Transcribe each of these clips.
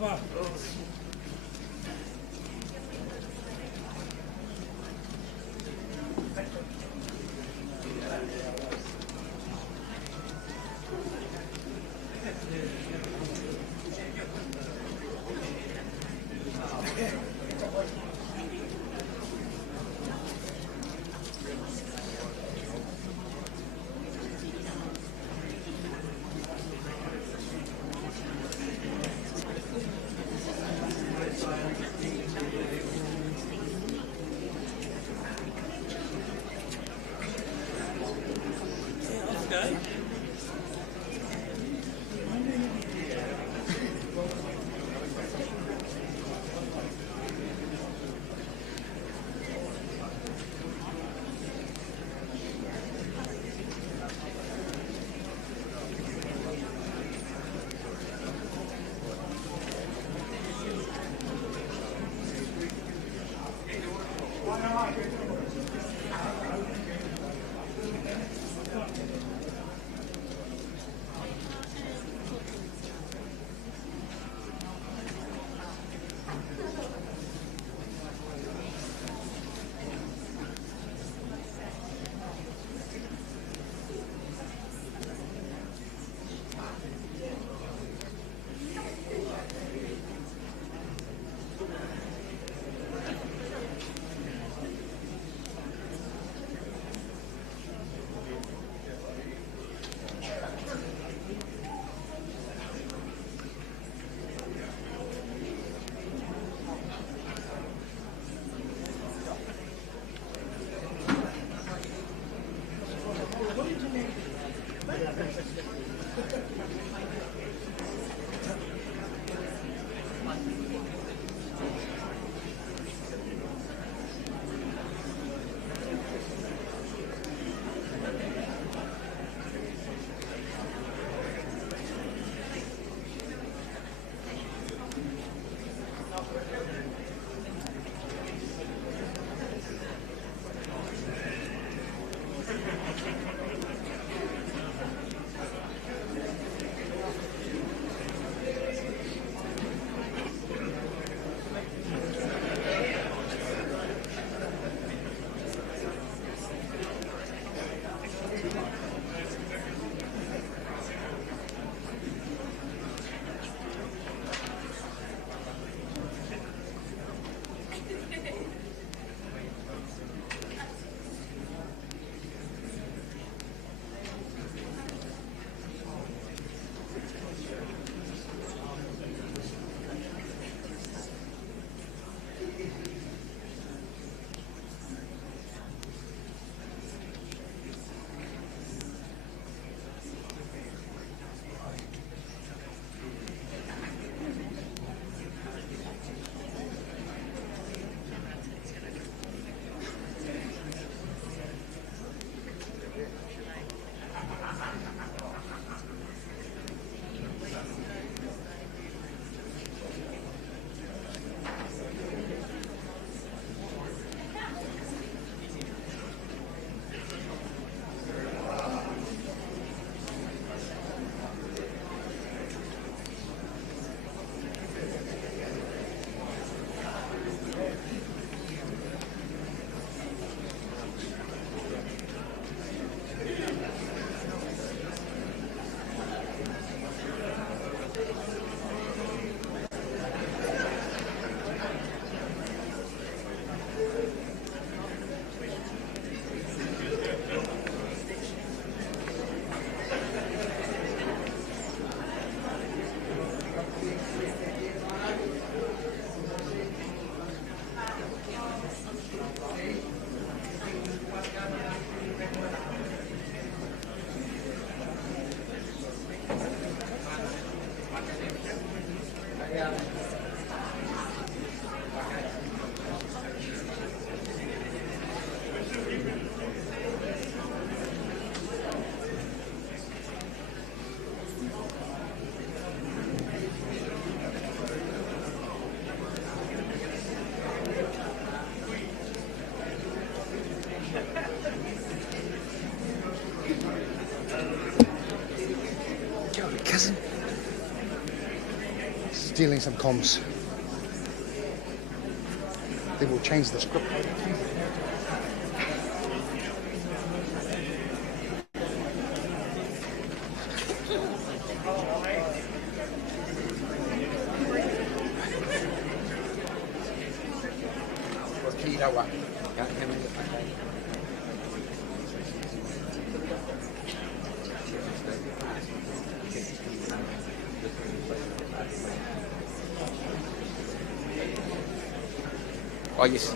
kawa. Okay. stealing some comms. Then we'll change the script. Oh, yes.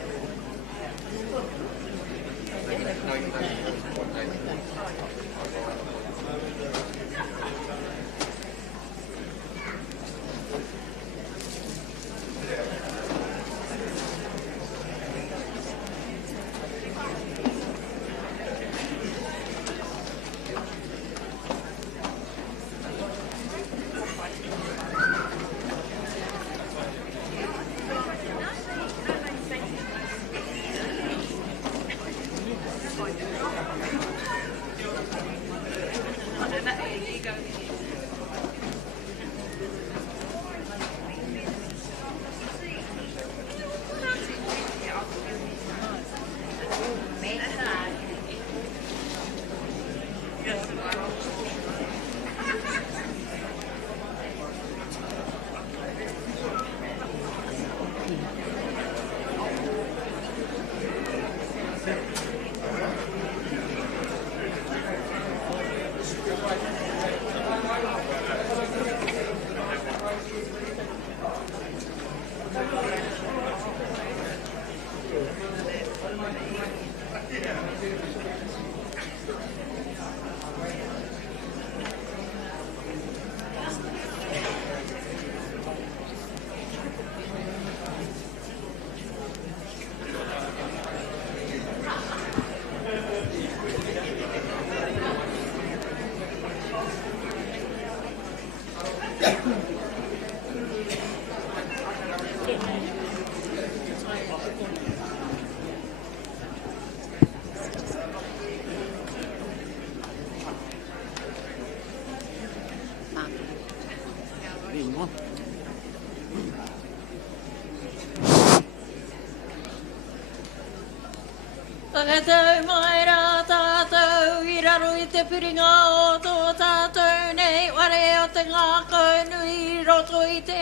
Whakatau mai rā tātou, I raro I te piringa o tō tātou nei, ware o te ngākau nui, roto I te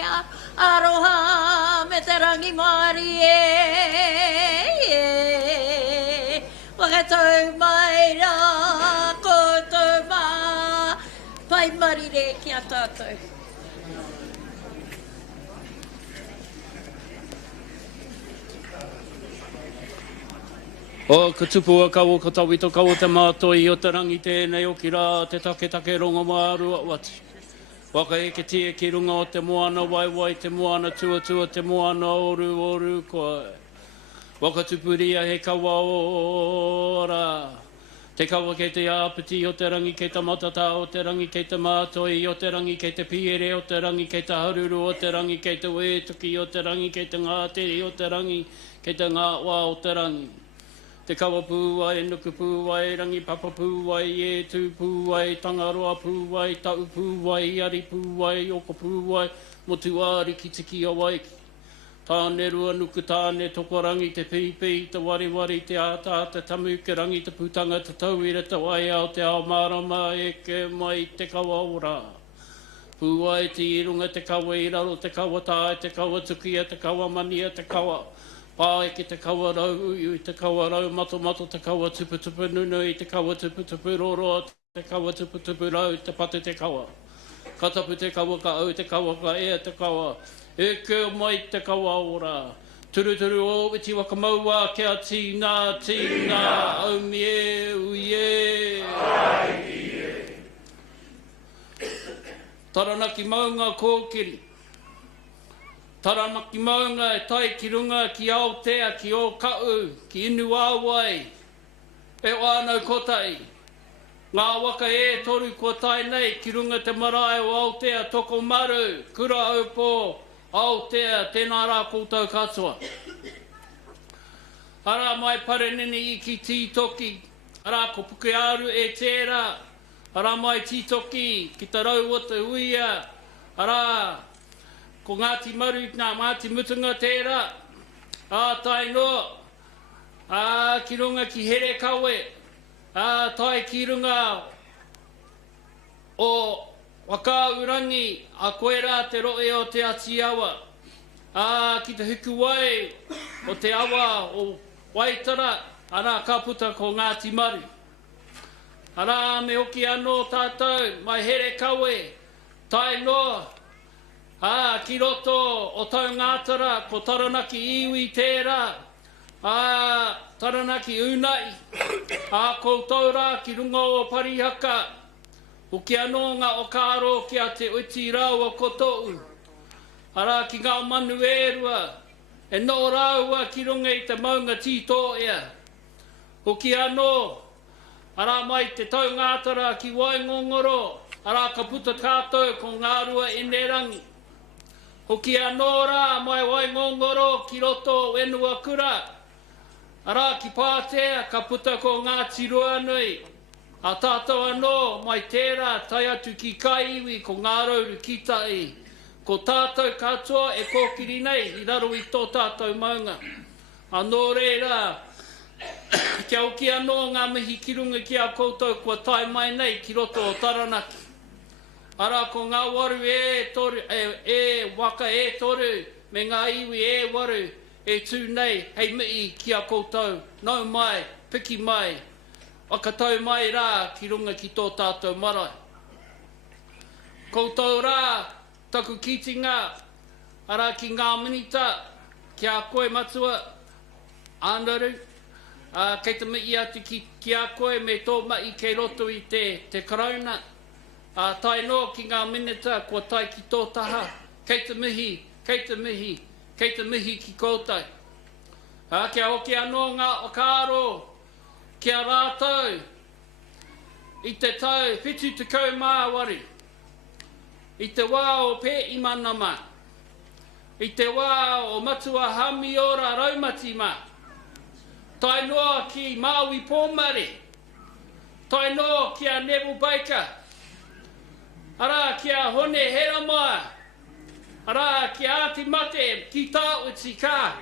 aroha me te rangi maari e. Whakatau mai rā koutou mā, pai marire ki a tātou. O ka tupua kawa ka tawhito kawa te matoe I o te rangi tēnei o ki rā te taketake rongo mārua wati. Waka eke tia ki runga o te moana waiwai, te moana tuatua, te moana oru koe. Waka tupuria he kawa ora. Te kawa kei te āpiti o te rangi kei te matata o te rangi kei te matoe o te rangi kei te piere o te rangi kei te haruru o te rangi kei te uetuki o te rangi kei te ngāteri o te rangi kei te ngāwa o te rangi. Te kawa pūwai, nuku pūwai, rangi papa pūwai, e tū pūwai, tangaroa pūwai, tau pūwai, ari pūwai, oko pūwai, motu āri ki tiki o waiki. Tāne rua nuku tāne toko rangi, te pipi, te wariwari, te ātā, te tamu, ke rangi, te pūtanga, te tauira, te wai au, te ao marama, e ke mai te kawa ora. Pūwai te irunga, te kawa I raro, te kawa tāe, te kawa tukia, te kawa mania, te kawa pāe ki te kawa rau, I te kawa rau, mato, te kawa tupu nunu, I te kawa tupu roro, te kawa tupu rau, te patu te kawa. Ka tapu te kawa ka au, te kawa ka ea te kawa. E ke mai te kawa ora. Turu o iti waka maua, kia tīnā, au mie, uie. Ai ie. Taranaki Maunga kōkiri. Taranaki Maunga e tai ki runga ki Aotea, ki o kau, ki inu āwai. E wānau kotai. Ngā waka e toru ko tai nei ki runga te marae o Aotea toko maru, kura au pō, Aotea, tēnā rā koutou katoa. Ara mai parenini I ki tītoki, ara ko puke aru e tērā, ara mai tītoki ki te rau o te uia, ara ko Ngāti Maru, ngā Māti Mutunga tērā, tai no, ki runga ki here kawe, tai ki runga o whakaurangi, a koe rā te roe o te ati awa, ki te huku wai o te awa o Waitara, ara ka puta ko Ngāti Maru. Ara me hoki anō tātou, mai here kawe, tai noa, ki roto o tau ngātara, ko Taranaki Iwi tērā, Taranaki Unai, koutou rā ki runga o Parihaka, hoki anō ngā o kāro ki a te uti rau o kotou. Ara ki ngā manu ērua, e nō rāua ki runga i te maunga tito ea. Hoki anō, ara mai te tau ngātara ki Waingongoro, ara ka puta kātou ko ngā rua Enerangi. Hoki anō rā mai Waingongoro ki roto Wenua Kura, ara ki Pātea ka puta ko Ngāti Ruanui, a tātou anō mai tērā tai atu ki Ngā Iwi ko ngā rauru kitai, ko tātou katoa e kōkiri nei i raro i tō tātou maunga. Anō reira, kia hoki anō ngā mihi ki runga ki a koutou kua tai mai nei ki roto o Taranaki. Ara ko ngā waru e toru, waka e toru, me ngā iwi e waru e tū nei, hei mii ki a koutou, nau mai, piki mai, whakatau mai rā ki runga ki tō tātou marae. Koutou rā, taku kitinga, ara ki ngā minita, ki a koe matua, anaru, kei te mii atu ki a koe me tō mai kei roto i te karauna, tai no ki ngā minita, kua tai ki tō taha, kei te mihi ki koutai. Kia hoki anō ngā o kāro, kia rātou, i te tau whitu te kau māwari, i te wā o pē i manama, i te wā o matua hami ora raumati mā, tai noa ki Māui Pōmare, tai noa ki a Neville Baker, ara ki a Hone Heramoa, ara ki a Ati Mate ki tā uti kā,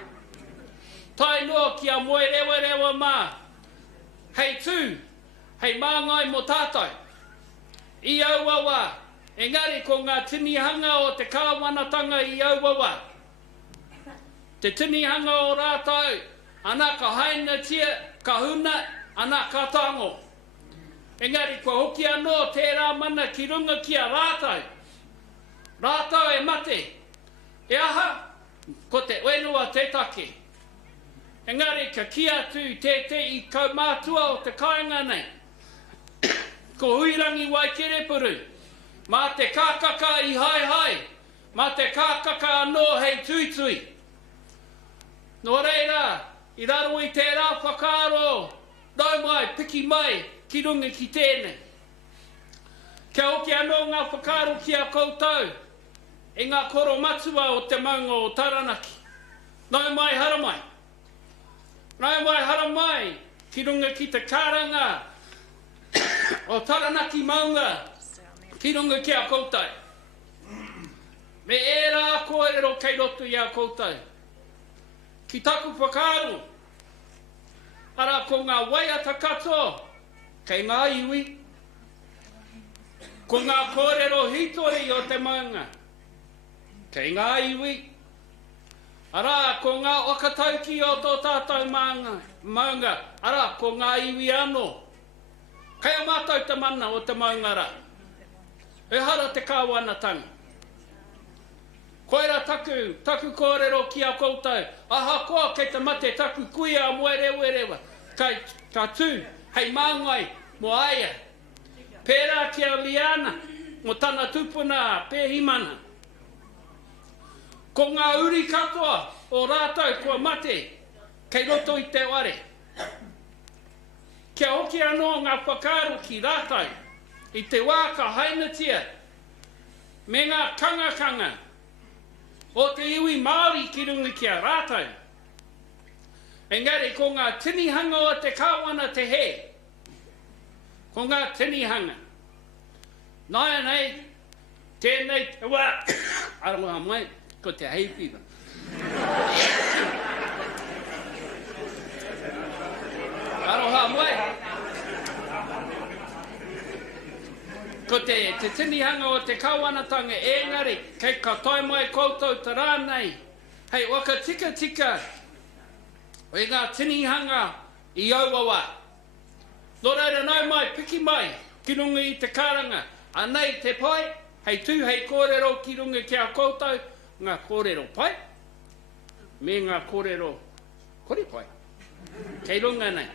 tai noa ki a Moe Rewa Rewa mā, hei tū, hei māngai mo tātou, i auawa, engari ko ngā tinihanga o te kāwanatanga i auawa. Te tinihanga o rātou, ana ka haina tia, ka huna, ana ka tango. Engari ko hoki anō tērā mana ki runga ki a rātou. Rātou e mate, e aha, ko te wenua te take. Engari ka ki atu te i kaumātua o te kāinga nei. Ko huirangi wai kerepuru, mā te kākaka i hai, mā te kākaka anō hei tuitui. Nō reira, i raro i tērā whakaaro, nau mai, piki mai, ki runga ki tēnei. Kia hoki anō ngā whakaaro ki a koutou, e ngā koro matua o te maunga o Taranaki. Nau mai haramai. Nau mai haramai, ki runga ki te karanga o Taranaki Maunga, ki runga ki a koutou. Me e rā kōrero kei roto i a koutou. Ki taku whakaaro, ara ko ngā waiata katoa, kei Ngā Iwi, ko ngā kōrero hitori o te maunga, kei Ngā Iwi, ara ko ngā wakatauki o tō tātou maunga, ara ko Ngā Iwi anō, kei a mātou te mana o te maungara, e hara te kāwanatanga. Koera taku kōrero ki a koutou, aha koa kei te mate taku kuia a moe rewa, ka tū, hei māngai, mo aia. Pērā ki a liana, mo tana tupuna pēhimana. Ko ngā uri katoa o rātou kua mate, kei roto i te ware. Kia hoki anō ngā whakaaro ki rātou, i te wā ka hainatia, me ngā kangakanga, o te iwi Māori ki runga ki a rātou. Engari, ko ngā tinihanga o te kāwana te he. Ko ngā tinihanga. Nāia nei, tēnei te wā, aronga mai, Ko te hay piwa. Aroha mai. Ko te tinihanga o te kawanatanga engari, kei ka tai mai koutou te rānei. Hei, waka tika tika, o i ngā tinihanga i auawa. Nō reira nau mai, piki mai, ki runga i te karanga. Anei te pai, hei tū, hei kōrero ki runga ki a koutou, ngā kōrero pai, me ngā kōrero kori pai. Kei runga nei.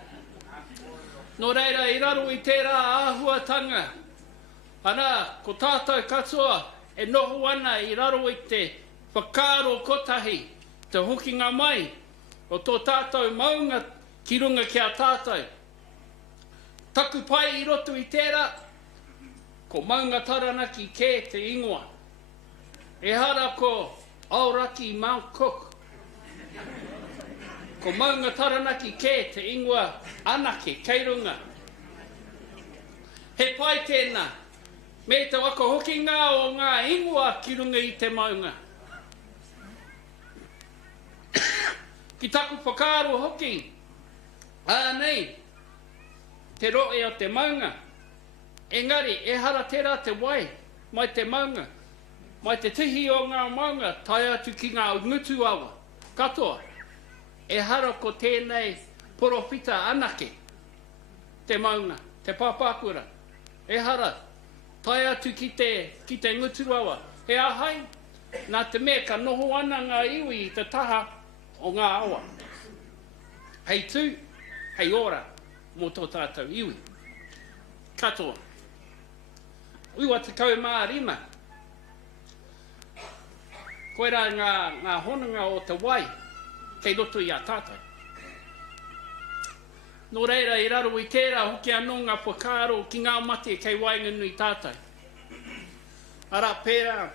Nō reira, i raro i tērā āhuatanga, ana, ko tātou katoa, e noho ana i raro i te whakaaro kotahi, te hokinga mai, o tō tātou maunga ki runga ki a tātou. Taku pai i roto i tērā, ko maunga taranaki kē te ingoa. E hara ko Aoraki Mount Cook. Ko maunga taranaki kē te ingoa anake, kei runga. He pai tēnā, me te waka hokinga o ngā ingoa ki runga i te maunga. Ki taku whakaaro hoki, ānei, te roe o te maunga. Engari, e hara tērā te wai, mai te maunga, mai te tihi o ngā maunga, tai atu ki ngā ngutu awa. Katoa, e hara ko tēnei porofita anake, te maunga, te pāpākura. E hara, tai atu ki te ngutu awa. He ahai, nā te mea ka noho ana ngā iwi i te taha o ngā awa. Hei tū, hei ora, mō tō tātou iwi. Katoa. Uiwa te kaumārima. Koe rā ngā honanga o te wai, kei roto i a tātou. Nō reira, i raro i tērā, hoki anō ngā whakaaro ki ngā mate kei wainga nui tātou. Ara pērā,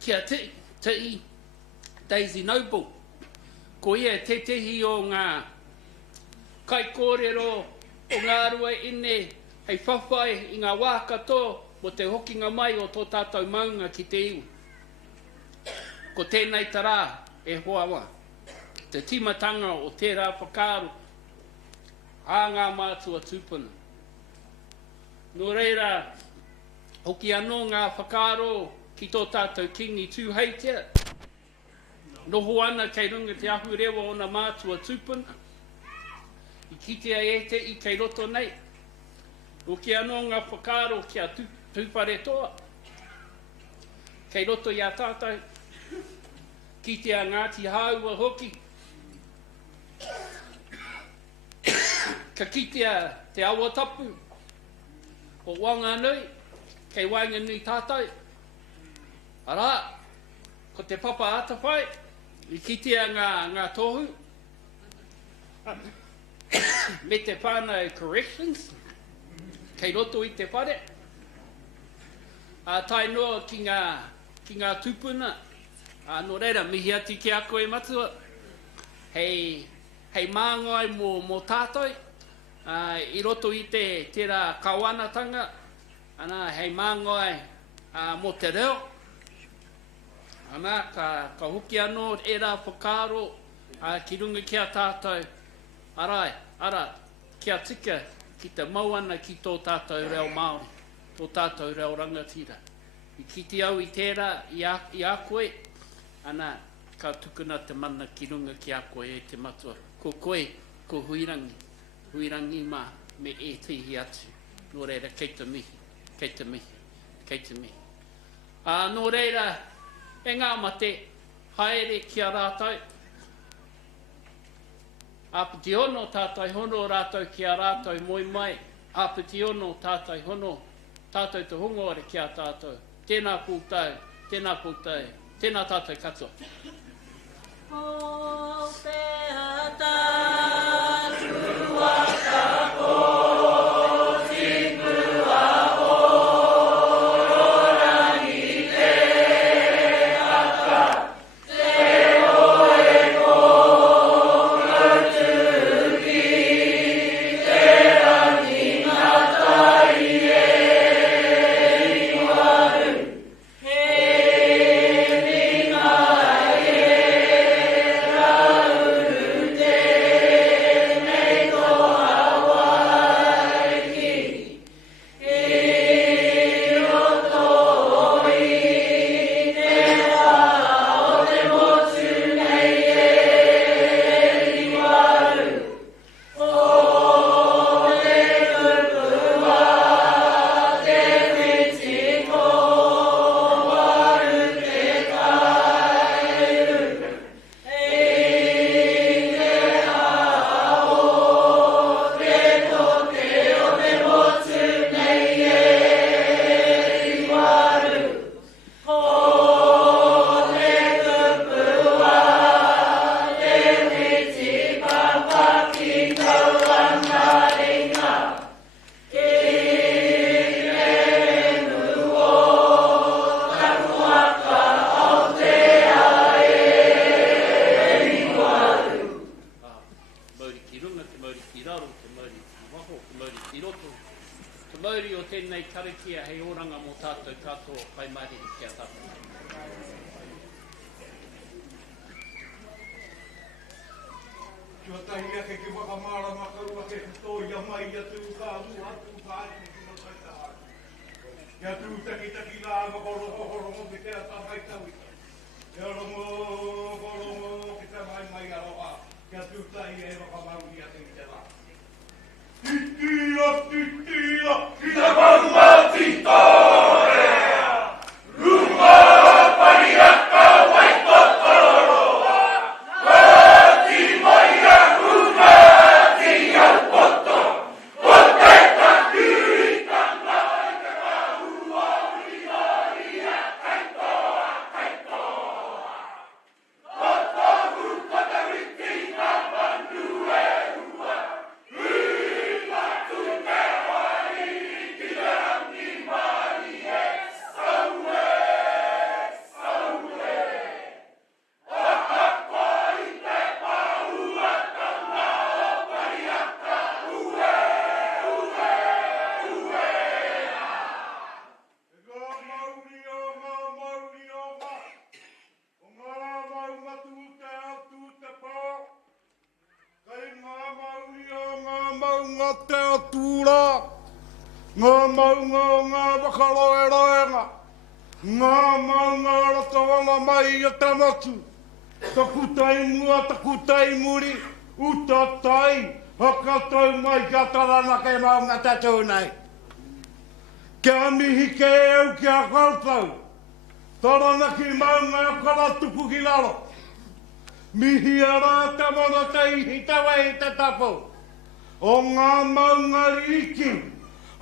kia te i Daisy Noble, ko ia te tehi o ngā kai kōrero o ngā rua ine, hei whawhai i ngā wākato, mo te hokinga mai o tō tātou maunga ki te iwi. Ko tēnei tarā e hoawa, te timatanga o tērā whakaaro, a ngā mātua tūpuna. Nō reira, hoki anō ngā whakaaro ki tō tātou kingi tūheitia, noho ana kei runga te ahu rewa o ngā mātua tūpuna, i kitea e te i kei roto nei. Hoki anō ngā whakaaro ki a tūpare toa, kei roto i a tātou, kitea Ngāti Hāua hoki, ka kitea te awa tapu o Wanganui, kei wainga nui tātou. Ara, ko te papa atawhai, i kitea ngā tohu, me te whānau corrections, kei roto i te whare. Tai noa ki ngā tūpuna, no reira, mihi ati ki a koe matua, hei māngai mō tātou, i roto i tērā kawanatanga, hei māngai mō te reo, ka hoki anō e rā whakaaro ki runga ki a tātou, ara, kia tika ki te mauana ki tō tātou reo Māori, tō tātou reo rangatira. I kiti au i tērā i a koe, ka tukuna te mana ki runga ki a koe e te matua. Ko koe, ko huirangi mā, me e tihi atu. Nō reira, kei te mihi. Nō reira, e ngā mate, haere ki a rātou. Apiti ono tātai hono rātou ki a rātou moi mai. Apiti ono tātai hono, tātou te hongoare ki a tātou. Tēnā pūtau, tēnā tātou katoa. O te hata tuaka ko tipua o rangi te hata te oe ko ngautu ki te rangi ngatai e i waru he ki raro te mauri ki waho, te mauri ki roto. Te mauri o tēnei karakia hei oranga mō tātou katoa kai mahi kia tātou. Kia tahi ake ki wakamara makarua ke katoia mai atu ka atu atu ka atu ki matai taha. Kia tū taki la horongo ki te atawhai tawhito. Kia rongo ki te mai aroha. Kia tū tahi e wakamauri atu ki te la. Titira, ki te maunga titorea. Runga pariaka waito toroa. Ngati mai a runga ki au poto. O te takiri tangai te kahua uri a kaitoa. O tohu patariki na mandu e ua. Ua tu te wai ki te rangi mai e saue. Ngā maunga o ngā whakaroeroenga. Ngā maunga o ratawana mai o te motu. Taku tai mua, taku tai muri, uta tai, hakatau mai kia Taranaki Maunga tatou nei. Kia mihi ke eu kia kautau. Taranaki Maunga e karatuku ki laro. Mihi ara te mono te ihi tawa i te tapo. O ngā maunga riki.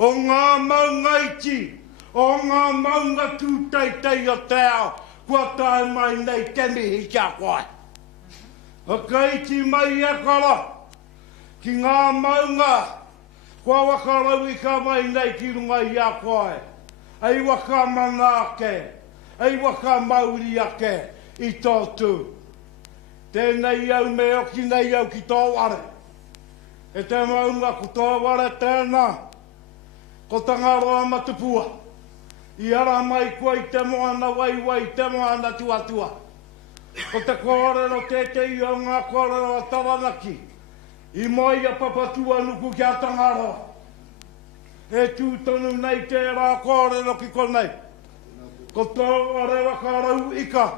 O ngā maunga iti, o ngā maunga tūteitei o te ao, kua tae mai nei te mihi kia koe. Haka iti mai e kara, ki ngā maunga, kua wakarau i ka mai nei ki runga i a koe. Ei waka mana ake, ei waka mauri ake i tōtu. Tēnei au me oki nei au ki tō ware. E te maunga ku tō ware tēnā. Ko tangaroa matupua. I ara mai kua i te moana waiwai, te moana tuatua. Ko te kōrero tētei au ngā kōrero a Taranaki. I mai a papatua nuku kia tangaroa. E tūtonu nei te rā kōrero ki konei. Ko tō arewa karau ika.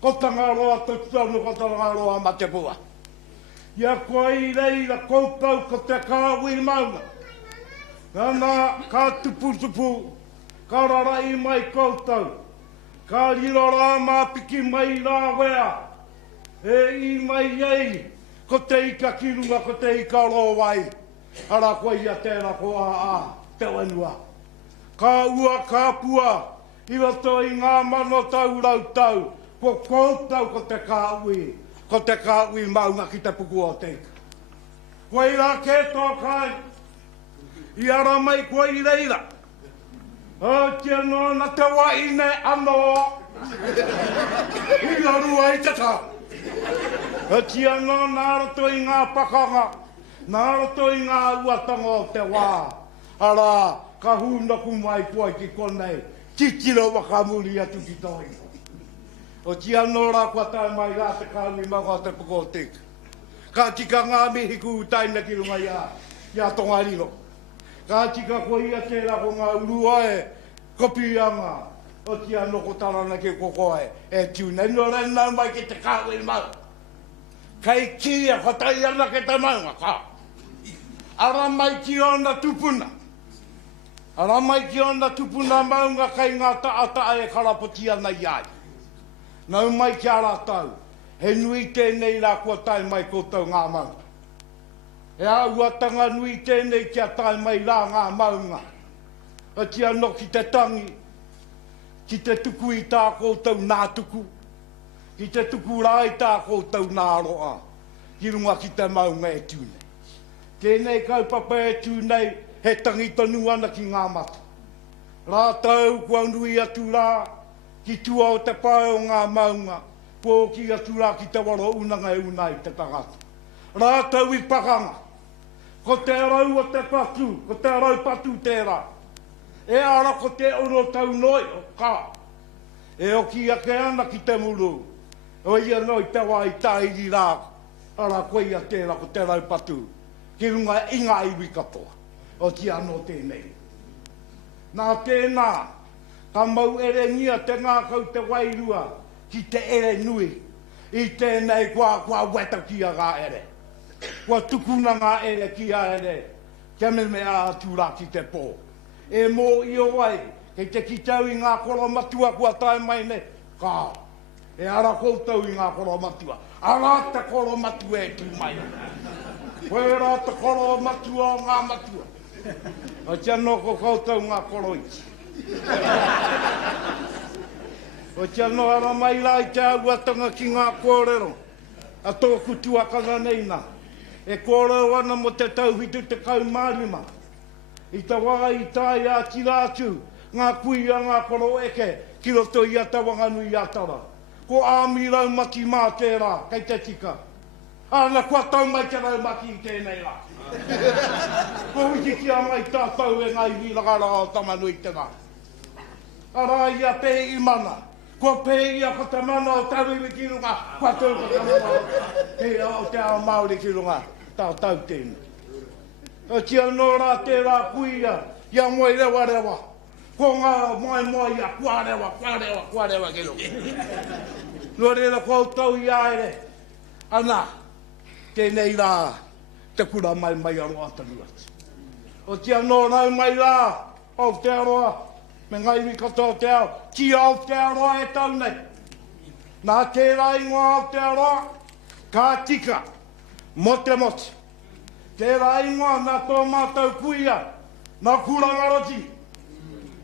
Ko tangaroa tūtonu ko tangaroa matupua. Ia koe i reira koupau ko te kāwi maunga. Nana, ka tupu, ka rarai mai koutou, ka riro rā mā piki mai rā wea, e i mai ei, ko te ika kirunga, ko te ika rōwai, ara koe ia tēra koa a te wenua. Ka ua, ka pua, i roto i ngā mano tau rautau, ko koutou ko te kāui maunga ki te puku o te ika. Koe rā kē tō kai, I ara mai koe i reira. O tia no na te waine anō. I rarua i te tā. O tia no nā roto i ngā pakanga. Nā roto i ngā uatanga o te wā. Ara, ka hūnaku mai koe ki konei. Titiro wakamuri atu ki toi. O tia no rā kua tai mai rā te kāwi maua te puko o tika. Ka tika ngā mihi ku taina ki runga ia tongariro. Ka tika koe ia tērā ko ngā urua e kopianga o tia noko Taranaki ko koe e tūnei no renau mai ki te kāwi mau. Kei kia whatai ana ke te maunga ka. Ara mai ki ona tupuna. Ara mai ki ona tupuna maunga kei ngā taata e karapoti ana iai. Nau mai ki ara tau. He nui tēnei rā kua tai mai koutou ngā maunga. E auatanga nui tēnei kia tai mai rā ngā maunga. A tia no ki te tangi, ki te tuku i tā koutou nā tuku, ki te tuku rā i tā koutou nā roa, ki runga ki te maunga e tūnei. Tēnei kaupapa e tūnei, he tangi tonu ana ki ngā mata. Rā tau kua nui atu rā, ki tua o te pae o ngā maunga, pō ki atu rā ki te waro unanga e unai te tangata. Rā tau i pakanga, ko te rau o te patu, ko te rau patu tērā. E ara ko te ono tau noi o kā. E o ki ake ana ki te muru. O ia noi te wai tairi rā. Ara koe ia tērā ko te rau patu. Ki runga i Ngā Iwi katoa. O ki anō tēnei. Nā tēnā, ka mau ere ngia te ngā kau te wairua ki te ere nui. I tēnei kua weta ki a ngā ere. Kua tukuna ngā ere ki a ere. Kia me a tūrā ki te pō. E mō i o wai, kei te ki tau i ngā koro matua kua tae mai ne. Kā, e ara koutou i ngā koro matua. Ara te koro matua e tū mai. Koe rā te koro matua o ngā matua. O tia no ko koutou ngā koro iti. O tia no ara mai la i te auatanga ki ngā kōrero. A tōku tuakanga neina. E kōrero ana mo te tauhitu te kaumārima. I ta wā i tai a tirātu. Ngā kui a ngā koro eke. Ki roto i a te wanganu i atara. Ko āmi raumaki mā tērā. Kei te tika. Ana kua tau mai te raumaki i tēnei rā. Ko wiki ki a mai tātou e Ngā Iwi ragara o tamanu i te rā. Ara i a pē i mana. Ko pē i a ko te mana o tauriwi ki runga. Kua tau ko te mana o te ao Māori ki runga. Tau tēnei. O tia no rā tērā kuia. Ia moi rewa rewa. Ko ngā mai ia kua rewa ki runga. Nua reira koutou i aere. Ana. Tēnei rā. Te kura mai aro atanu atu. O tia no rau mai rā, Aotearoa, me Ngā Iwi katoa te ao, ki Aotearoa e tau nei. Nā tērā ingoa Aotearoa, ka tika, mote. Tērā ingoa nā tō mātou kuia, nā kura ngaroti.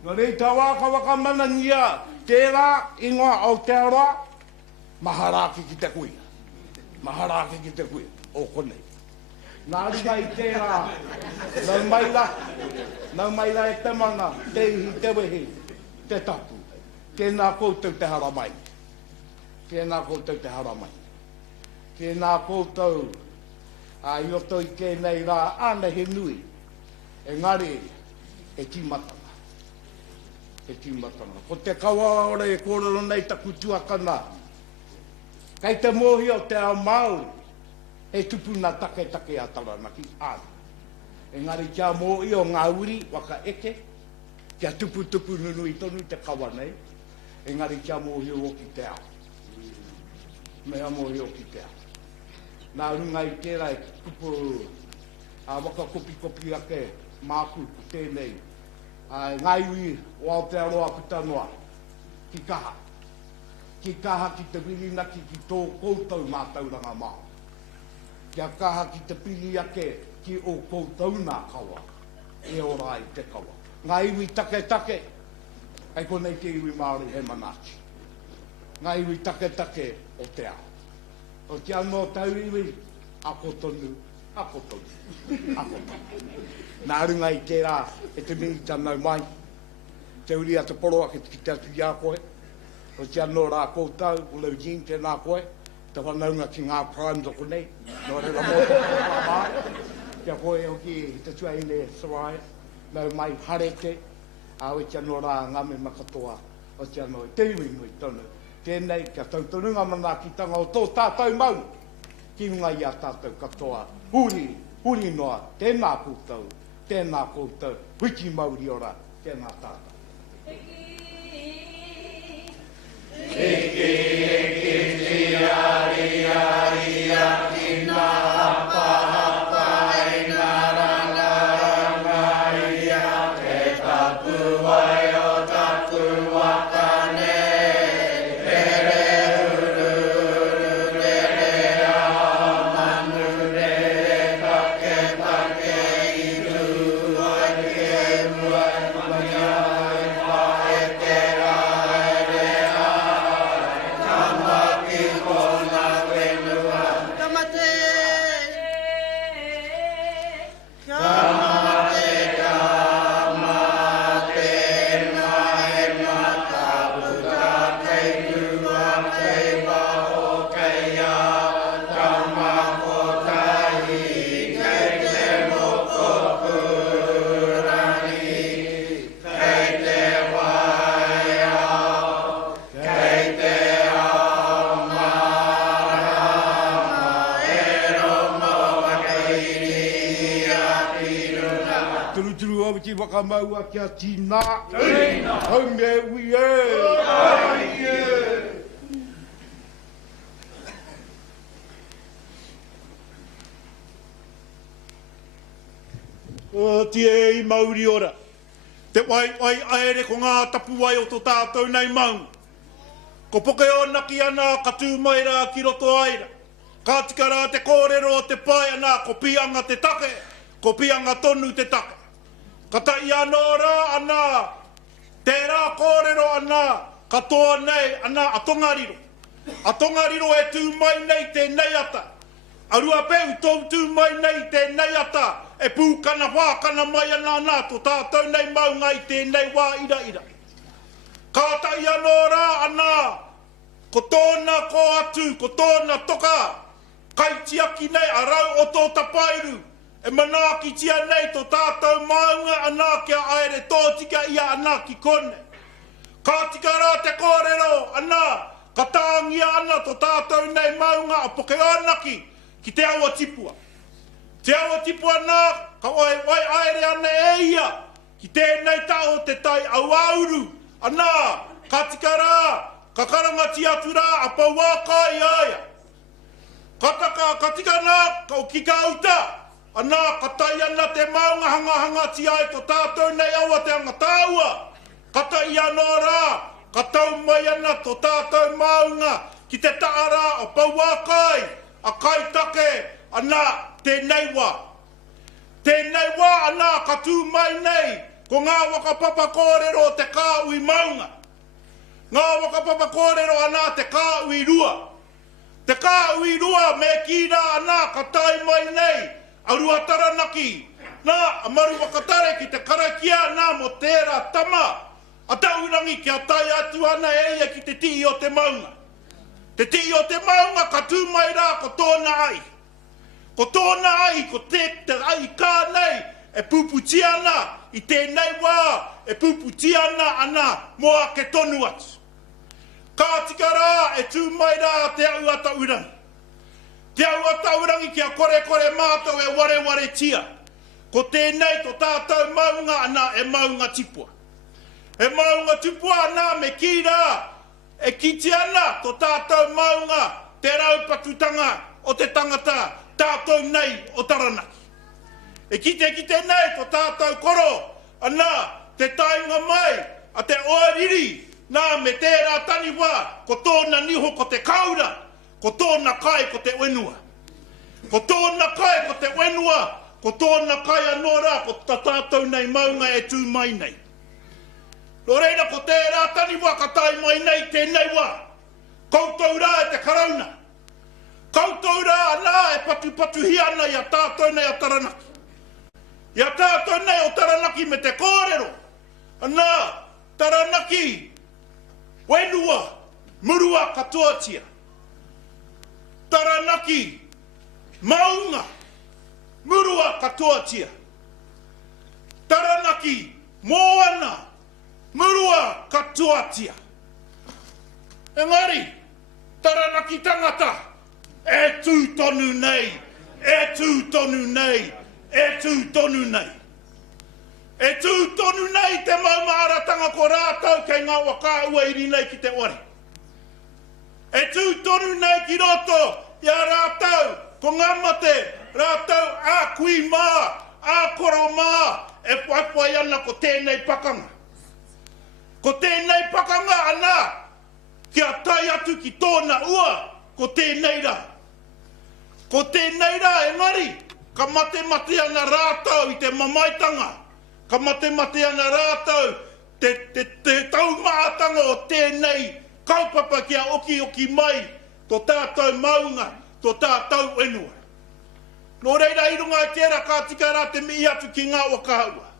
Nā rei tā wāka waka mana ngia, tērā ingoa Aotearoa, maharaki ki te kuia. Maharaki ki te kuia, o konei. Nā rima i tērā, nau mai la e te mana, te ihi, te wehi, te tapu. Tēnā koutou te hara mai. Tēnā koutou te hara mai. Tēnā koutou, i oto i kēnei rā, āna he nui. Engari, e tīmatanga. E tīmatanga. Ko te kawa ora e kōrero nei taku tuakana. Kei te mōhi o te ao Māori. E tupuna taketake a Taranaki āna. Engari kia mō i o ngā uri waka eke, kia tupu nunu i tonu te kawa nei, engari kia mō i o ki te ao. Mea mō i o ki te ao. Nā runga i tērā e tupu a waka kopi ake māku ku tēnei. Ngā Iwi o Aotearoa Putanoa, ki kaha. Ki kaha ki te wirinaki ki tō koutou mātauranga māo. Kia kaha ki te pili ake ki o koutou nā kawa, e ora i te kawa. Ngā Iwi taketake, ai konei te iwi Māori he manaaki. Ngā Iwi taketake o te ao. O te anō tau iwi, ako tonu. Nā runga i tērā, e te mii tanau mai. Te uri a te poro ake ki te atu i a koe. O te anō rā koutou, o leu jing tēnā koe. Te whanaunga ki ngā primes o konei. Nō reira mō te whāmā. Kia koe hoki te tuaine Soraya. Nau mai hareke. Awe tia no rā ngame makatoa. O tia no te iwi mui tonu. Tēnei kia tautorunga mana ki tanga o tō tātou mau. Ki runga i a tātou katoa. Huri noa. Tēnā koutou. Wiki mauri ora. Tēnā tātou. turu au ki whakamaua kia tīnā. Ngā Iwi e. Tie i Mauri ora. Te wai aere ko ngā tapu wai o tō tātou nei maunga. Ko poke o naki ana ka tū mai rā ki roto aira. Ka tika rā te kōrero o te pai ana ko pianga te take, ko pianga tonu te take. Ka tai anō rā ana, te rā kōrero ana, ka toa nei ana atongariro. Atongariro e tū mai nei te nei ata. Arua peu tō tū mai nei te nei ata. E pūkana whākana mai ana nā tō tātou nei maunga i tēnei wā ira ira. Ka tai anō rā ana, ko tōna ko atu, ko tōna toka, kai tiaki nei a rau o tō tapairu, e manaki tia nei tō tātou maunga ana kia aere tōtika ia ana ki kone. Ka tika rā te kōrero ana, ka tāngia ana tō tātou nei maunga a poke anaki ki te awa tipua. Te awa tipua nā, ka wai aere ana e ia, ki tēnei tau te tai au auru, ana, ka tika rā, ka karangati atu rā, a pauaka i aia. Ka tika nā, ka o ki ka uta, ana, ka tai ana te maunga hanga ti ai to tātou nei awa te anga tāua. Ka tai anō rā, ka tau mai ana to tātou maunga, ki te taara o pauakai, a kai take, ana, tēnei wā. Tēnei wā ana ka tū mai nei ko ngā wakapapa kōrero te kāui maunga. Ngā wakapapa kōrero ana te kāui rua. Te kāui rua me kīra ana ka tai mai nei a rua taranaki. Nā a maru wakatare ki te karakia nā mo tērā tama. A taurangi kia tai atu ana eia ki te tii o te maunga. Te tii o te maunga ka tū mai rā ko tōna ai. Ko tōna ai, ko te ai kā nei, e puputi ana, i tēnei wā, e puputi ana moa ke tonu atu. Ka tika rā, e tū mai rā te au ataurangi. Te au ataurangi kia kore mātou e ware tia. Ko tēnei to tātou maunga ana e maunga tipua. E maunga tipua ana me ki rā, e kiti ana to tātou maunga te raupatutanga o te tangata, tātou nei o Taranaki. E kite nei to tātou koro, ana te tainga mai, a te oariri, nā me tērā taniwa, ko tōna niho ko te kaura, ko tōna kai ko te wenua. Ko tōna kai ko te wenua, ko tōna kai anō rā, ko tātou nei maunga e tū mai nei. Nō reira ko tērā taniwa ka tai mai nei tēnei wā. Koutou rā e te karauna. Koutou rā ana e patu hiana i a tātou nei a Taranaki. I a tātou nei o Taranaki me te kōrero. Ana, Taranaki, wenua, murua katoatia. Taranaki, maunga, murua katoatia. Taranaki, moana, murua katoatia. Engari, Taranaki tangata, e tū tonu nei, e tū tonu nei, e tū tonu nei. E tū tonu nei te maumaaratanga ko rātou kei ngā waka ua iri nei ki te ore. E tū tonu nei ki roto, ia rātou, ko ngā mate, rātou a kui mā, a koro mā, e whaipai ana ko tēnei pakanga. Ko tēnei pakanga ana, kia tai atu ki tōna ua, ko tēnei rā. Ko tēnei rā, engari, ka mate ana rātou i te mamaitanga. Ka mate ana rātou te taumātanga o tēnei kaupapa kia oki mai, tō tātou maunga, tō tātou wenua. Nō reira i runga i tērā ka tika rā te mihi atu ki ngā wakaua.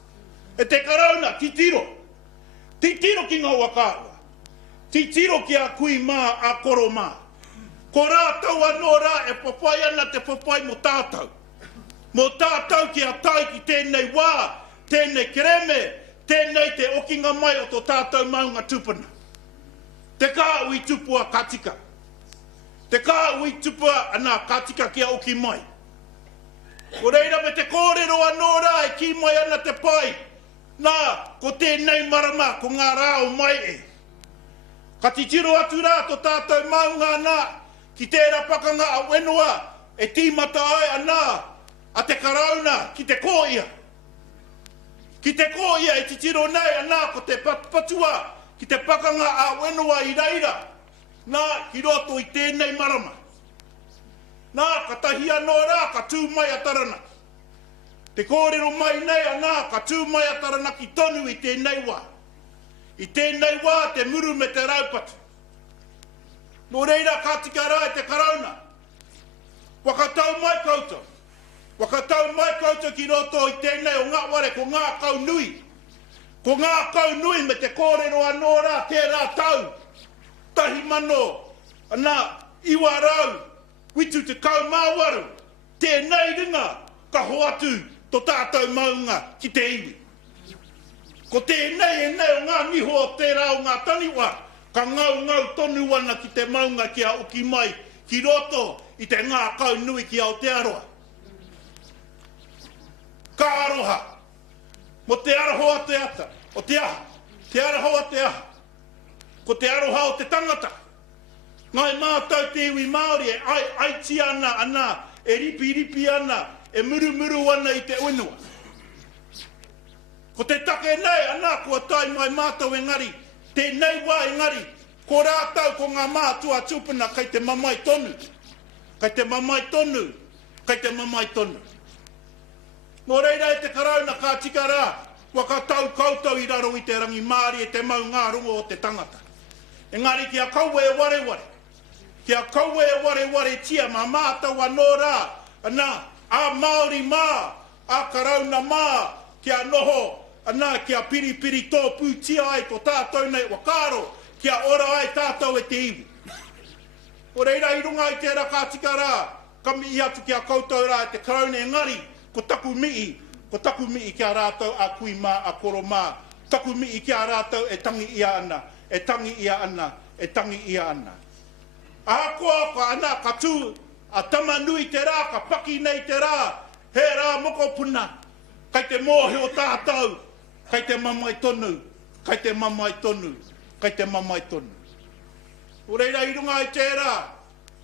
E te karauna, titiro. Titiro ki ngā wakaua. Titiro ki a kui mā, a koro mā. Ko rātou anō rā e papai ana te papai mo tātou. Mo tātou ki a tai ki tēnei wā, tēnei kereme, tēnei te okinga mai o tō tātou maunga tupuna. Te kā ui tupua katika. Te kā ui tupua ana katika ki a oki mai. Ko reira me te kōrero anō rā e ki mai ana te pai. Nā, ko tēnei marama, ko ngā rāo mai e. Ka titiro atu rā tō tātou maunga nā, ki tērā pakanga a wenua, e tīmata ai anā, a te karauna, ki te kōia. Ki te kōia e titiro nei anā, ko te patua, ki te pakanga a wenua i reira. Nā, ki roto i tēnei marama. Nā, ka tahi anō rā, ka tū mai a Taranaki. Te kōrero mai nei anā, ka tū mai a Taranaki tonu i tēnei wā. I tēnei wā te muru me te raupatu. Nō reira ka tika rā e te karauna. Wakatau mai koutou. Wakatau mai koutou ki roto i tēnei o ngā ware ko ngā kau nui. Ko ngā kau nui me te kōrero anō rā tērā tau. Tahi mano, anā, iwa rau, witu te kau māwaru. Tēnei ringa, ka hoatu tō tātou maunga ki te iwi. Ko tēnei e nei o ngā miho o tērā o ngā taniwa, ka ngau tonu ana ki te maunga ki a uki mai, ki roto i te ngā kau nui ki Aotearoa. Ka aroha, mo te aroha te ata, o te aha, te aroha te aha, ko te aroha o te tangata. Ngai mātou te iwi Māori e aiti ana, e ripi ana, e muru ana i te uinua. Ko te take nei ana kua tai mai mātou engari, tēnei wā engari, ko rātau ko ngā mātua tūpuna kei te mamai tonu. Kei te mamai tonu, kei te mamai tonu. Nō reira e te karauna ka tika rā, wakatau koutou i raro i te rangi Māori e te mau ngā rongo o te tangata. Engari kia kaua e ware. Kia kaua e ware tia ma mātou anō rā, ana, a Māori mā, a karauna mā, kia noho, ana kia piripiri tō pūtia ai tō tātou nei wakaro, kia ora ai tātou e te iwi. O reira i runga i tērā ka tika rā, kami i atu kia koutou rā e te karaune engari, ko taku mii kia rātou a kui mā, a koro mā, taku mii kia rātou e tangi ia ana. Ahakoa ka ana ka tū, a tama nui te rā, ka paki nei te rā, he rā moko puna, kai te mōhi o tātou, kai te mamai tonu. O reira i runga i tērā,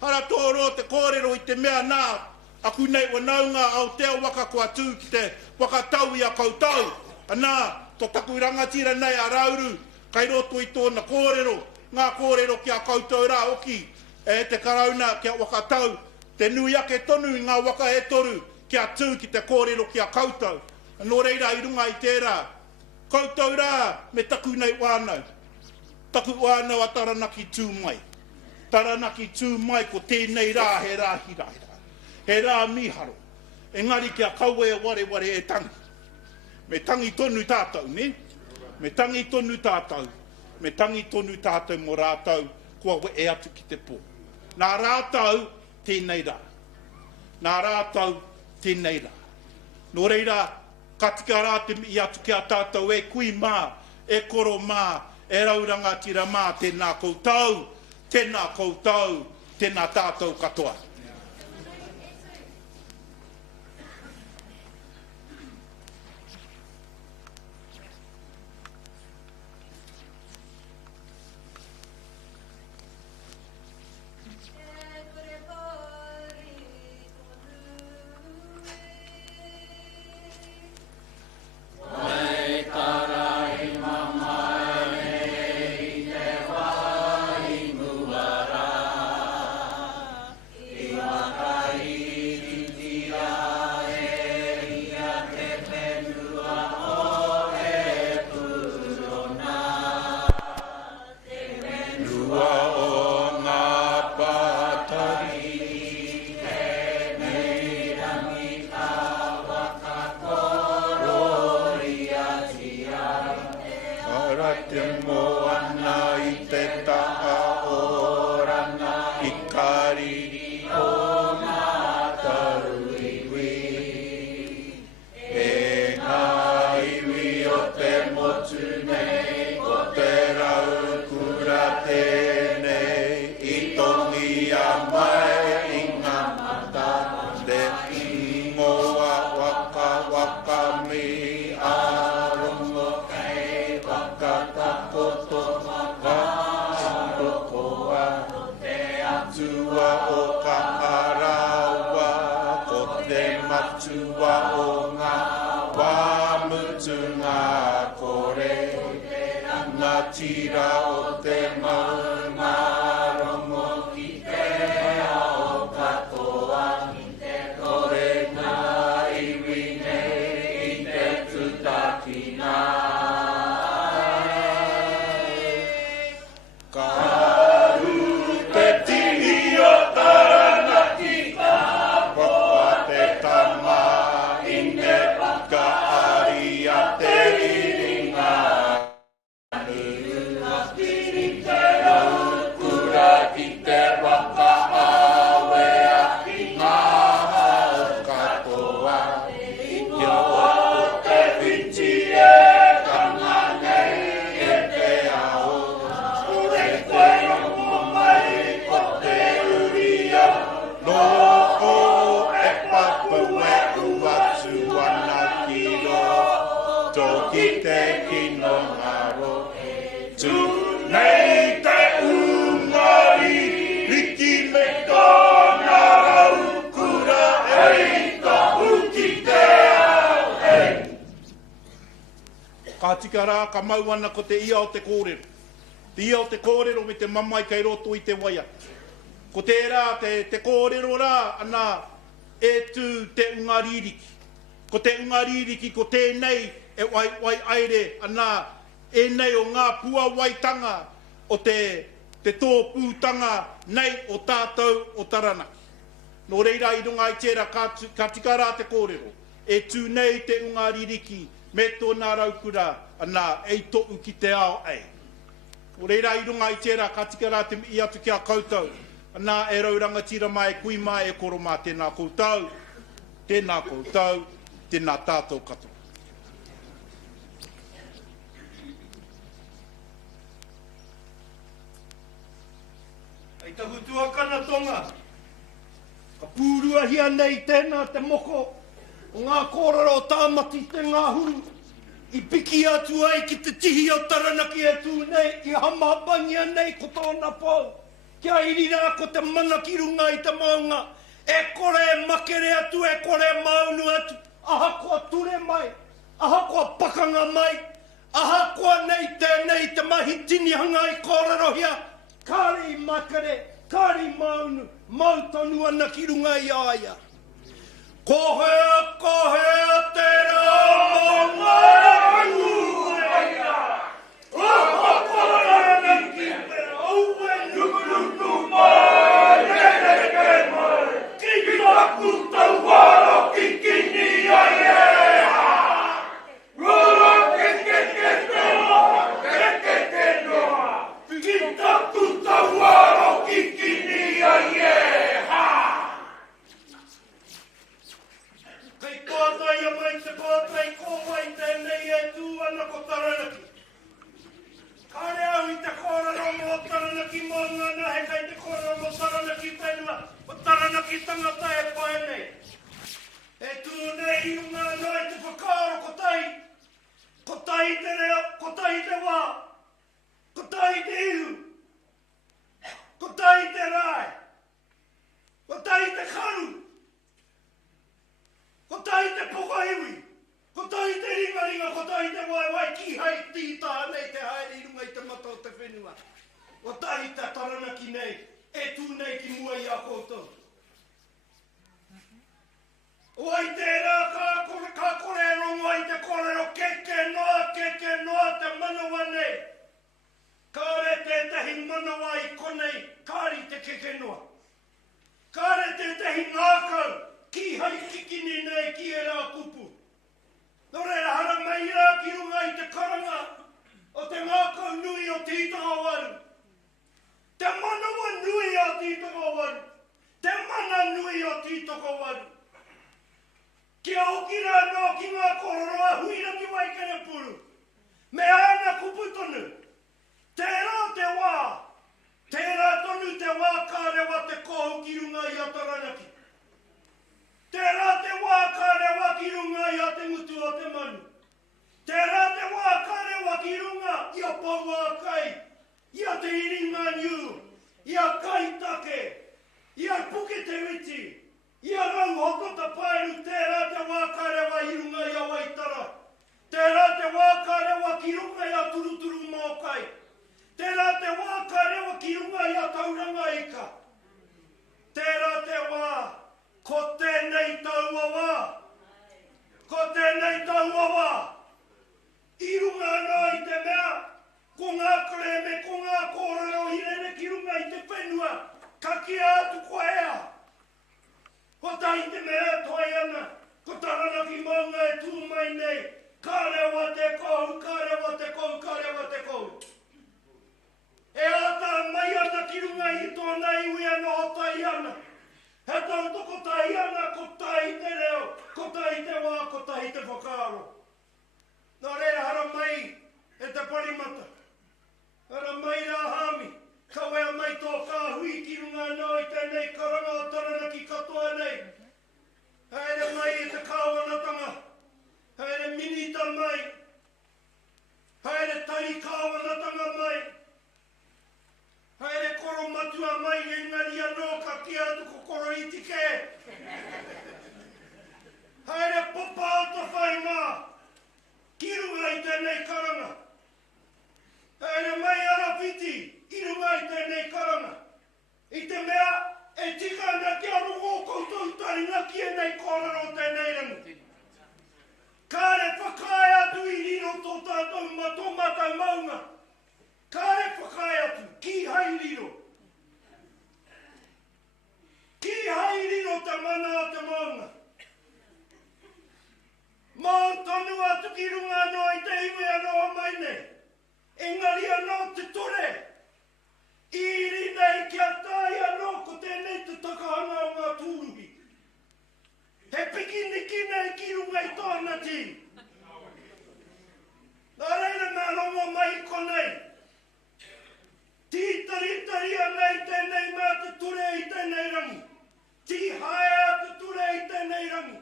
hara tōro te kōrero i te mea nā, aku nei wanaunga au teo waka kua tū ki te wakatau i a koutou. Anā, tō taku rangatira nei a rauru, kai roto i tōna kōrero, ngā kōrero ki a koutou rā oki, e te karauna ki a wakatau, te nui ake tonu i ngā waka e toru, ki a tū ki te kōrero ki a koutou. Nō reira i runga i tērā, koutou rā me taku nei wānau. Taku wānau a Taranaki tū mai. Taranaki tū mai ko tēnei rā he rā hira. He rā miharo. Engari kia kaua e ware e tangi. Me tangi tonu tātou, ne? Me tangi tonu tātou mo rātou kua we e atu ki te pō. Nā rātou tēnei rā. Nō reira, ka tika rā te i atu ki a tātou e kui mā, e koro mā, e rauranga tira mā, tēnā koutou, tēnā tātou katoa. I matua o ngā wāmutu ngā kore. Ngā tira o te maunga rongo ki te ao katoa. Kore ngā iwi nei i te tutakina. Karu te tini o Taranaki, koa te tama i ne ka ari a te iringa. Ka tika rā, ka mau ana ko te ia o te kōrero. Te ia o te kōrero me te mamai kei roto i te waia. Ko te rā, te kōrero rā, ana e tū te ungaririki. Ko te ungaririki, ko tēnei e wai aere, ana e nei o ngā pua waitanga o te tōpūtanga nei o tātou o Taranaki. Nō reira i runga i tērā, ka tika rā te kōrero. E tū nei te ungaririki, me tōna raukura ana ei to'u ki te ao ei. O reira i runga i tērā, ka tika rā te i atu ki a koutou. Ana e rauranga tira mai, kui mai e koro mā tēnā koutou, tēnā tātou katoa. Ei tahu tuakana tonga, ka pūrua hia nei tēnā te moko, o ngā kōrero o tāmati te ngā huru, i piki atu ai ki te tihi o Taranaki e tū nei, i hamabangia nei ko tōna pō. Kia irira ko te mana ki runga i te maunga, e kore makere atu, e kore maunu atu, aha koa ture mai, aha koa pakanga mai, aha koa nei tēnei te mahi tini hanga i kōrero hia, kāre i makere, kāre i maunu, mautonu ana ki runga i aia. Kohea te rā maunga aia. Oha kora ki te aue nuku mai, ke mai. Ki taku tau waro ki kini ai e ha. Rora ke noa. Ki taku tau waro ki kini ai e ha. Kei kōtai a mai te kōtai kōwai tēnei e tū ana ko Taranaki. Kāre au i te kōrero mo Taranaki Maunga na he kei te kōrero mo Taranaki whenua, o Taranaki tangata e pai nei. E tū nei unga nai te whakaaro kotai te reo, kotai te wā, kotai te iru, kotai te rai, kotai te karu, kotai te Pōwhiri, kotai te ringaringa, kotai te waiwai ki hai tīta nei te haere i runga i te mata o te whenua. Kotai te Taranaki nei, e tū nei ki mua i a koutou. Oi tērā ka kore rongo i te korero keke noa te manawa nei. Kāre tētahi manawa i konei, kāri te keke noa. Kāre tētahi ngākau, ki hai kikini nei ki e rā kupu. Nō reira hara mai rā ki runga i te karanga o te ngākau nui o tītanga waru. Te manawa nui o tītanga waru. Te mana nui o tītanga waru. Kia hoki rā nō ki ngā kororoa huira ki wai kere puru. Me ana kupu tonu. Tērā te wā. Tērā tonu te wā kārewa te kohu ki runga i a Taranaki. Tērā te wā kārewa ki runga i a te ngutu o te manu. Tērā te wā kārewa ki runga i a paua kai. I a te iringa niu. I a kaitake. I a puke te witi. Ia rau hoko ta pairu tērā te wākarewa i runga i awa i tara. Tērā te wākarewa ki runga i a turuturu mōkai. Tērā te wākarewa ki runga i a tauranga ika. Tērā te wā, ko tēnei taua wā. Ko tēnei taua wā. I runga anō i te mea, ko ngā koreme, ko ngā kōrero i rene ki runga i te whenua, ka kia atu ko ea. Ko tahi te mea toi ana, ko Taranaki Maunga e tū mai nei, ka rewa te kou, ka rewa te kou, ka rewa te kou. E ata mai ana ki runga i tōna iwi ana o tai ana. He tau toko tai ana, ko tahi te reo, ko tahi te wā, ko tahi te whakaaro. Nā reira hara mai e te parimata. Hara mai rā hami, ka wea mai tō ka hui ki runga anō i tēnei karanga o Taranaki katoa nei. Haere mai e te kāwanatanga, haere minita mai, haere tari kāwanatanga mai, haere koro matua mai e ngari anō ka kia atu ko koro itike. Haere popa o ta whainga, ki runga i tēnei karanga. Haere mai arapiti, i runga i tēnei karanga. I te mea, e tika ana ki a rongo koutou taringa ki e nei kōrero tēnei rangi. Kāre whakae atu i riro tō tātou matomata maunga. Kāre whakae atu, ki hai riro. Ki hai riro te mana o te maunga. Mau tonu atu ki runga anō i te iwi anō mai nei. Engari anō te tore. Iri nei kia tai anō ko tēnei te takahanga o ngā tūruhi. He pikiniki nei ki runga i tōna ti. Nā reira mea rongo mai konei. Ti tari anei tēnei mea te ture i tēnei rangi. Ti haea te ture i tēnei rangi.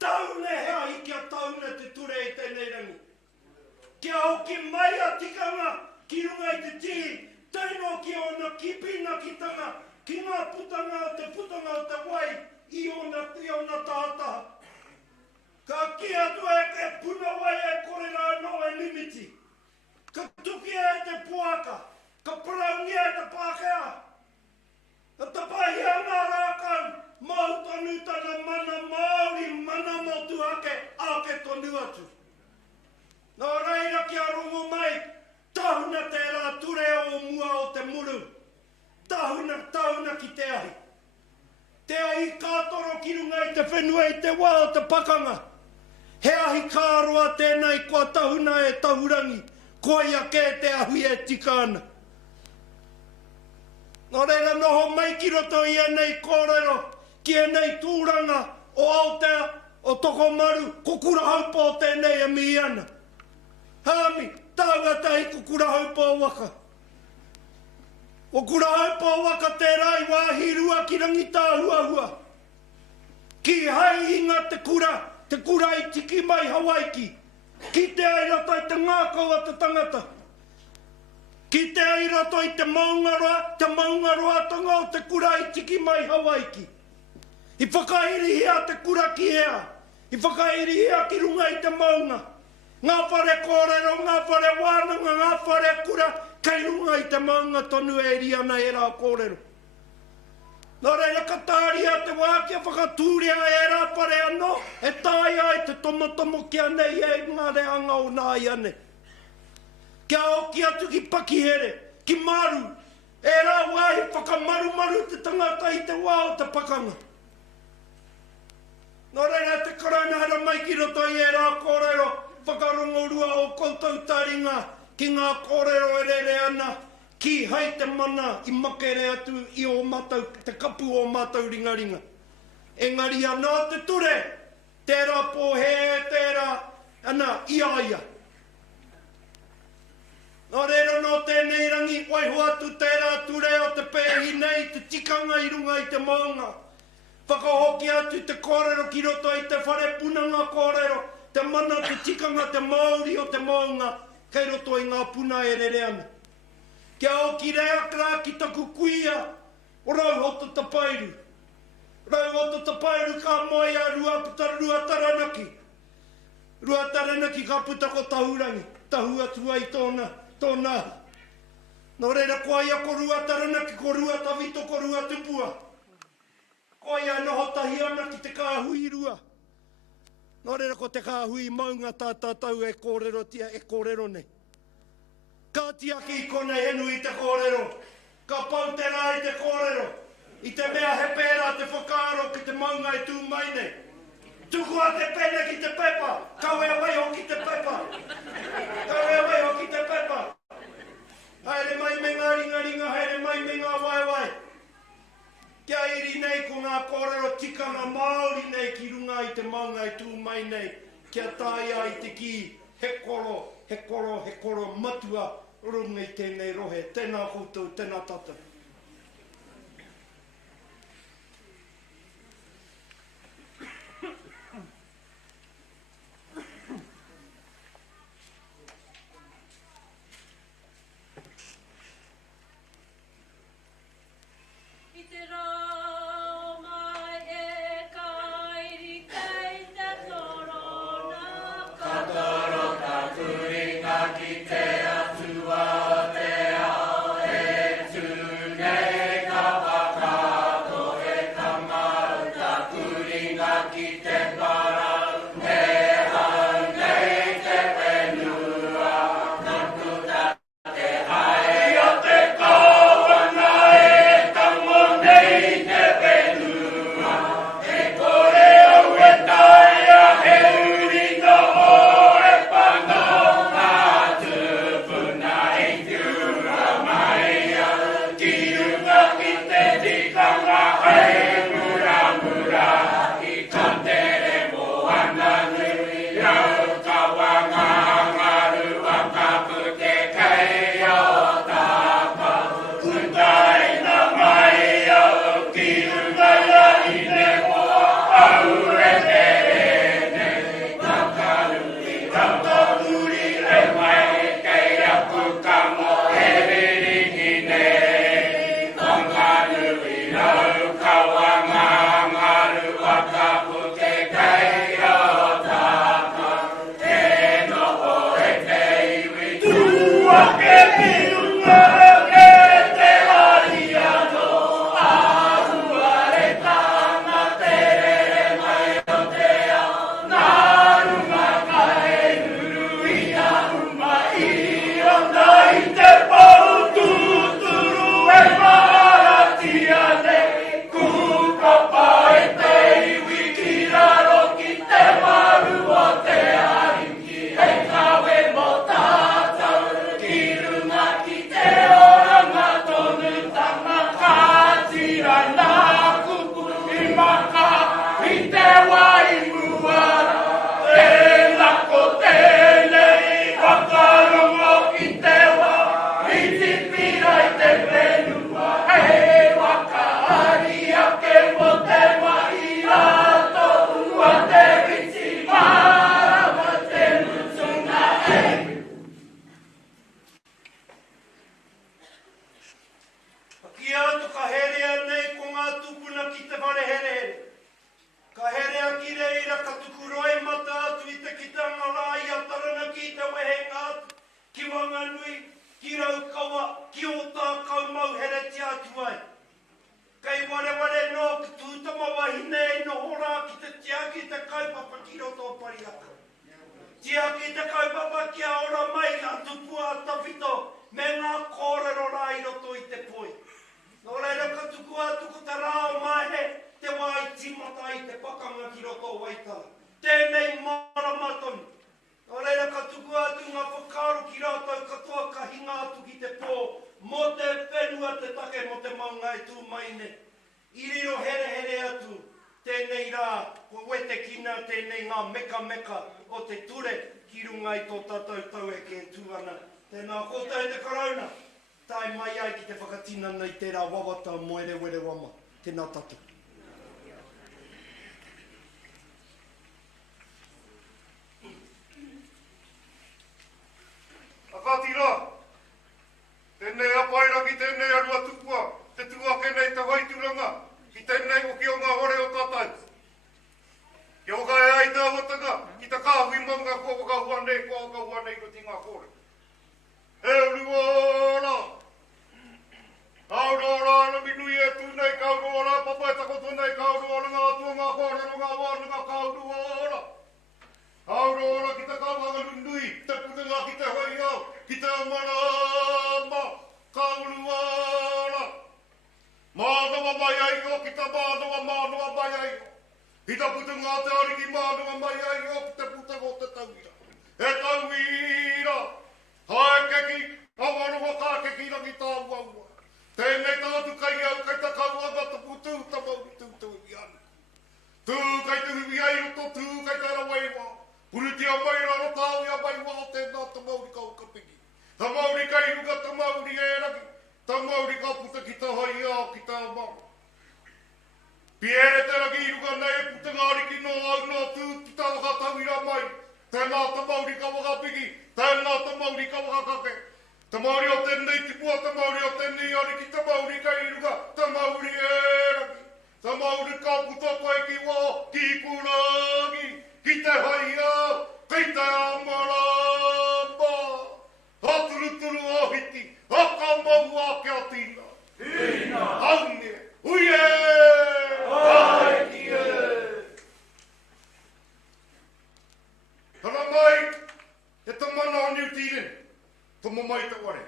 Taune hea i kia taune te ture i tēnei rangi. Kia hoki mai a tikanga ki runga i te ti. Teino ki ona kipina ki tanga, ki ngā putanga o te wai, i ona tātaha. Ka ki atu e ke puna wai e korera anō e limiti. Ka tuki e te puaka, ka praungi e te pākea. Ka tapahi a ngā rākau, mau tonu tana mana Māori, mana motu ake, ake tonu atu. Nā reira ki a rongo mai, tahuna tērā ture o mua o te muru. Tahuna ki te ahi. Te ahi kātoro ki runga i te whenua i te wā o te pakanga. He ahi kāroa tēnei kua tahuna e tahurangi. Koe ia kē te ahui e tika ana. Nō reira noho mai ki roto i enei kōrero, ki enei tūranga o Aotea, o Tokomaru, ko kura haupa o tēnei e mi ana. Hami, tāngata i ko kura haupa o waka. O kura haupa o waka te rai wāhirua ki rangi tāhuahua. Ki hai inga te kura i tiki mai Hawaiki. Ki te ai rato i te ngākau te tangata. Ki te ai rato i te maungaroa tanga o te kura i tiki mai Hawaiki. I whakairi hea te kura ki hea. I whakairi hea ki runga i te maunga. Ngā whare kōrero, ngā whare wānanga, ngā whare kura, kei runga i te maunga tonu e riana e rā kōrero. Nā reira ka tāria te wākia whakatūria e rā whare anō, e tāi ai te tomotomo kia nei e ngā reanga o nā iane. Kia oki atu ki pakihere, ki maru, e rā wāhi whakamaru te tangata i te wā o te pakanga. Nā reira te karainahara mai ki roto i e rā kōrero, whakarongorua o koutou taringa ki ngā kōrero e rere ana, ki hai te mana i makere atu i o matau, te kapu o matau ringaringa. Engari anā te ture, tērā pōhe, tērā ana iaia. Nā reira no tēnei rangi, wai hoatu tērā ture o te pēhi nei, te tikanga i runga i te maunga. Whakahoki atu te kōrero ki roto i te whare punanga kōrero, te mana, te tikanga, te Māori o te maunga, kei roto i ngā puna e rere ana. Kia o ki rea kra ki taku kuia, o rau hoto tapairu. Rau o to tapairu ka moe a rua taranaki. Rua taranaki ka puta ko tahurangi. Tahu atu ai tōna. Nō reira koa ia ko rua taranaki, ko rua tawhito, ko rua tupua. Koa ia noho tahi ana ki te kāhui rua. Nō reira ko te kāhui maunga tātātau e kōrero tia, e kōrero nei. Ka tiaki i konei henu i te kōrero. Ka pau te rā i te kōrero. I te mea he pērā te whakaaro ki te maunga i tū mai nei. Tukua te pene ki te pepa. Kawe awai hoki te pepa. Kawe awai hoki te pepa. Haere mai me ngā ringa, haere mai me ngā waiwai. Kia iri nei ko ngā kōrero tikanga Māori nei ki runga i te maunga i tū mai nei. Kia tāia i te ki he koro matua runga i tēnei rohe. Tēnā koutou, tēnā tata. Tiaki te kaupapa kia ora mai a tupua tawhito me ngā kōrero rā i roto i te poi. Nō reira ka tuku atu ko te rāo mai te wai timata i te pakanga ki roto waitara. Tēnei maramatoni. Nō reira ka tuku atu ngā whakaaro ki rātou katoa ka hinga atu ki te pō mo te whenua te take mo te maunga i tū mai ne. Iriro here atu. Tēnei rā, ko wete kina tēnei ngā meka o te ture ki runga i tō tātou tau e ke tūana. Tēnā koutou te karauna, tai mai ai ki te whakatina nei tērā wawata moere were wama. Tēnā tātou. Akatira, tēnei apaira ki tēnei arua tupua, te tuake nei te waituranga, ki tēnei o ki o ngā hore o maunga ko whakahua nei, ko whakahua nei ko tinga kore. E uri wāra. Aurora, na minui e tūnei kaurora, papai tako tūnei kaurora, ngā tua ngā kōrero, ngā wāra, ngā kaurora. Aurora, ki te kauranga nui, te putenga ki te hoia, ki te amarama, kaurora. Mānawa mai aio, ki te mānawa mai aio. Ki te putenga te ariki mānawa mai aio, ki te putenga o te tauira. E tauira, hae keki, awaroa kā keki rangi tā uaua. Tēnei tātu kai au, kai ta kauanga ta putu, ta mauri tūtau i anu. Tū kai te hui ai roto, tū kai te rawaiwa. Puruti a mai raro tāui a mai wā o tēnā ta mauri kau kapiki. Ta mauri kai ruga, ta mauri e rangi. Ta mauri ka puta ki ta hai ao ki ta mau. Piere te rangi ruga nei puta ngāri ki no au no tū ki ta waka tauira mai. Tēnā ta mauri ka waka piki, tēnā ta mauri ka waka kake. Ta mauri o tēnei tipua, ta mauri o tēnei ariki, ta mauri kai ruga, ta mauri e rangi. Ta mauri ka puta koe ki wā, ki kurangi, ki te hai au, ki te amarama. Ha turuturu o hiti, ha ka mau a kia tina. Tina. Haunge, uie, haikie. Hana mai, e ta mana o New Zealand. Tomo mai te ware.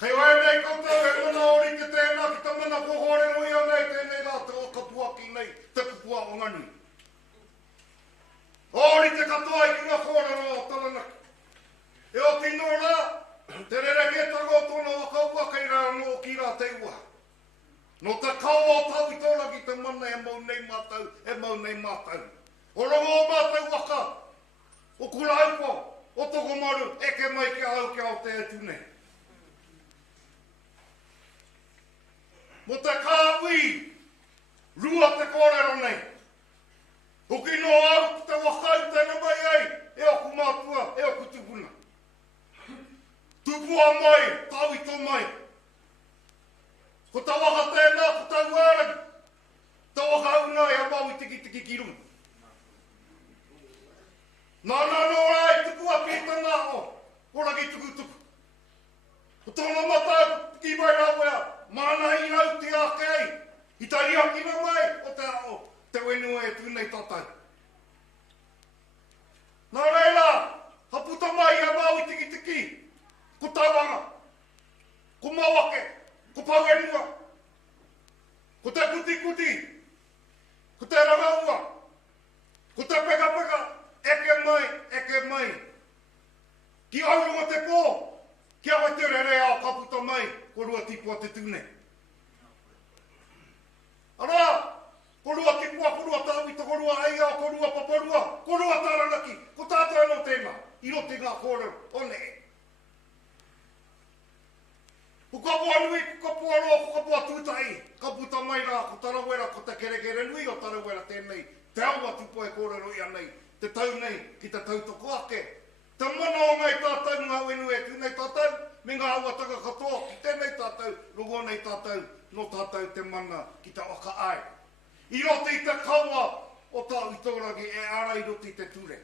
Kei oe nei koutou e mana ori te tēnā ki ta mana kohore no ia nei tēnei rā te o kapuaki nei te kupua o ngani. Ori te katoa i ki ngā kōrero o Taranaki. E o tino rā, te rereke e tango tōna o kaua kei rā no o ki rā te ua. No te kawa o tawhito ki te mana e mau nei mātau, e mau nei mātau. O rongo o mātau waka, o kura aupo. O toko maru, eke mai ki au ki au te etu nei. Mo te kāwi, rua te kōrero nei. Hoki no au, te wakau tēnā mai ei, e oku mātua, e oku tupuna. Tupua mai, tawhito mai. Ko ta waka tēnā, ko ta uarani. Ta waka una e a mau i tiki ki runga. Nana no ai, tuku a pītana o, ora ki tuku. O tōna matau, ki mai rā wea, mana i au te ākei, i ta riakina mai, o te ao, te wenua e tūnei tātai. Nā reira, haputa mai a mau i tiki, ko tawanga, ko mawake, ko pauenua, ko te kuti, ko te rangaua, ko te peka, eke mai. Ki aurunga te pō, ki awa te rere ao kaputa mai, ko rua tipua te tūne. Ara, ko rua tipua, ko rua tawhito, ko rua aia, ko rua paparua, ko rua taranaki, ko tātou anō tēnā, i rote ngā kōrero, one e. Ko kapua nui, ko kapua roa, ko kapua tūtai, kaputa mai rā, ko tarawera, ko te kerekere nui o tarawera tēnei, te aua tupua e kōrero ia nei. Te tau nei, ki te tautoko ake. Te mana o ngai tātou ngā wenu e tūnei tātou, me ngā auataka katoa ki tēnei tātou, rogo nei tātou, no tātou te mana ki te waka ai. I rote i te kawa o tawhito rangi e ara i rote i te ture.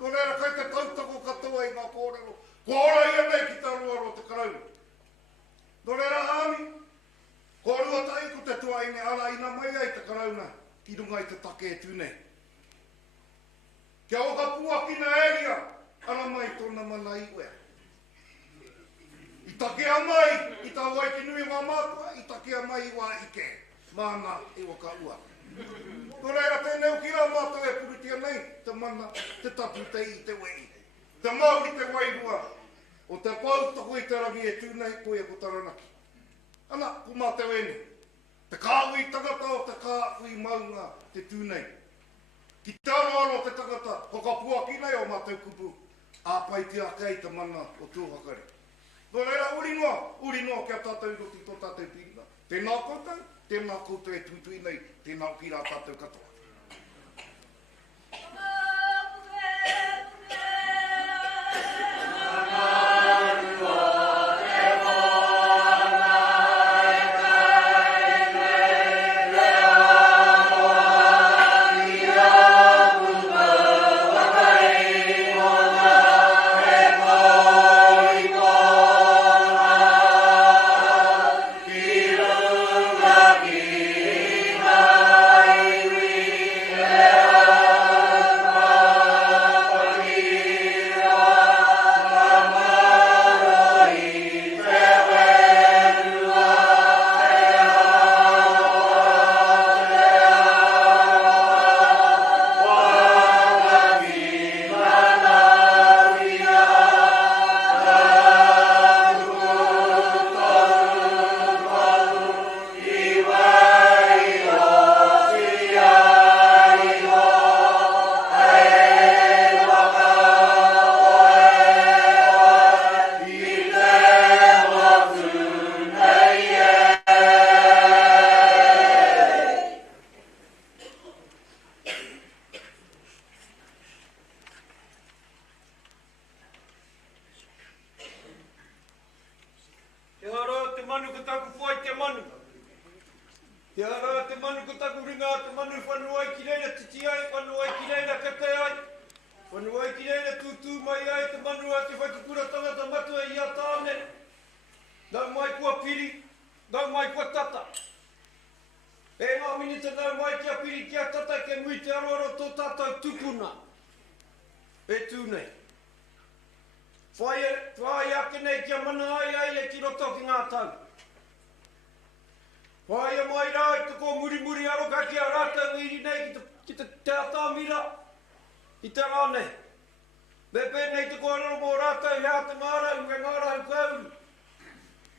Ko reira kai te tautoko katoa i ngā kōrero, ko ora ia nei ki te aruaro te karau. No reira hāmi, ko rua tai ko te tua ine ara ina mai ai te karauna, ki runga i te take e tūnei. Kia o ka puakina eria, ana mai tōna mana i wea. I takea mai, i tā waiki nui wā mātua, i takea mai i wā ike, māna i waka ua. Ko reira tēnei o ki rā mātua e purutia nei, te mana, te tapu te i te wei. Te mauri te wairua, o te pau toko i te rangi e tūnei koe e ko Taranaki. Ana, ko mā te wene, te kāwi tangata o te kāwi maunga te tūnei. Ki te aroaro te tangata, ko ka puaki nei o mātou kupu, āpai te akei te mana o tūhakare. No reira, uri noa kia tātou roti tō tātou pīrina. Tēnā koutou e tūtui nei, tēnā o ki rā tātou katoa. Tēnā ngā te manu whanua i ki reira titi ai, whanua i ki reira kate ai, whanua i ki reira tūtū mai ai, te manu a te whakikura tangata matua i a tāne. Nau mai kua piri, nau mai kua tata. E ngā minita nau mai kia piri kia tata ke mui te aroro tō tātou tupuna. E tūnei. Whai ake nei kia mana ai e ki roto ki ngā tau. Whai a mai rā i te ko muri aro ka kia rātau iri nei ki te tāmira i te rāne. Bepe nei te ko aroro mō rātau hea te ngārau, me ngārau kauru.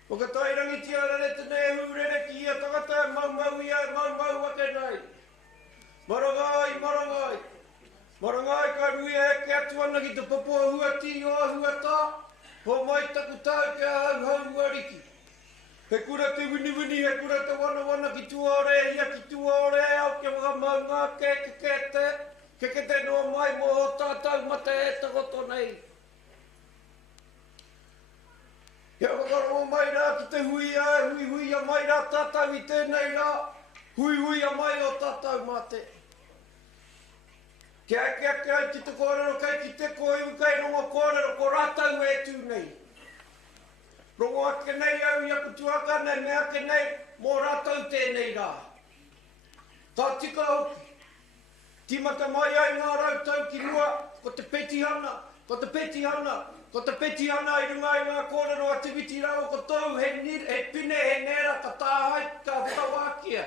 O ka tai rangi tia rere te nei hurere ki ia tangata mau ia mau ake nei. Marangai. Marangai ka rui e ke atu ana ki te papua huati o huata. Ho mai taku tau ke hau ariki. He kura te wini, he kura te wana ki tuare, ia ki tuare au ke mga maunga ke te noa mai mo ho tātau mate e takoto nei. Ia wakarongo mai rā ki te hui a mai rā tātau i tēnei rā. Hui a mai o tātau mate. Kia ai ki te kōrero kai ki te koiu kai rongo kōrero ko rātau e tū nei. Rongo ake nei au i aku tuaka nei me ake nei mō rātau tēnei rā. Tā tika hoki. Timata mai ai ngā rautau ki rua ko te petihana i runga i ngā kōrero activity rao ko tau he pine he nera ka tāhai ka whakawākia.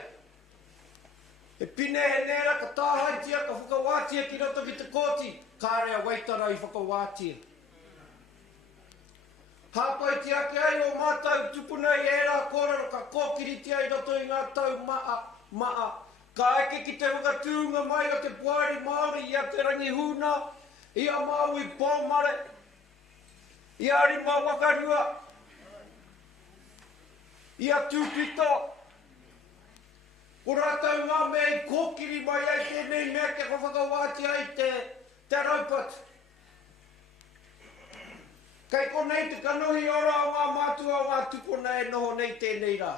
He pine he nera ka tāhaitia ka whakawātia ki roto ki te kōti, ka rea waitara i whakawātia. Hāpai ti ake ai o mātau tupuna i era kōrero ka kōkiritia i roto i ngā tau maa. Ka eke ki te whakatūnga mai o te Pōwhiri Māori i a te rangi hūna, i a mau i pōmare, i a rima wakarua, i a tūpito. O rātau ngā mea i kōkiri mai ai tēnei mea ke whakawāti ai te raupatu. Kei konei te kanohi ora o ngā mātua o ngā tupuna e noho nei tēnei rā.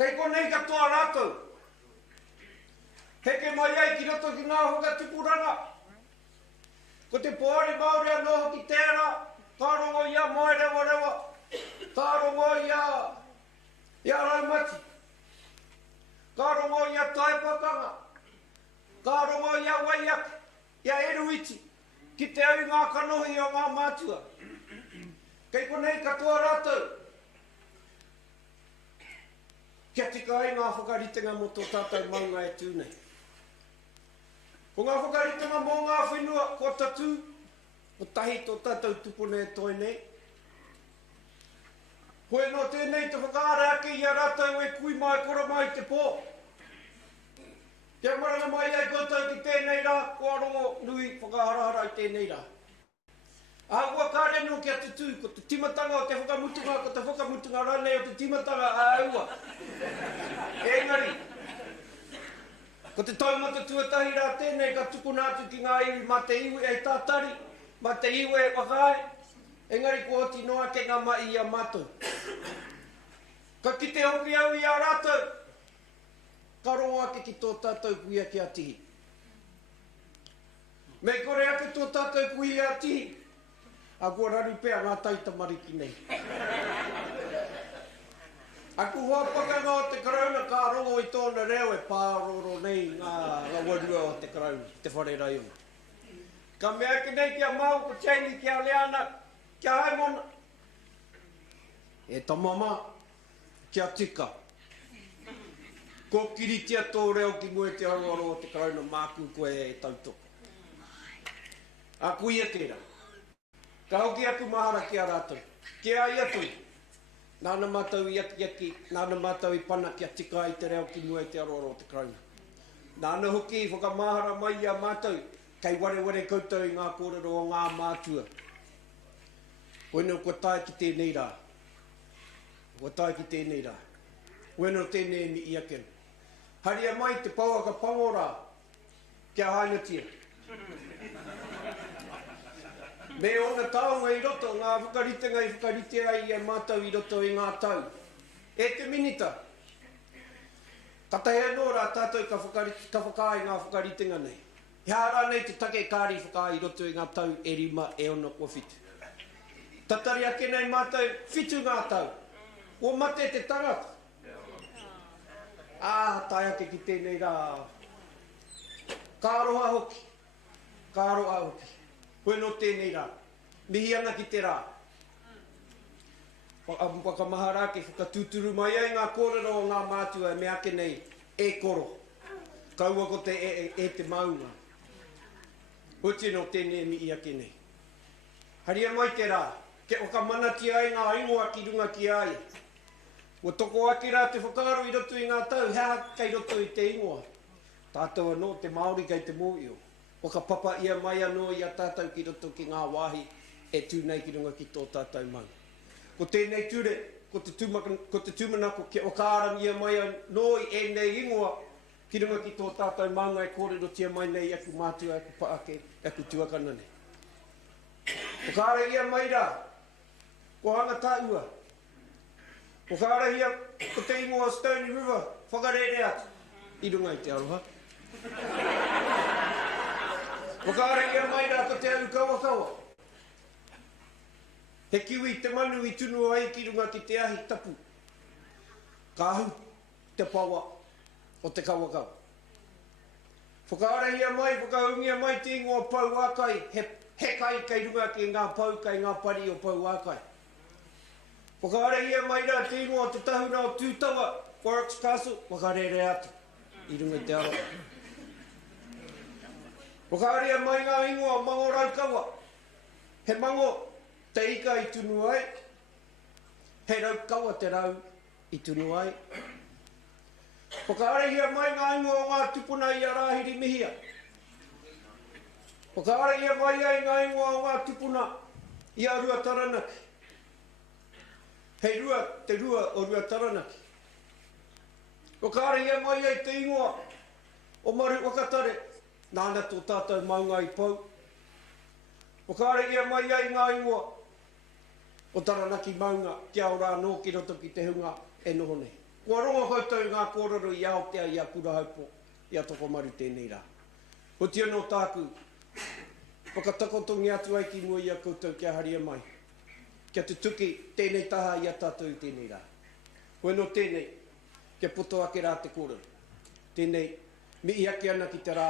Kei konei katoa rātou. Heke mai ai ki roto ki ngā whakatupuranga. Ko te Pōwhiri Māori a noho ki tērā, ka rongo ia mai rewa. Ka rongo ia raumati. Ka rongo ia taipakanga. Ka rongo ia waiake, ia eruiti. Ki te au ngā kanohi o ngā mātua. Kei konei katoa rātou. Kia tika ai ngā whakaritenga mo tō tātou maunga e tūnei. Ko ngā whakaritenga mō ngā whenua ko tatu, o tahi tō tātou tupuna e toi nei. Hoi no tēnei te whakaara ake i a rātou e kui mai kora mai te pō. Kia maranga mai ai koutou ki tēnei rā, ko arongo nui whakaharahara i tēnei rā. Ahua kāre no kia tutu, ko te timatanga o te whakamutunga rane o te timatanga a aua. Engari. Ko te taumata tuatahi rā tēnei ka tukuna atu ki Ngā Iwi ma te iwi e tātari, ma te iwi e whakae. Engari ko oti noa ke ngā mai i a mātou. Ka ki te hoki au i a rātou. Ka rongo ake ki tō tātou kuia ki a tihi. Me kore ake tō tātou kuia a tihi. A kua raru pēr ngā taita mariki nei. Aku hoa pakanga o te karauna ka rongo i tōna reo e pāroro nei ngā warua o te karauna, te whare raiunga. Ka mea ke nei kia mau ko chaini kia leana, kia haimona. E tamama, kia tika. Ko kiritia tō reo ki mue te aroro o te karauna māku koe e tautoko. A kui e tērā. Ka hoki aku mahara ki a rātou. Ki ai atu. Nāna mātou i aki, nāna mātou i pana ki a tika i te reo ki mue te aroro o te karauna. Nāna hoki i whakamahara mai a mātou. Kei ware koutou i ngā kōrero o ngā mātua. Oino ko tae ki tēnei rā. Ko tae ki tēnei rā. Oino tēnei mi i akenu. Haria mai te pauaka pangora kia hainatia. Me ona taonga i roto, ngā whakaritenga i whakaritera i a mātou i roto i ngā tau. E te minita. Kata hea no rā tātou ka whakai ngā whakaritenga nei. He hara nei te take kāri whakai roto i ngā tau e rima e ona o whitu. Tatari ake nei mātou whitu ngā tau. O mate te tangata. Tai ake ki tēnei rā. Kāroha hoki. Kāroha hoki. Koe no tēnei rā. Mihi ana ki te rā. Whakamahara ke whakatūturu mai ai ngā kōrero o ngā mātua me ake nei e koro. Kaua ko te te maunga. Hoti no tēnei mi i ake nei. Haria mai te rā. Ke whakamanati ai ngā ingoa ki runga ki ai. Wa toko ake rā te whakaro i roto i ngā tau, hea kai roto i te ingoa. Tātou anō te Māori kai te mōio. Whakapapa ia mai anō i a tātou ki roto ki ngā wāhi e tūnei ki runga ki tō tātou mau. Ko tēnei ture, ko te tūmanako ke whakaaram ia mai anō i e nei ingoa ki runga ki tō tātou maunga e kōrero tia mai nei aku mātua, aku paake, aku tuakana nei. Whakaara ia mai rā, ko hanga tāua. Ko whakaara ia ko te ingoa Stony River, whakarere atu, i runga i te aroha. Whakaara ia mai rā ko te au kawa. He kiwi te manu i tunu ai ki runga ki te ahi tapu. Kāhu, te pawa o te kawa. Whakaara ia mai, whakaungia mai te ingoa pau ākai, he kai kai runga ki ngā pau kai ngā pari o pau ākai. Whakaara ia mai rā te ingoa te tahuna o tūtawa, Warwick's Castle, whakarere atu, i runga te aroha. Whakaara ia mai ngā ingoa mango raukawa, he mango te ika i tunu ai, he raukawa te rau i tunu ai. Whakaara ia mai ngā ingoa o ngā tupuna i a rāhiri mihia. Whakaara ia mai ai ngā ingoa o ngā tupuna i a rua Taranaki. Hei rua, te rua o rua Taranaki. Whakaara ia mai ai te ingoa o maru wakatare, nāna tō tātou maunga i pau. Whakaara ia mai ai ngā ingoa o Taranaki Maunga, kia ora anō ki roto ki te hunga e noho nei. Kua rongo koutou ngā kōrero i Aotea i a Kurahaupo, i a toko maru tēnei rā. Hoti anō tāku, whakatakotongi atu ai ki mua i a koutou kia haria mai. Kia te tuki tēnei taha i a tātou i tēnei rā. Koe no tēnei, kia poto ake rā te kōrero. Tēnei, mi i ake ana ki te rā,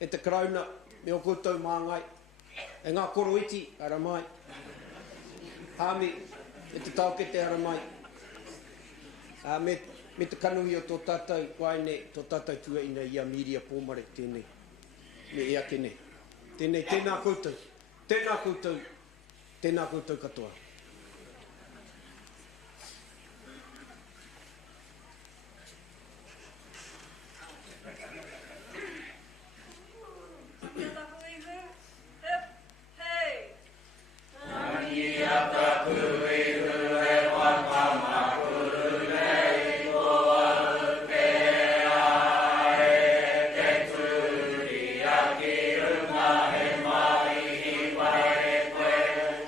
e te krauna, me o koutou māngai, e ngā koro iti, ara mai. Hāmi, e te taukete ara mai. Me te kanuhi o tō tātou, waine, tō tātou tua ina i a miria pōmare tēnei. Me i ake nei. Tēnei, tēnā koutou. Tēnā koutou. Tēnā koutou katoa.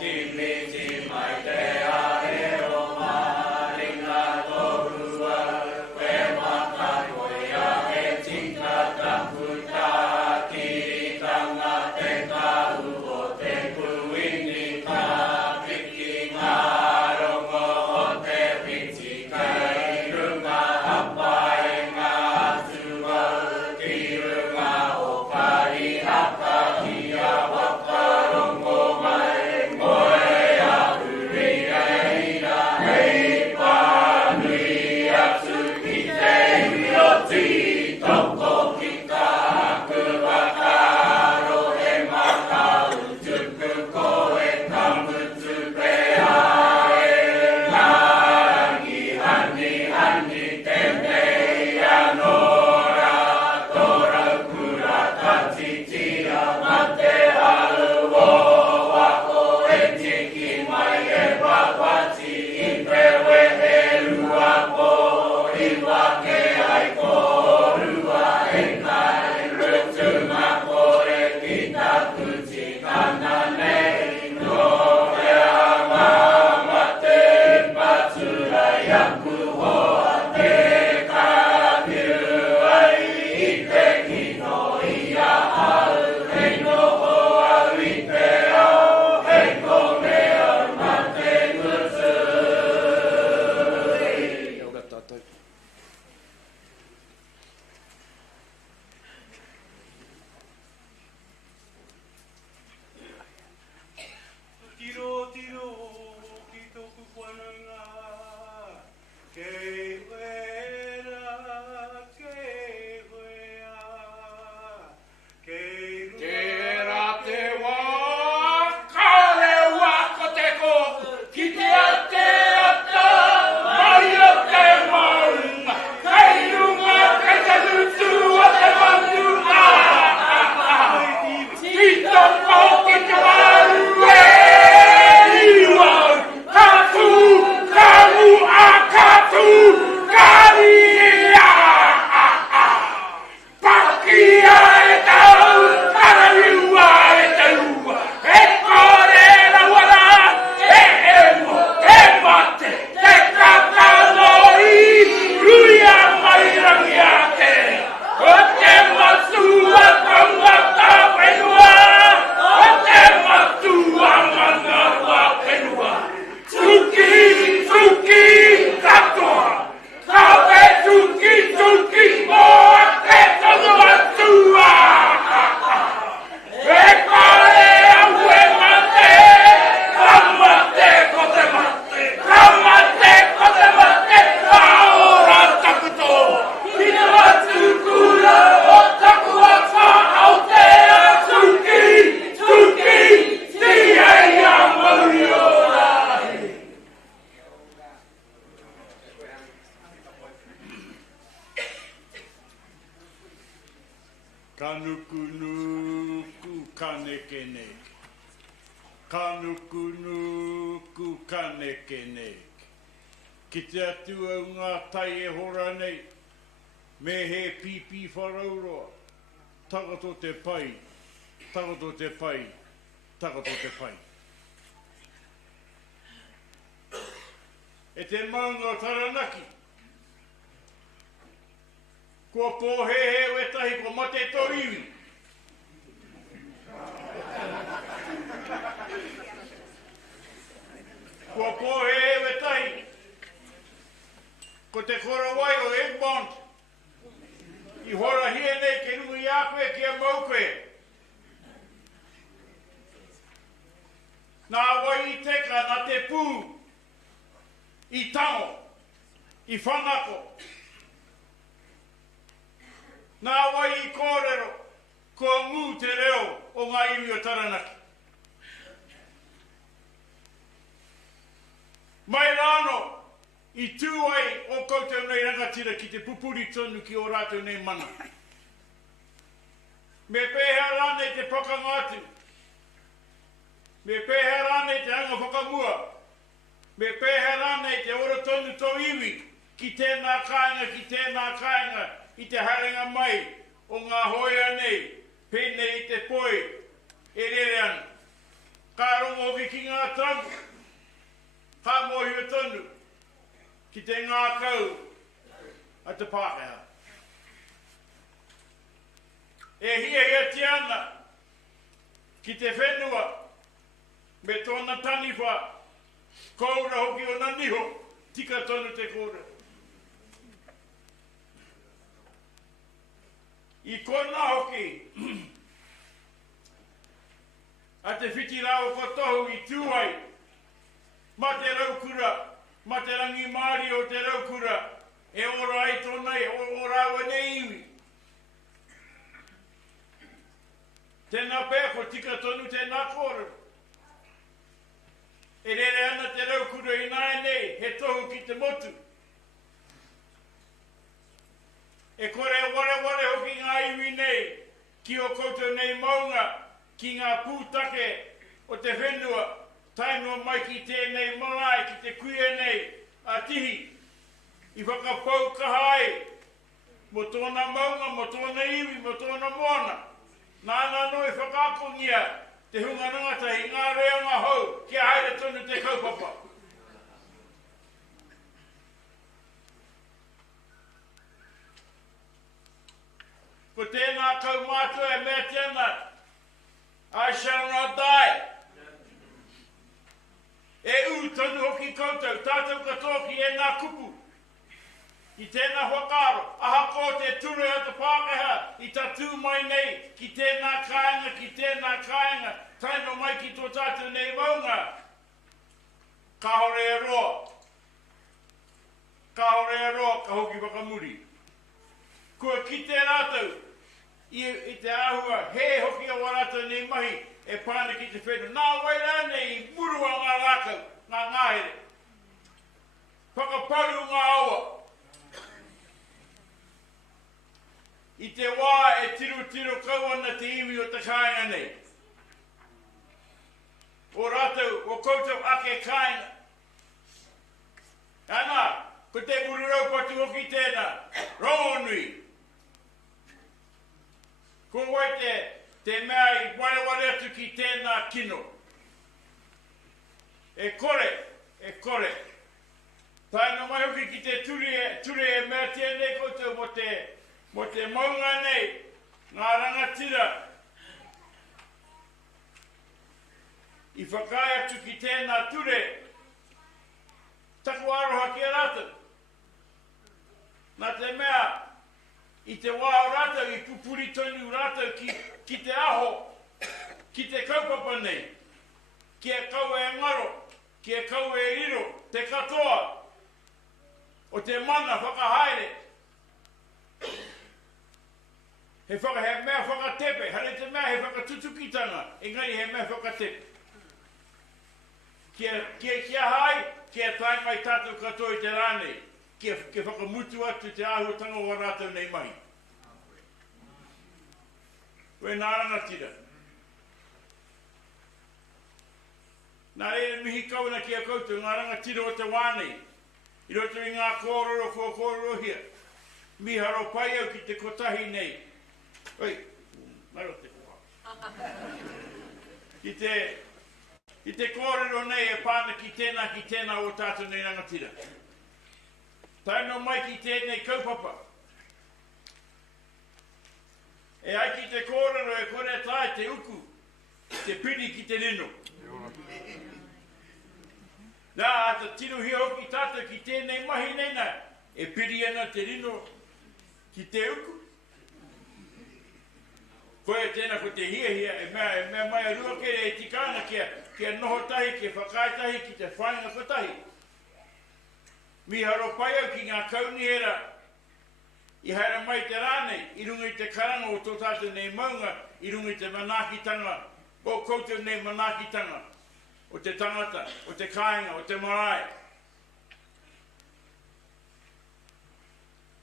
Give me nuku kaneke neke. Kanuku nuku kaneke neke. Ki te atua o ngā tai e hora nei, me he pipi wharauroa. Takato te pai, takato te pai, takato te pai. E te maunga o Taranaki. Kua pōhehe o etahi ko mate Te Iwi. Kua pōhehe o etahi ko te kora wai o Egmont. I hora hia nei ke rungu i a koe ki a mau koe. Nā wai i teka, nā te pū, i tango, i whanako. Nā wai i kōrero, ko ngū te reo o Ngā Iwi o Taranaki. Mai rāno, i tūai o koutou nei rangatira ki te pupuri tonu ki o rātou nei mana. Me pēhea rānei te whakangātu. Me pēhea rānei te anga whakamua. Me pēhea rānei te ora tonu Te Iwi ki tēnā kāinga i te harenga mai o ngā hoia nei, pēnei i te poi, e rere ana. Ka rongo hoki ki ngā tangu, ka mohi o tonu, ki te ngā kau a te Pākehā. E hia te ana ki te whenua me tōna taniwha koura hoki o naniho tika tonu te kōra. I kona hoki a te whitirao kotohu i tūai ma te raukura, ma te rangi Māori o te raukura, e ora ai tōnei, ora awa nei iwi. Tēnā pēr ko tika tonu tēnā kōrero. E rere ana te raukura i nāi nei, he tohu ki te motu. E kore ware hoki Ngā Iwi nei, ki o koutou nei maunga, ki ngā pūtake o te whenua, tainua mai ki tēnei marae, ki te kuia nei, a tihi, i whakapau kahai, mo tōna maunga, mo tōna iwi, mo tōna moana. Nāna noi whakakongia, te hunga rangatahi, ngā reanga hou, ki a haere tonu te kaupapa. Ko tēnā kau mātua e mea tēnā, I shall not die. E tonu hoki koutou, tātou katoki e nā kupu. I tēnā whakaro, aha ko te ture o te Pākehā, i tatu mai nei, ki tēnā kāinga, taino mai ki tō tātou nei maunga. Ka hore e roa, ka hoki whakamuri. Kua ki te rātou, i te āhua, he hoki a warātou nei mahi, e pāne ki te whenua. Nā wai rānei i murua ngā rākau, ngā ngāhere. Whakaparu ngā aua. I te wā e tiru kauana te iwi o te kāinga nei. O rātou, o koutou ake kāinga. Ana, ko te ururau patu hoki tēnā, rongo nui. Ko wai te mea i ware atu ki tēnā kino. E kore. Taino mai hoki ki te ture e mea tēnei koutou mo te maunga nei, ngā rangatira. I whakai atu ki tēnā ture, taku aroha ki a rātou. Nā te mea, i te wā o rātou, i pupuri tonu rātou ki te aho, ki te kaupapa nei, ki e kau e ngaro, ki e kau e riro, te katoa, o te mana whakahaere. He mea whakatepe, hare te mea he whakatutukitanga, engari he mea whakatepe. Kia hai, kia tai mai tātou katoa i te rānei, kia whakamutu atu te āhuatanga o rātou nei mahi. Koe nā rangatira. Nā e mihi kauna ki a koutou ngā rangatira o te wānei. I roto i ngā kōroro hia. Mi haro pai au ki te kotahi nei. Oi, maro te koha. I te kōrero nei e pāna ki tēnā o tātou nei rangatira. Taino mai ki tēnei kaupapa. E ai ki te kōrero e kore tāi te uku, te piri ki te rino. Nā, ata tiro hia hoki tātou ki tēnei mahi neina, e piri ana te rino ki te uku. Koe tēnā ko te hia, e mea mai a rua kere e tikana kia noho tahi, kia whakai tahi, ki te whainga kotahi. Mi haro pai au ki ngā kaunihera, I haere mai te rānei, I runga I te karanga o tō tātou nei maunga, I runga I te manākitanga, o koutou nei manākitanga, o te tangata, o te kāinga, o te marae.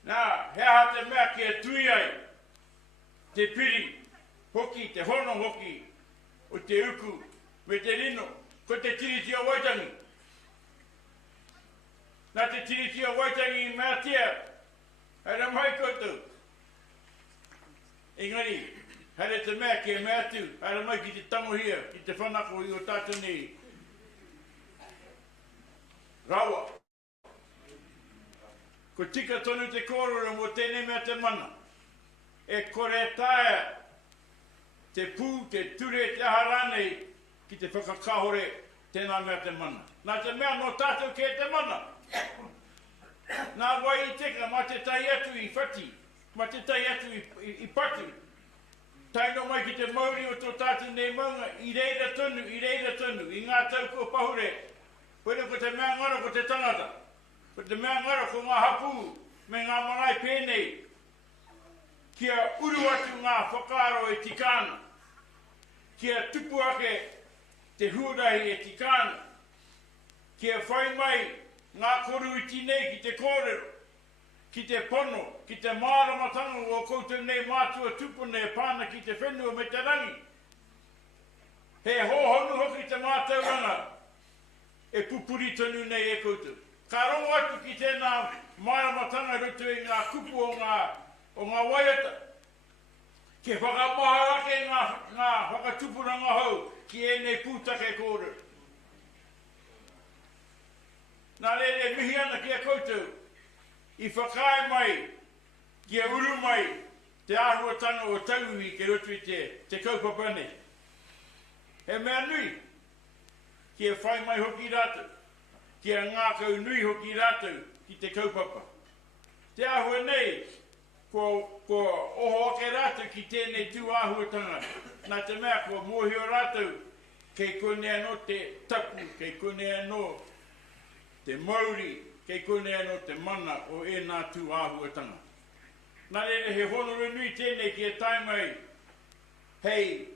Nā, hea te mea ki e tui ai, te piri, hoki, te hono hoki, o te uku, me te rino, ko te tiriti o waitangi. Nā te tiriti o waitangi I mea tia, haere mai koutou. Engari, haere te mea ki e mea tu, haere mai ki te tangohia, ki te whanako I o tātou nei. Rawa. Ko tika tonu te kōrero mo tēnei mea te mana. E kore tāia te pū, te ture, te aharanei ki te whakakahore tēnā mea te mana. Nā te mea no tātou ke te mana. Nā wai I teka, ma te tai atu I whati, ma te tai atu I patu. Taino mai ki te mauri o tō tātou nei maunga, I reira tonu, I ngā tauko pahure. Koe ko te mea ngara ko te tangata, ko te mea ngara ko ngā hapu, me ngā marae pēnei, kia uru atu ngā whakaaro e tikana, kia tupu ake te huarahi e tikana, kia whai mai ngā koru I tinei ki te kōrero, ki te pono, ki te māramatanga o koutou nei mātua tupune e pāna ki te whenua me te rangi. He hōhonu hoki te mātauranga e pupuri tonu nei e koutou. Ka rongo atu ki tēnā māramatanga rutu I ngā kupu o ngā waiata. Ke whakamaha ake ngā whakatupuranga hau ki e nei pūtake kōrero. Nā rere mihi ana ki a koutou, I whakai mai, ki a uru mai, te āhuatanga o tauhi ke rotu I te kaupapa nei. He mea nui, ki a whai mai hoki rātou, ki a ngā kau nui hoki rātou ki te kaupapa. Te āhua nei, ko oho ake rātou ki tēnei tū āhuatanga, nā te mea ko mōhio rātou, kei konea no te tapu, kei konea no te mauri, kei konea no te mana o e nā tū āhuatanga. Nā rere he honore nui tēnei ki e tai mai, hei,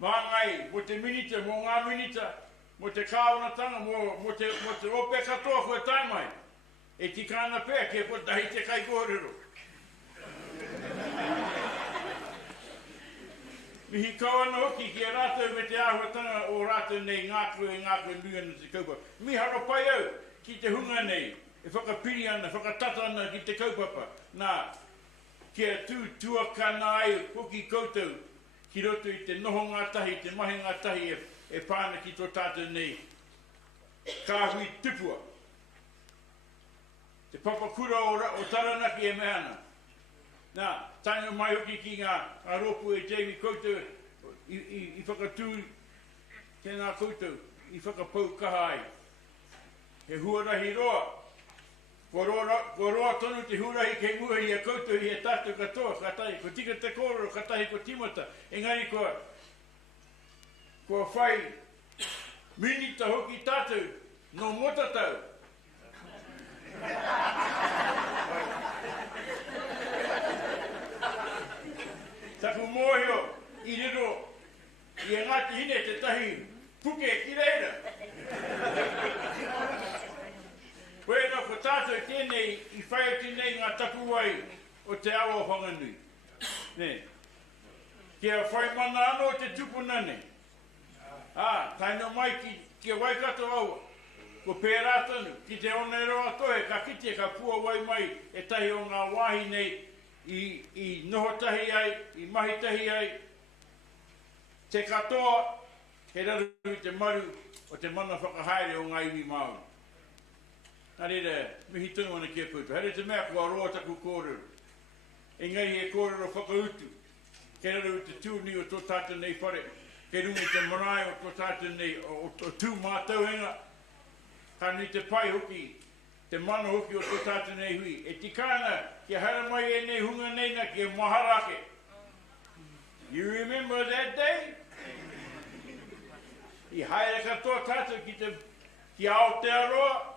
māngai, mo te minita, mo ngā minita, mo te kāwanatanga, mo te ope katoa ko e tai mai, e tikana pēr, ke ko tahi te kai kōrero. Mihi kauana hoki ki a rātou me te āhuatanga o rātou nei ngākru nui ana te kaupapa. Mi haro pai au ki te hunga nei, e whakapiri ana, whakatata ana ki te kaupapa. Nā, kia tuakana ai hoki koutou ki roto I te noho ngā tahi, te mahi ngā tahi e pāna ki tō tātou nei. Kāhui tupua. Te papakura o Taranaki e mehana. Nā, taino mai hoki ki ngā ropu e Jamie koutou I whakatū tēnā koutou, I whakapau kaha ai. He huarahi roa. Ko roa tonu te huarahi kei mua I a koutou I a tātou katoa, katahi, ko tika te kōrero, katahi ko timata. Engari ko whai minita hoki tātou no motatau. Taku mōhio I riro I a ngāti hine te tahi puke ki reira. Koe no ko tātou tēnei I whai ati nei ngā tapu wai o te awa whanganui. Ne, Kia whai mana anō te tupuna nei. Taino mai ki waikato aua. Ko pērā tonu, ki te ona e roa toe, ka kite ka pua wai mai e tahi o ngā wāhi nei i noho tahi ai, i mahi tahi ai. Te katoa, he raru i te maru o te mana whakahaere o Ngā Iwi Māori. Nā reira, mihi tunu ana kia koutou. Here te mea kua roa taku kōrero. Engari e kōrero whakautu. Ke raru i te tūni o tō tātou nei whare. Ke rungi te marae o tō tātou nei o tū mātauhenga. Ka nui te pai hoki, te mana hoki o tō tātou nei hui. E tikana, kia hara mai e nei hunga nei na kia maharake. You remember that day? I haere katoa tātou ki Aotearoa.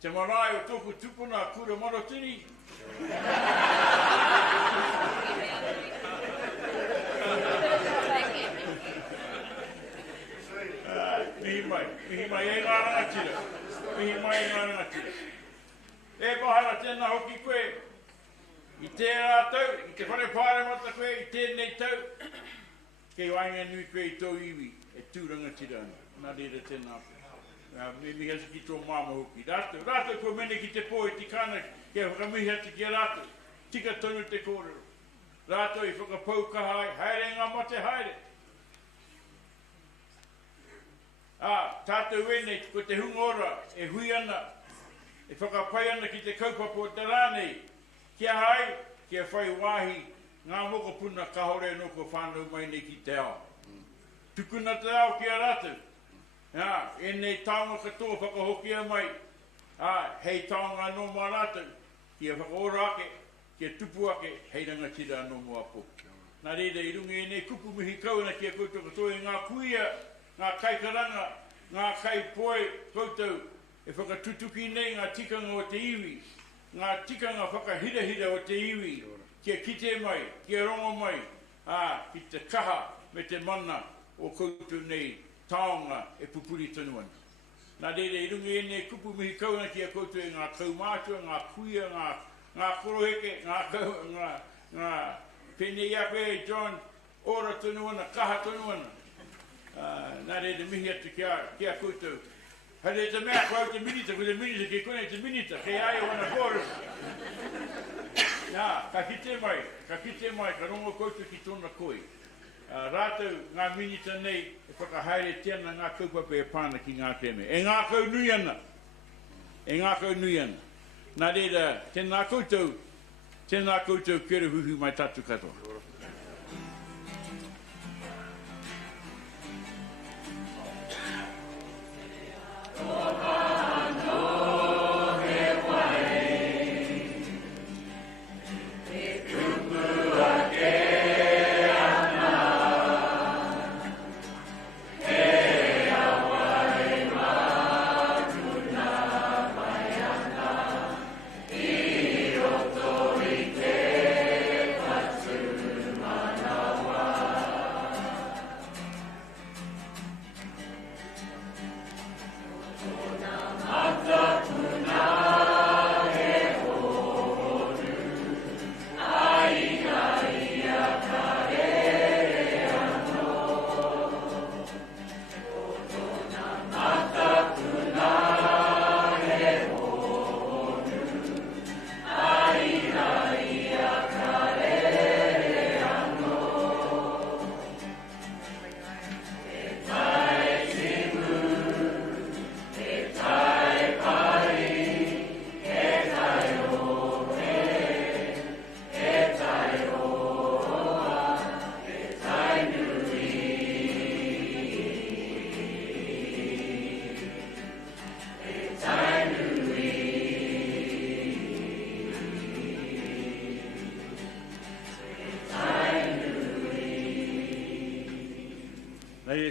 Te marae o tōku tupuna kura marotiri. Mihi mai e ngā rangatira. Mihi mai e ngā rangatira. E mahara tēnā hoki koe. I tērā tau, i te whare pāre mata koe, i tēnei tau. Kei wainga nui koe i tō iwi, e tūrangatira ana. Nā reira tēnā koe. Mi hasi ki tō māma hoki. Rātou ko mene ki te pō i tikana, kia whakamihi atu ki a rātou. Tika tonu te kōrero. Rātou i whakapau kahai, haere ngā mate haere. Tātou wene, ko te hungora, e hui ana, e whakapai ana ki te kaupapa o te rānei. Kia hai, kia whai wāhi, ngā mokopuna ka hore no ko whānau mai nei ki te ao. Tukuna te ao ki a rātou. E nei taonga katoa whakahokia mai. Hei taonga no mā rātou, kia whakaora ake, kia tupu ake, hei rangatira no mua po. Nā reira, i rungi e nei kupu mihi kauna kia koutou katoa ngā kuia, ngā kaikaranga, ngā kai poe koutou, e whakatutuki nei ngā tikanga o te iwi, ngā tikanga whakahirahira o te iwi, kia kite mai, kia rongo mai, ki te kaha me te mana o koutou nei taonga e pupuri tonu ana. Nā reira, i rungi e nei kupu mihi kauna kia koutou e ngā kaumātua, ngā kuia, ngā koroheke, ngā pene iape, John, ora tonu ana, kaha tonu ana. Nā reira mihi atu kia koutou. Hare te mea kua te minita, ko te minita ke kone te minita, ke ai o ana kōrero. Ka kite mai, ka rongo koutou ki tōna koi. Rātou ngā minita nei, e whakahaere tēnā ngā kaupapa e pāna ki ngā teme. E ngā kau nui ana. Nā reira, tēnā koutou kere huhu mai tatu katoa.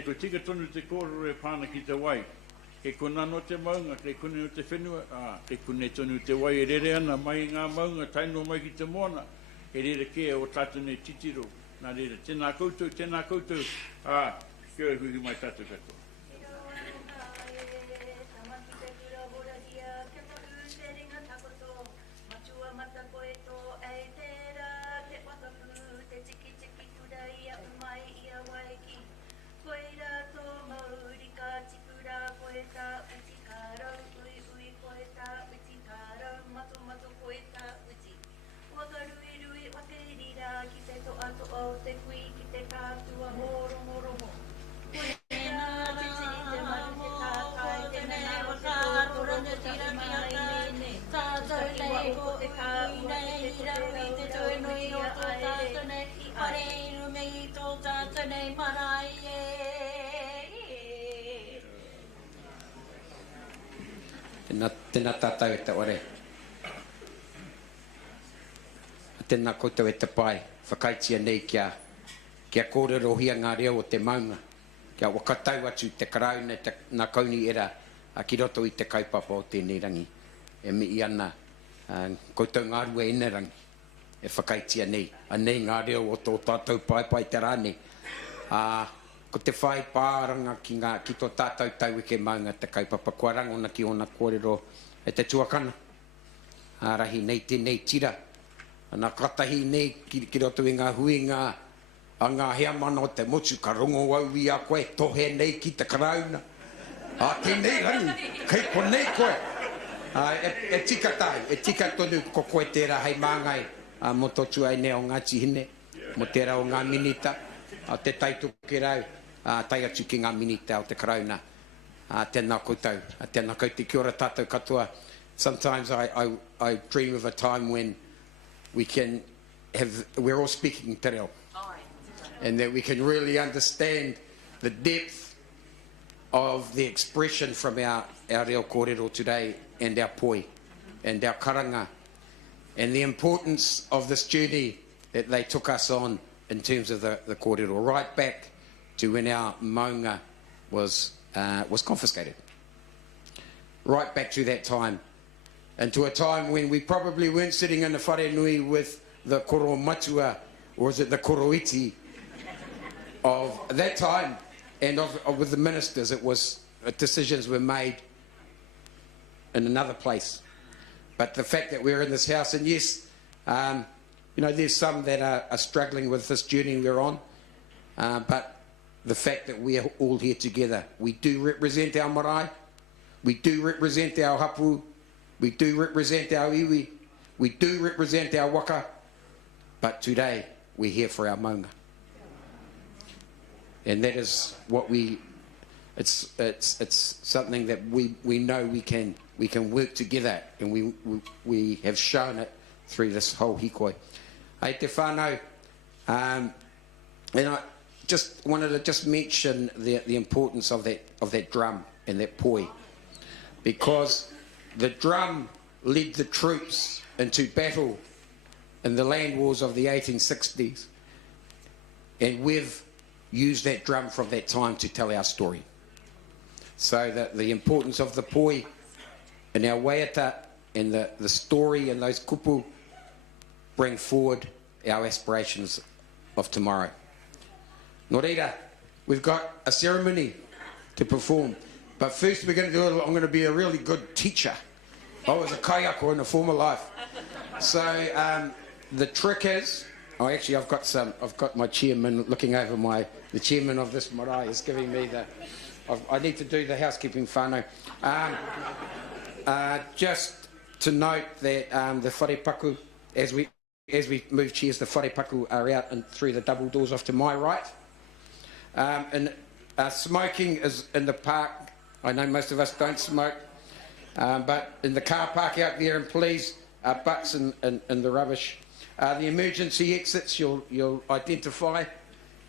Ko tika tonu te kōrero e pāna ki te wai. Ke kona no te maunga, ke kone no te whenua, ke kone tonu te wai e rere ana mai ngā maunga, taino mai ki te moana, e rere kea o tātou nei titiro. Nā rere, tēnā koutou, kia hui mai tātou katoa. Matua mata koe tō ei tērā, te whakapu, te tiki tiki Tēnā tātou e te ore. Tēnā koutou e te pai, whakaitia nei kia kōrero hia ngā reo o te maunga. Kia wakatau atu te karauna, nā kauni era, ki roto i te kaupapa o tēnei rangi. E mi ana, koutou ngā rua ene rangi, e whakaitia nei. Anei ngā reo o tō tātou pai te rāne. Ko te whai pāranga ki tō tātou tau ke maunga te kaupapa kua rangona ki ona kōrero e te tuakana. Rahi nei tēnei tira. Nā katahi nei ki roto i ngā huinga a ngā hea mana o te motu ka rongo au i a koe tohe nei ki te karauna. Tēnei rangi, kei ko nei koe. E tika tai, e tika tonu ko koe tērā hei māngai mo totu ai ne o Ngāti Hine, mo tērā o ngā minita, te taitu ke rau, tai atu ki ngā minita o te karauna. Tēnā koutou, tēnā koutou, kia ora tātou katoa. Sometimes I dream of a time when we're all speaking te reo. And that we can really understand the depth of the expression from our reo kōrero today and our poi and our karanga and the importance of this journey that they took us on in terms of the kōrero, right back to when our maunga was confiscated. Right back to that time, and to a time when we probably weren't sitting in the whare nui with the koro matua, or is it the koroiti of that time, and with the ministers. It was decisions were made in another place. But the fact that we're in this house, and yes, you know, there's some that are struggling with this journey we're on, but the fact that we are all here together, we do represent our marae, we do represent our hapu, we do represent our iwi, we do represent our waka, but today we're here for our maunga. And that is what it's something that we know we can work together, and we have shown it through this whole hikoi. Ai te whānau, and I just wanted to mention the importance of that drum and that poi, because the drum led the troops into battle in the land wars of the 1860s, and we've used that drum from that time to tell our story. So that the importance of the poi and our waiata and the story and those kupu bring forward our aspirations of tomorrow. Nō reira, we've got a ceremony to perform, but first we're going to do I'm going to be a really good teacher. I was a kaiako in a former life. So the trick is, actually I've got my chairman looking over the chairman of this marae is giving me I need to do the housekeeping whānau. Just to note that the wharepaku, as we move chairs, the wharepaku are out and through the double doors off to my right. And smoking is in the park. I know most of us don't smoke, but in the car park out there, and please, butts in the rubbish. The emergency exits you'll identify,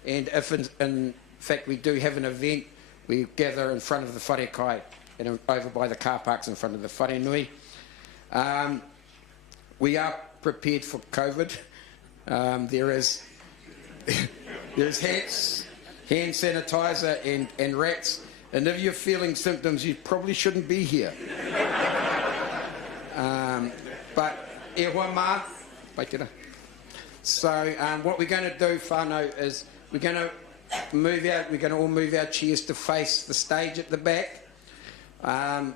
and if in fact we do have an event, we gather in front of the whare kai and over by the car parks in front of the whare nui. We are prepared for COVID. There's hand sanitizer and rats, and if you're feeling symptoms, you probably shouldn't be here. But e hoa mā, paitera. So what we're going to do, whānau, is we're going to all move our chairs to face the stage at the back, and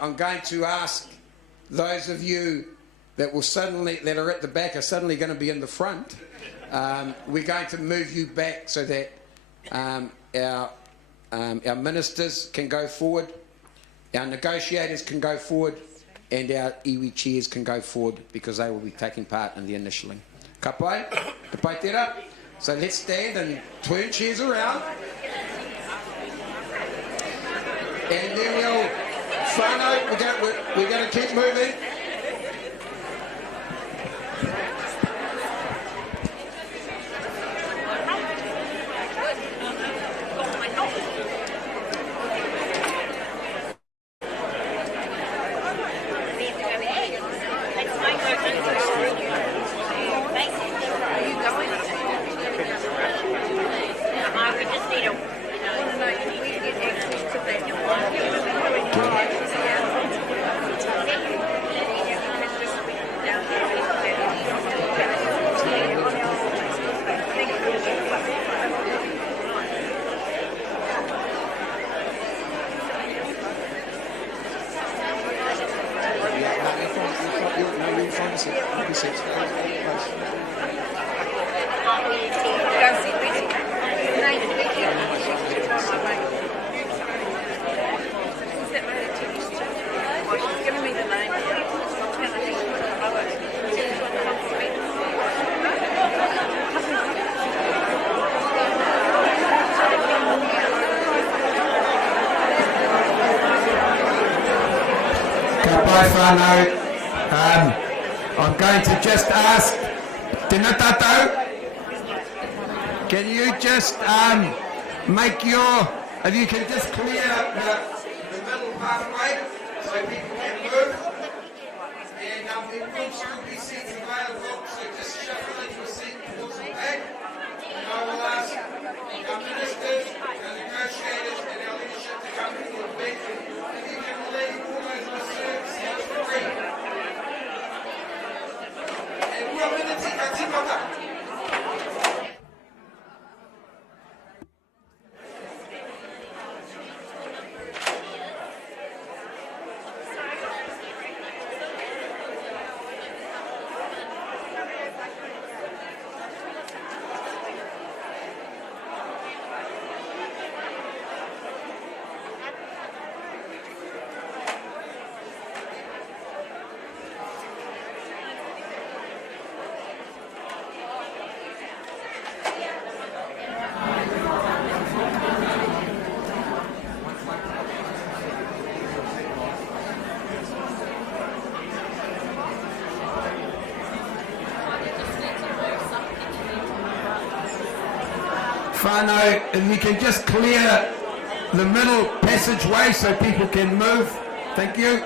I'm going to ask those of you that are at the back are suddenly going to be in the front. We're going to move you back so that our ministers can go forward, our negotiators can go forward, and our iwi chairs can go forward, because they will be taking part in the initialing. Ka pai, te pai tērā. So let's stand and turn chairs around. And then we'll, whānau, we're going to keep moving. I'm going to just ask Tēnā tātou, can you just make your, if you can just clear the middle pathway so people can move, and there will still be seats available, so just shuffle into a seat towards the back, and I will ask our ministers, our negotiators and our leadership to come to the back, if you can leave all those reserves free. Whānau, if you can just clear the middle passageway so people can move. Thank you.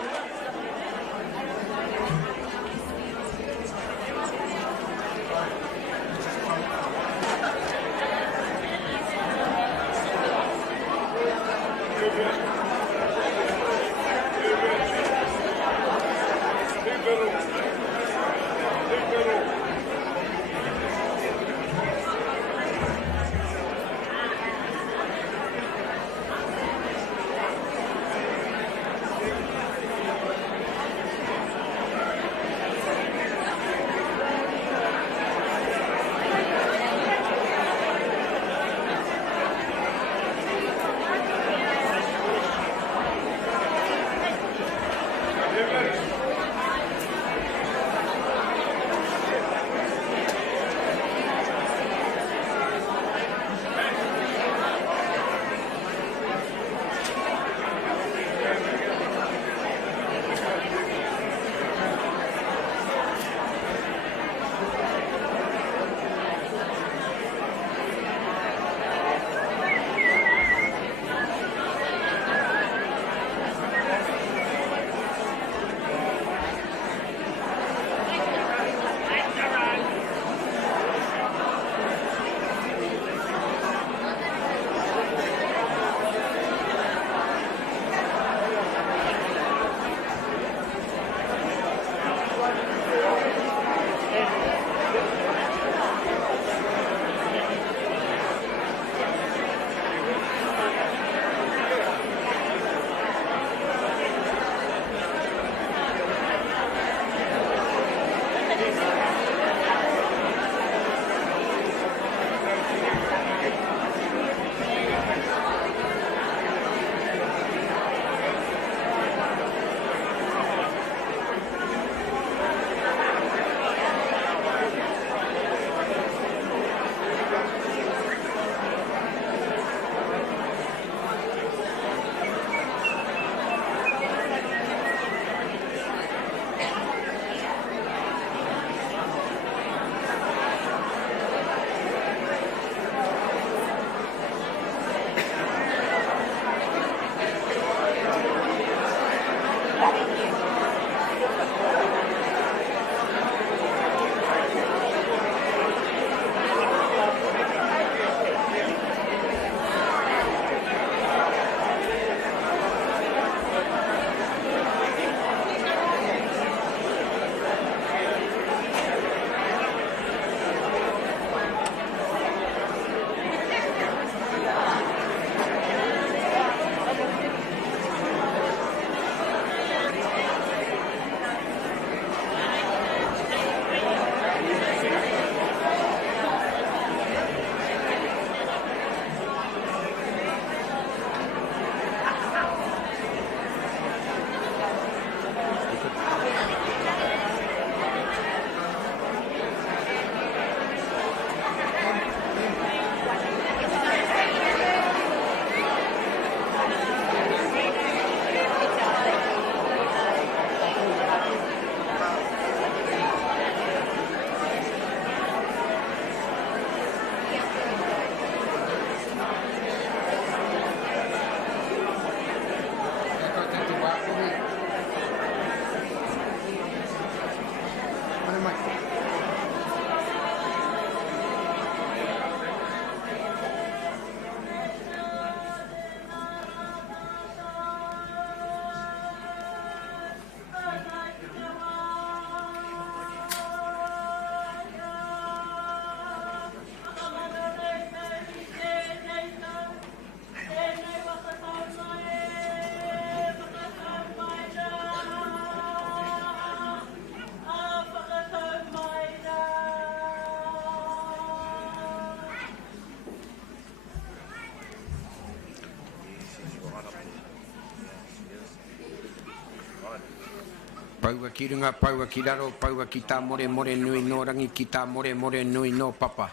Paua ki runga, paua ki raro, paua ki tā more more nui no rangi, ki tā more more nui no papa.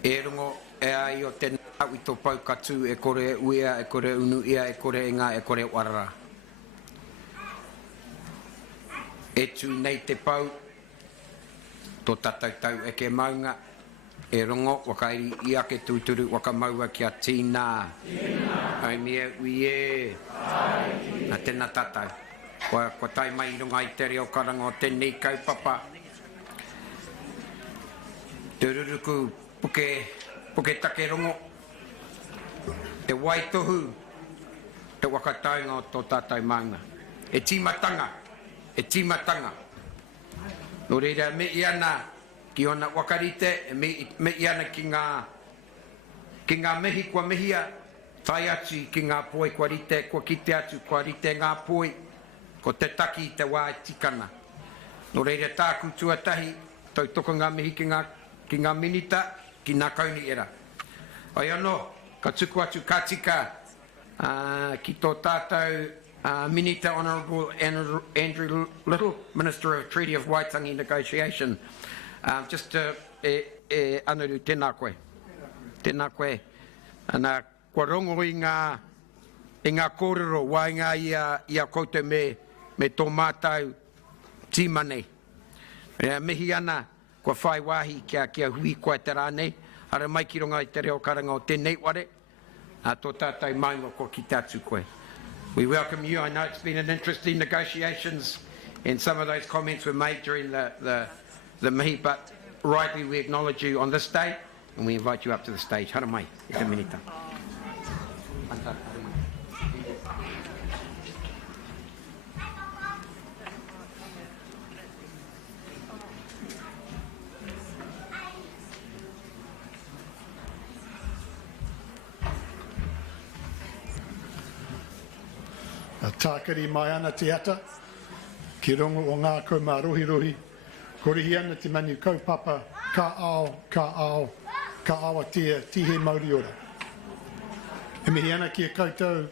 E rongo e ai o te nā i tō pau katu e kore uia, e kore unu ia, e kore inga, e kore warara. E tū nei te pau, tō tatau tau e ke maunga, e rongo wakairi ia ke tūturu waka maua kia tīnā. Ai mea ui e. Na tēnā tatau. Ko tai mai runga i te reo karanga o tēnei kaupapa. Te Ruruku Pūtakerongo. Te waitohu. Te wakataunga o tō tātou maunga. E tīmatanga. E tīmatanga. No reira me i ana ki ona wakarite, me i ana ki ngā mehi kua mehia, tai atu ki ngā poe kua rite, kua kite atu kua rite ngā poe, ko te taki te wā e tikana. No reira tāku tuatahi, tau toko ngā mehi ki ngā minita, ki ngā kauni era. Ai anō, ka tuku atu ka tika ki tō tātou Minita Honourable Andrew Little, Minister of Treaty of Waitangi Negotiation. Just anaru tēnā koe. Tēnā koe. Ana kua rongo i ngā kōrero wāinga ia koutou me tō mātou tīmane. Mihi ana kua whai wāhi kia hui koe te rānei. Ara mai ki ronga i te reo karanga o tēnei ware. Tō tātou maunga ko ki tātu koe. We welcome you. I know it's been an interesting negotiations and some of those comments were made during the mihi, but rightly we acknowledge you on this day and we invite you up to the stage. Hara mai, e te minita. Tākari mai ana te ata, ki rongo o ngā kau mā rohi, korihi ana te manu kaupapa, ka awa tia, tihe mauri ora. E mihi ana ki a koutou,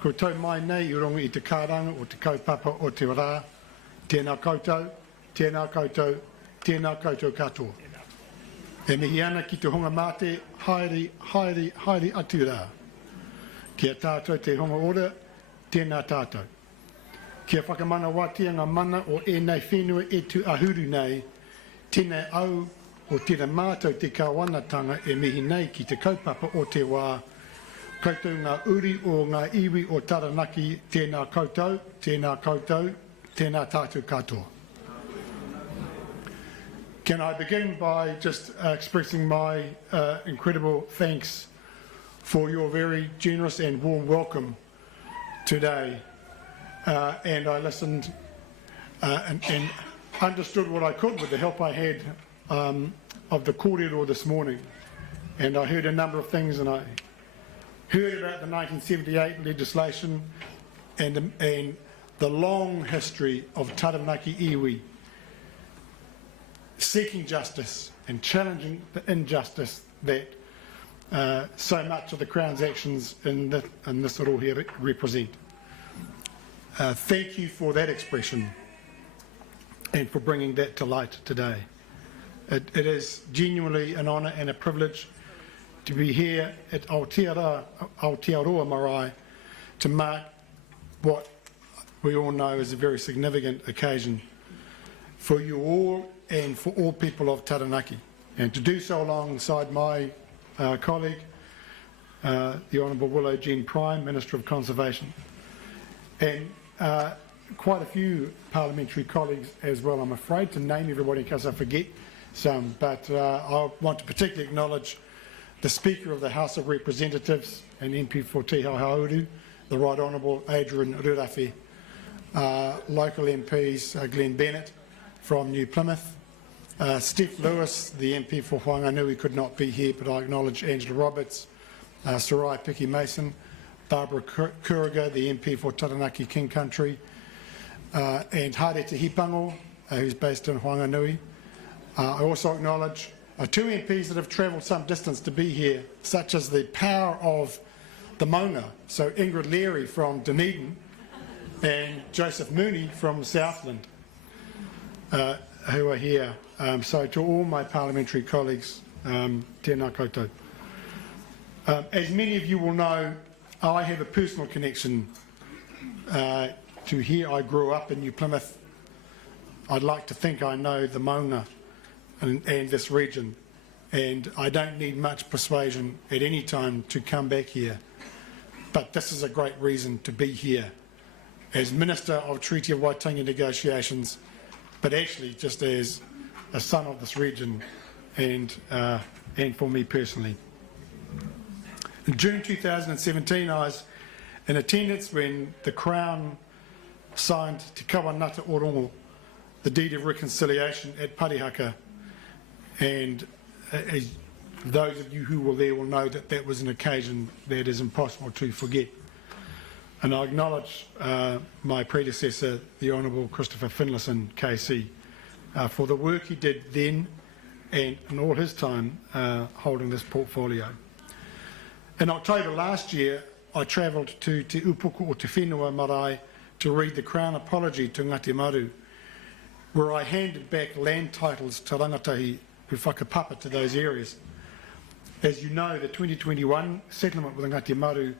ko tau mai nei i rongo i te kāranga o te kaupapa o te rā, tēnā koutou, tēnā koutou, tēnā koutou katoa. E mihi ana ki te honga mate, haere atu rā. Ki a tātou te honga ora, tēnā tātou. Kia whakamana wātia ngā mana o e nei whenua e tu ahuru nei, tēnei au o tēnā mātou te kāwanatanga e mihi nei ki te kaupapa o te wā, koutou ngā uri o ngā iwi o Taranaki, tēnā koutou, tēnā tātou katoa. Can I begin by just expressing my incredible thanks for your very generous and warm welcome today, and I listened and understood what I could with the help I had of the kōrero this morning, and I heard a number of things, and I heard about the 1978 legislation and the long history of Taranaki Iwi seeking justice and challenging the injustice that so much of the Crown's actions in this rohe represent. Thank you for that expression and for bringing that to light today. It is genuinely an honour and a privilege to be here at Aotearoa Marae to mark what we all know is a very significant occasion for you all and for all people of Taranaki, and to do so alongside my colleague, the Honourable Willow Jean Prime, Minister of Conservation, and quite a few parliamentary colleagues as well. I'm afraid to name everybody in case I forget some, but I want to particularly acknowledge the Speaker of the House of Representatives and MP for Te Hauhauru, the Right Honourable Adrian Rurafi, local MPs Glenn Bennett from New Plymouth, Steph Lewis, the MP for Whanganui, could not be here, but I acknowledge Angela Roberts, Sarai Piki Mason, Barbara Kuriga, the MP for Taranaki King Country, and Haere Te Hipango, who's based in Whanganui. I also acknowledge two MPs that have travelled some distance to be here, such as the power of the Maunga, so Ingrid Leary from Dunedin, and Joseph Mooney from Southland, who are here. So to all my parliamentary colleagues, tēnā koutou. As many of you will know, I have a personal connection to here. I grew up in New Plymouth. I'd like to think I know the Maunga and this region, and I don't need much persuasion at any time to come back here. But this is a great reason to be here as Minister of Treaty of Waitangi negotiations, but actually just as a son of this region and for me personally. In June 2017, I was in attendance when the Crown signed Te kawa ngata o rongo, the deed of reconciliation at Parihaka, and as those of you who were there will know that that was an occasion that is impossible to forget. And I acknowledge my predecessor, the Honourable Christopher Finlayson, KC, for the work he did then and in all his time holding this portfolio. In October last year, I travelled to Te Upuku o Te Whenua Marae to read the Crown Apology to Ngāti Maru, where I handed back land titles to rangatahi who whakapapa to those areas. As you know, the 2021 settlement with Ngāti Maru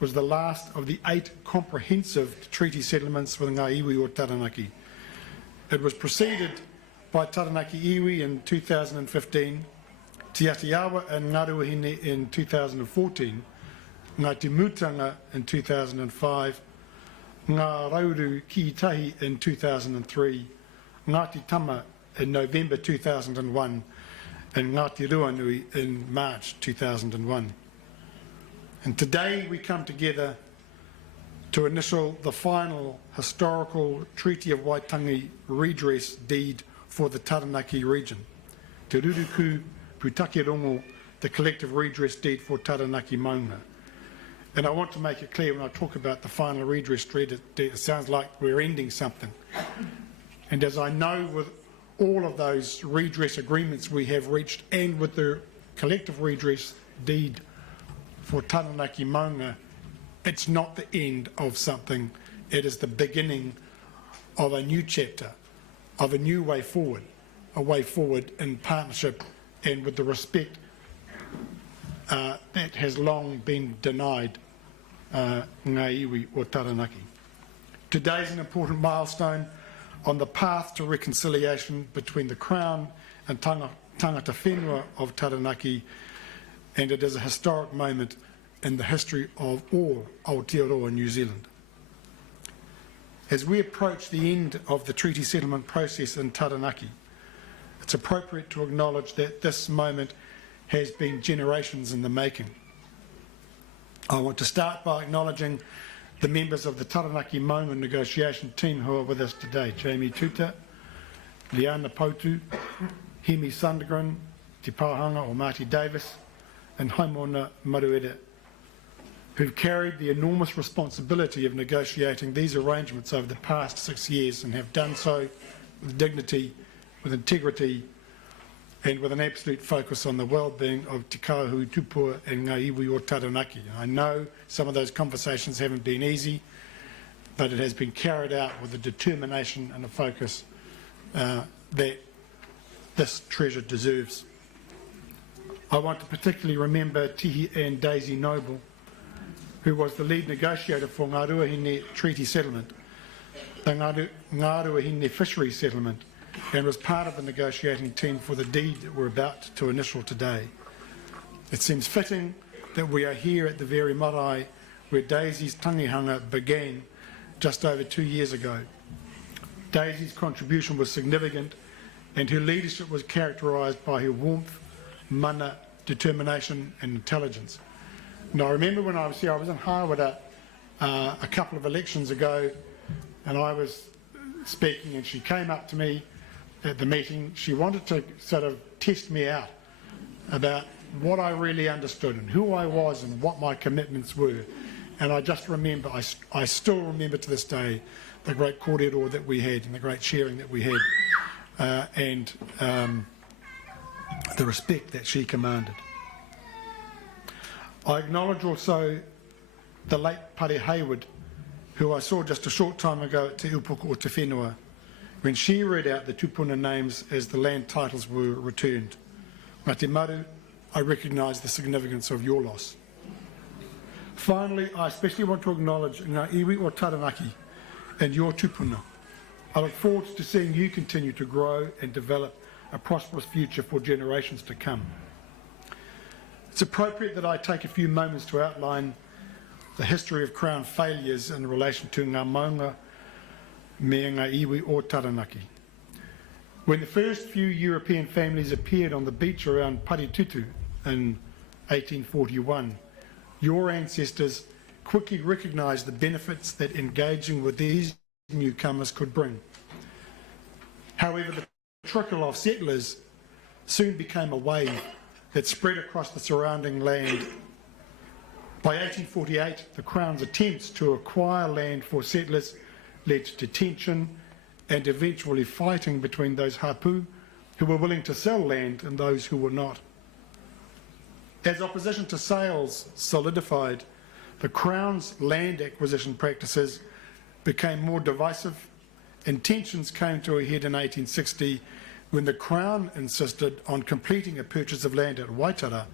was the last of the 8 comprehensive treaty settlements with Ngā Iwi or Taranaki. It was preceded by Taranaki Iwi in 2015, Te Atiawa and Ngā Ruahine in 2014, Ngāti Mutanga in 2005, Ngā Rauru Kiitahi in 2003, Ngāti Tama in November 2001, and Ngāti Ruanui in March 2001. And today we come together to initial the final historical Treaty of Waitangi redress deed for the Taranaki region. Te Ruruku Pūtakerongo, the collective redress deed for Taranaki Maunga. And I want to make it clear when I talk about the final redress deed, it sounds like we're ending something. And as I know with all of those redress agreements we have reached, and with the collective redress deed for Taranaki Maunga, it's not the end of something, it is the beginning of a new chapter, of a new way forward, a way forward in partnership and with the respect that has long been denied Ngā Iwi or Taranaki. Today is an important milestone on the path to reconciliation between the Crown and tangata whenua of Taranaki, and it is a historic moment in the history of all Aotearoa New Zealand. As we approach the end of the treaty settlement process in Taranaki, it's appropriate to acknowledge that this moment has been generations in the making. I want to start by acknowledging the members of the Taranaki Maunga negotiation team who are with us today: Jamie Tuta, Liana Pautu, Hemi Sandgren, Te Pāhanga or Marty Davis, and Haimona Maruere, who've carried the enormous responsibility of negotiating these arrangements over the past 6 years and have done so with dignity, with integrity, and with an absolute focus on the well-being of Te Kahu, Tupua and Ngā Iwi or Taranaki. I know some of those conversations haven't been easy, but it has been carried out with the determination and the focus that this treasure deserves. I want to particularly remember Tihi and Daisy Noble, who was the lead negotiator for Ngā Ruahine Treaty Settlement, the Ngā Ruahine Fishery Settlement, and was part of the negotiating team for the deed that we're about to initial today. It seems fitting that we are here at the very marae where Daisy's tangihanga began just over 2 years ago. Daisy's contribution was significant, and her leadership was characterised by her warmth, mana, determination and intelligence. And I remember when I was here, I was in Hāwara a couple of elections ago, and I was speaking, and she came up to me at the meeting. She wanted to sort of test me out about what I really understood and who I was and what my commitments were. And I just remember, I still remember to this day, the great kōrero that we had and the great sharing that we had, and the respect that she commanded. I acknowledge also the late Pare Hayward, who I saw just a short time ago at Te Upuku o Te Whenua, when she read out the tupuna names as the land titles were returned. Ngā te maru, I recognise the significance of your loss. Finally, I especially want to acknowledge Ngā Iwi o Taranaki and your tupuna. I look forward to seeing you continue to grow and develop a prosperous future for generations to come. It's appropriate that I take a few moments to outline the history of Crown failures in relation to Ngā Maunga me Ngā Iwi o Taranaki. When the first few European families appeared on the beach around Paritutu in 1841, your ancestors quickly recognised the benefits that engaging with these newcomers could bring. However, the trickle of settlers soon became a wave that spread across the surrounding land. By 1848, the Crown's attempts to acquire land for settlers led to tension and eventually fighting between those hapu who were willing to sell land and those who were not. As opposition to sales solidified, the Crown's land acquisition practices became more divisive, and tensions came to a head in 1860 when the Crown insisted on completing a purchase of land at Waitara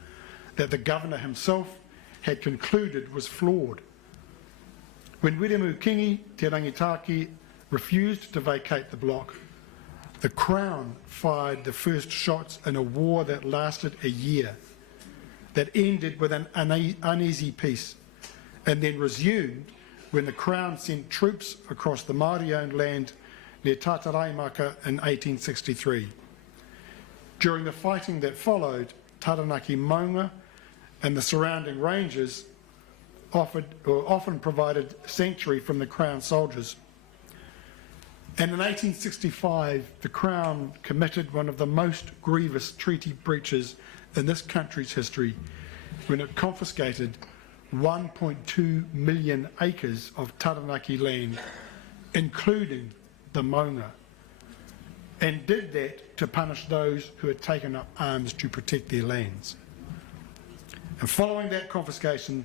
that the Governor himself had concluded was flawed. When Wiremu Kingi Te Rangitaki refused to vacate the block, the Crown fired the first shots in a war that lasted a year, that ended with an uneasy peace, and then resumed when the Crown sent troops across the Māori-owned land near Tataraimaka in 1863. During the fighting that followed, Taranaki Maunga and the surrounding ranges often provided sanctuary from the Crown soldiers. And in 1865, the Crown committed one of the most grievous treaty breaches in this country's history when it confiscated 1.2 million acres of Taranaki land, including the Maunga, and did that to punish those who had taken up arms to protect their lands. And following that confiscation,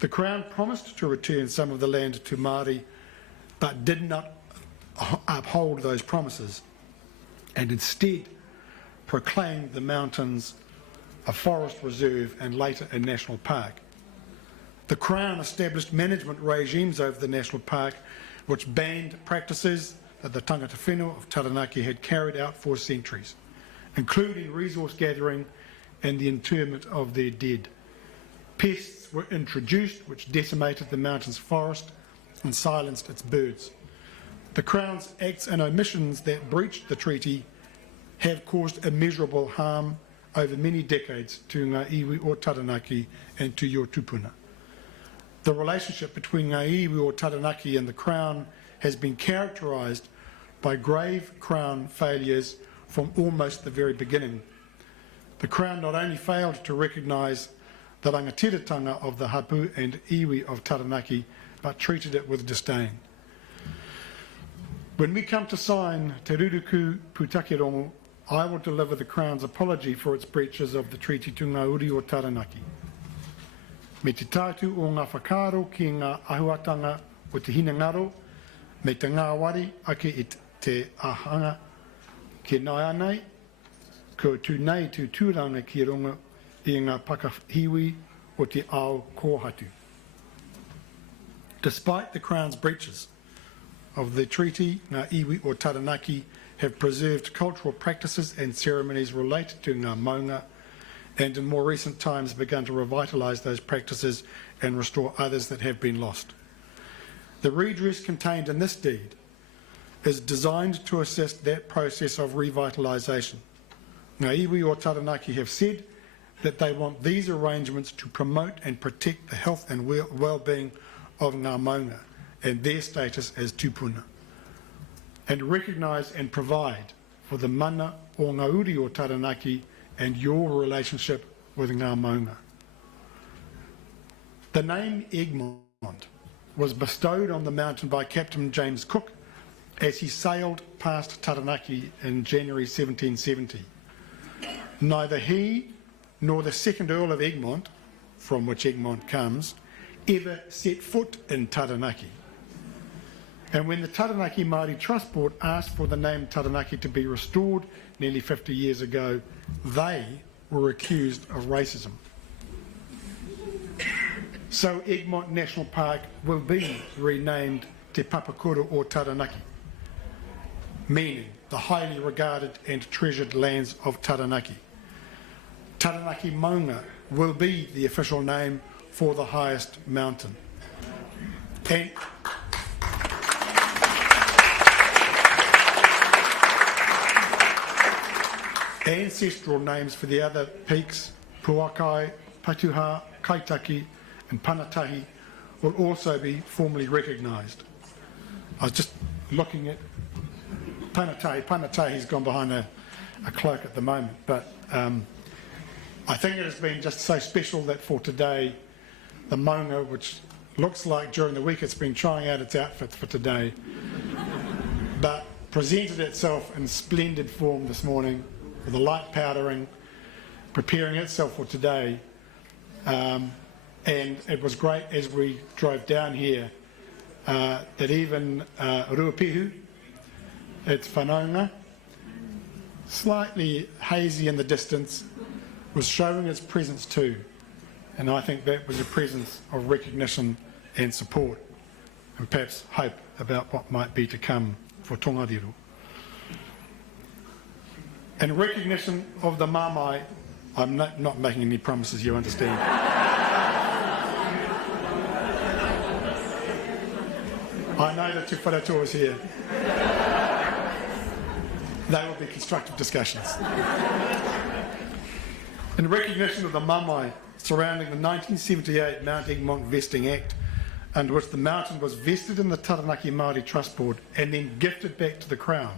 the Crown promised to return some of the land to Māori, but did not uphold those promises, and instead proclaimed the mountains a forest reserve and later a national park. The Crown established management regimes over the national park which banned practices that the tangata whenua of Taranaki had carried out for centuries, including resource gathering and the interment of their dead. Pests were introduced which decimated the mountain's forest and silenced its birds. The Crown's acts and omissions that breached the treaty have caused immeasurable harm over many decades to Ngā Iwi o Taranaki and to your tupuna. The relationship between Ngā Iwi o Taranaki and the Crown has been characterised by grave Crown failures from almost the very beginning. The Crown not only failed to recognise the rangatiratanga of the hapu and iwi of Taranaki, but treated it with disdain. When we come to sign Te Ruruku Pūtakerongo, I will deliver the Crown's apology for its breaches of the treaty to Ngā Uri o Taranaki. Me te tātu o ngā whakaro ki ngā ahuatanga o te hinangaro, me te ngā wari ake i te ahanga ki nai anei, ko tū nei tū tūranga ki rongo i ngā pakahiwi o te ao kōhatu. Despite the Crown's breaches of the treaty, Ngā Iwi o Taranaki have preserved cultural practices and ceremonies related to Ngā Maunga, and in more recent times begun to revitalise those practices and restore others that have been lost. The redress contained in this deed is designed to assist that process of revitalisation. Ngā Iwi o Taranaki have said that they want these arrangements to promote and protect the health and well-being of Ngā Maunga and their status as tupuna, and recognise and provide for the mana o Ngā Uri o Taranaki and your relationship with Ngā Maunga. The name Egmont was bestowed on the mountain by Captain James Cook as he sailed past Taranaki in January 1770. Neither he nor the second Earl of Egmont, from which Egmont comes, ever set foot in Taranaki. And when the Taranaki Māori Trust Board asked for the name Taranaki to be restored nearly 50 years ago, they were accused of racism. So Egmont National Park will be renamed Te Papakura o Taranaki, meaning the highly regarded and treasured lands of Taranaki. Taranaki Maunga will be the official name for the highest mountain. And ancestral names for the other peaks, Puakai, Patuha, Kaitaki and Panatahi, will also be formally recognised. I was just looking at Panatahi. Panatahi's gone behind a cloak at the moment, but I think it has been just so special that for today, the Maunga, which looks like during the week it's been trying out its outfits for today, but presented itself in splendid form this morning with the light powdering, preparing itself for today. And it was great as we drove down here that even Ruapihu, its whanaunga, slightly hazy in the distance, was showing its presence too. And I think that was a presence of recognition and support, and perhaps hope about what might be to come for Tongariro. In recognition of the Māmai, I'm not making any promises, you understand. I know that Te Wharatua is here. They will be constructive discussions. In recognition of the Māmai surrounding the 1978 Mount Egmont Vesting Act, under which the mountain was vested in the Taranaki Māori Trust Board and then gifted back to the Crown,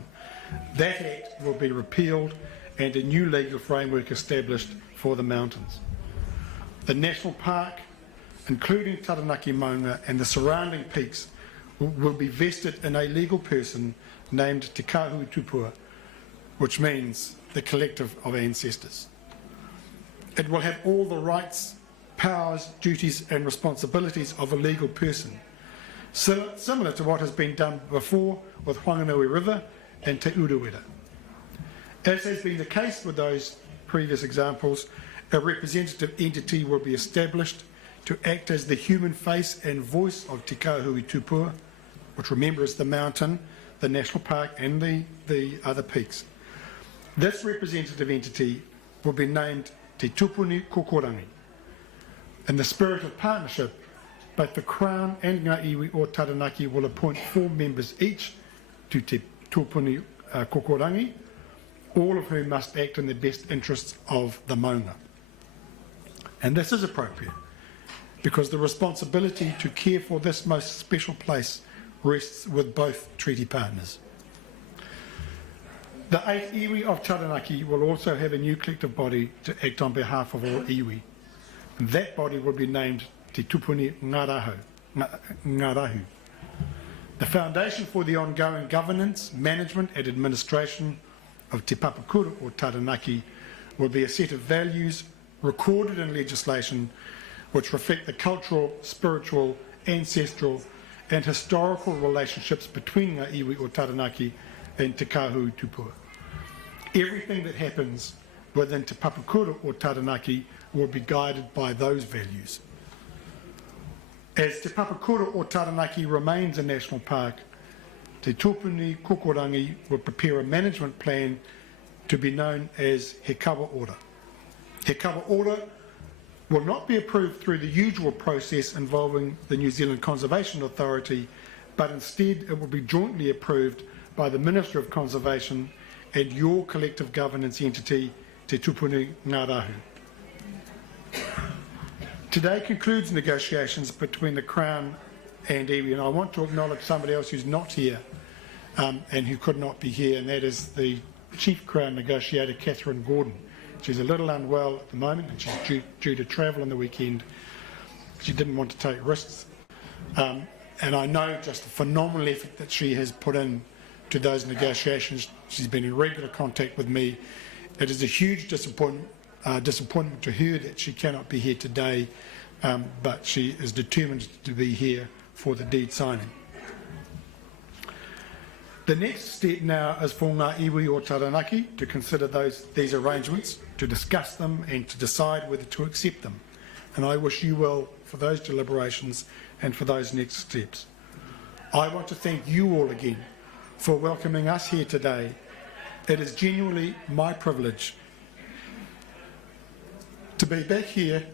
that act will be repealed and a new legal framework established for the mountains. The national park, including Taranaki Maunga and the surrounding peaks, will be vested in a legal person named Te Kahu Tupua, which means the collective of ancestors. It will have all the rights, powers, duties and responsibilities of a legal person, similar to what has been done before with Whanganui River and Te Urewera. As has been the case with those previous examples, a representative entity will be established to act as the human face and voice of Te Kahui Tupua, which remember is the mountain, the national park and the other peaks. This representative entity will be named Te Tupuni Kokorangi. In the spirit of partnership, both the Crown and Ngā Iwi o Taranaki will appoint 4 members each to Te Tupuni Kokorangi, all of whom must act in the best interests of the Maunga. And this is appropriate, because the responsibility to care for this most special place rests with both treaty partners. The 8th Iwi of Taranaki will also have a new collective body to act on behalf of all Iwi. And that body will be named Te Tupuni Ngārahu. The foundation for the ongoing governance, management and administration of Te Papakura or Taranaki will be a set of values recorded in legislation which reflect the cultural, spiritual, ancestral and historical relationships between Ngā Iwi or Taranaki and Te Kahu Tupua. Everything that happens within Te Papakura or Taranaki will be guided by those values. As Te Papakura or Taranaki remains a national park, Te Tupuni Kokorangi will prepare a management plan to be known as He Kawa Order. He Kawa Order will not be approved through the usual process involving the New Zealand Conservation Authority, but instead it will be jointly approved by the Minister of Conservation and your collective governance entity, Te Tupuni Ngārahu. Today concludes negotiations between the Crown and Iwi, and I want to acknowledge somebody else who's not here and who could not be here, and that is the Chief Crown Negotiator, Catherine Gordon. She's a little unwell at the moment and she's due to travel on the weekend. She didn't want to take risks. And I know just the phenomenal effort that she has put in to those negotiations. She's been in regular contact with me. It is a huge disappointment to her that she cannot be here today, but she is determined to be here for the deed signing. The next step now is for Ngā Iwi or Taranaki to consider these arrangements, to discuss them and to decide whether to accept them. And I wish you well for those deliberations and for those next steps. I want to thank you all again for welcoming us here today. It is genuinely my privilege to be back here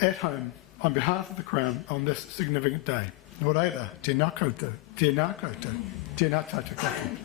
at home on behalf of the Crown on this significant day. Nō reira, tēnā koutou, tēnā koutou, tēnā tātou katoa.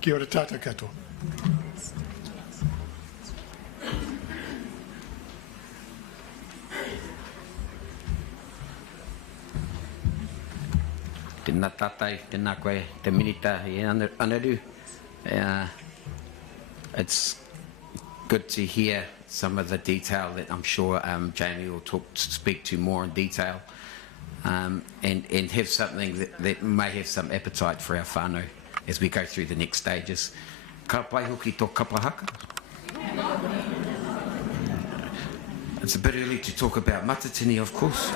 Kia ora tātou katoa. Tēnā tātai, tēnā koe, te minita I anaru. It's good to hear some of the detail that I'm sure Jamie will speak to more in detail, and have something that may have some appetite for our whānau as we go through the next stages. Ka pai hoki tō kapahaka. It's a bit early to talk about matatini, of course.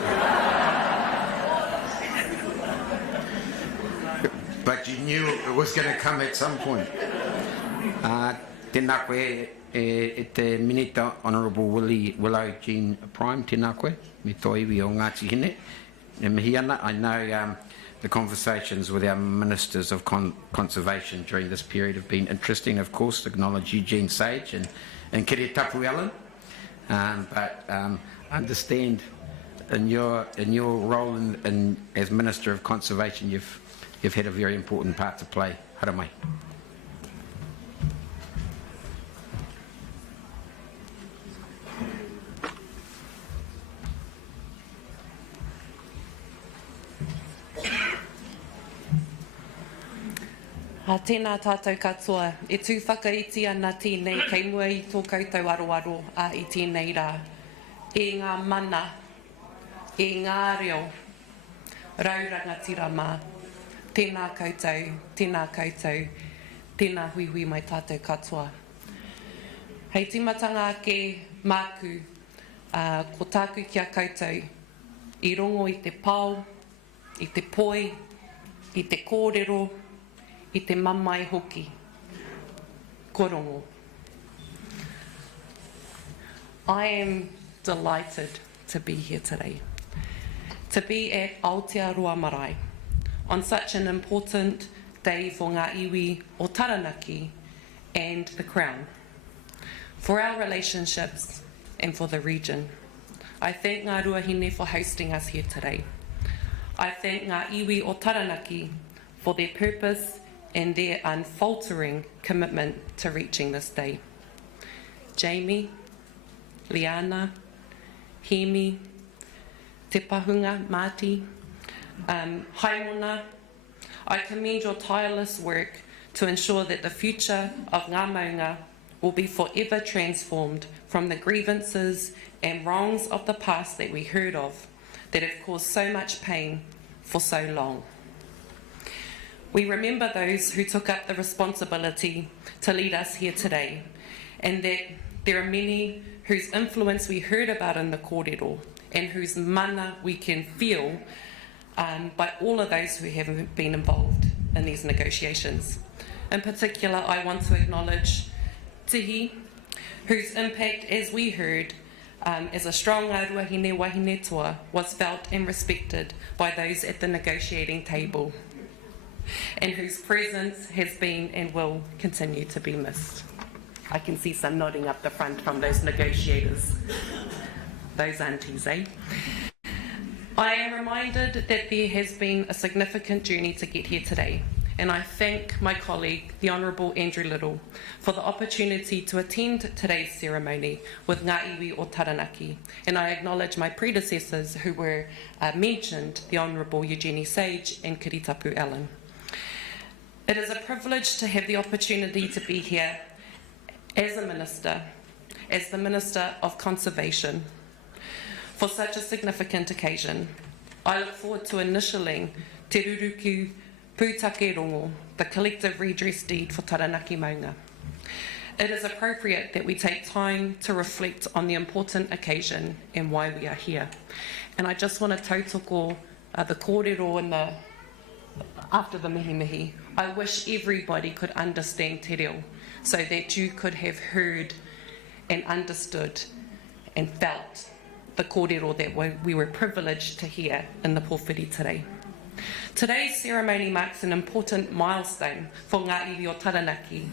But you knew it was going to come at some point. Tēnā koe e te minita Honourable Willow Jean Prime, tēnā koe, me tō iwi o Ngāti Hine. E mihi ana, I know the conversations with our Ministers of Conservation during this period have been interesting, of course, acknowledge Eugene Sage and Kiri Tapu Allen, but understand in your role as Minister of Conservation, you've had a very important part to play. Hara mai. Tēnā tātou katoa, e tū whakaiti ana tēnei kei mua I tō koutou aroaro I tēnei rā. E ngā mana, e ngā reo, rauranga tira mā. Tēnā koutou, tēnā koutou, tēnā hui hui mai tātou katoa. Hei timatanga ake māku, ko tāku kia koutou, I rongo I te pau, I te poi, I te kōrero, I te mamai hoki. Ko rongo. I am delighted to be here today, to be at Aotearoa Marae on such an important day for Ngā Iwi o Taranaki and the Crown, for our relationships and for the region. I thank Ngā Ruahine for hosting us here today. I thank Ngā Iwi o Taranaki for their purpose and their unfaltering commitment to reaching this day. Jamie, Liana, Hemi, Te Pahunga, Māti, Haimona, I commend your tireless work to ensure that the future of Ngā Maunga will be forever transformed from the grievances and wrongs of the past that we heard of that have caused so much pain for so long. We remember those who took up the responsibility to lead us here today, and that there are many whose influence we heard about in the kōrero and whose mana we can feel by all of those who have been involved in these negotiations. In particular, I want to acknowledge Tihi, whose impact, as we heard, as a strong Ngā Ruahine wahine toa, was felt and respected by those at the negotiating table, and whose presence has been and will continue to be missed. I can see some nodding up the front from those negotiators, those aunties, eh? I am reminded that there has been a significant journey to get here today, and I thank my colleague, the Honourable Andrew Little, for the opportunity to attend today's ceremony with Ngā Iwi o Taranaki, and I acknowledge my predecessors who were mentioned, the Honourable Eugenie Sage and Kiritapu Allen. It is a privilege to have the opportunity to be here as a minister, as the Minister of Conservation, for such a significant occasion. I look forward to initialing Te Ruruku Pūtakerongo, the collective redress deed for Taranaki Maunga. It is appropriate that we take time to reflect on the important occasion and why we are here. And I just want to tautoko the kōrero and after the mihi mihi. I wish everybody could understand te reo so that you could have heard and understood and felt the kōrero that we were privileged to hear in the Pōwhiri today. Today's ceremony marks an important milestone for Ngā Iwi o Taranaki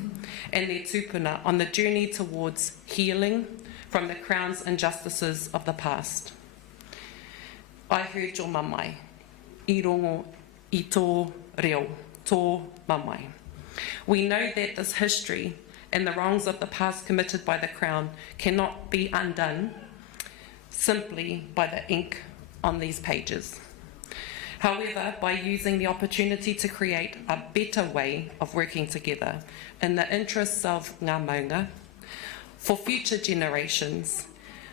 and their tupuna on the journey towards healing from the Crown's injustices of the past. I heard your mamai, I rongo I tō reo, tō mamai. We know that this history and the wrongs of the past committed by the Crown cannot be undone simply by the ink on these pages. However, by using the opportunity to create a better way of working together in the interests of Ngā Maunga, for future generations,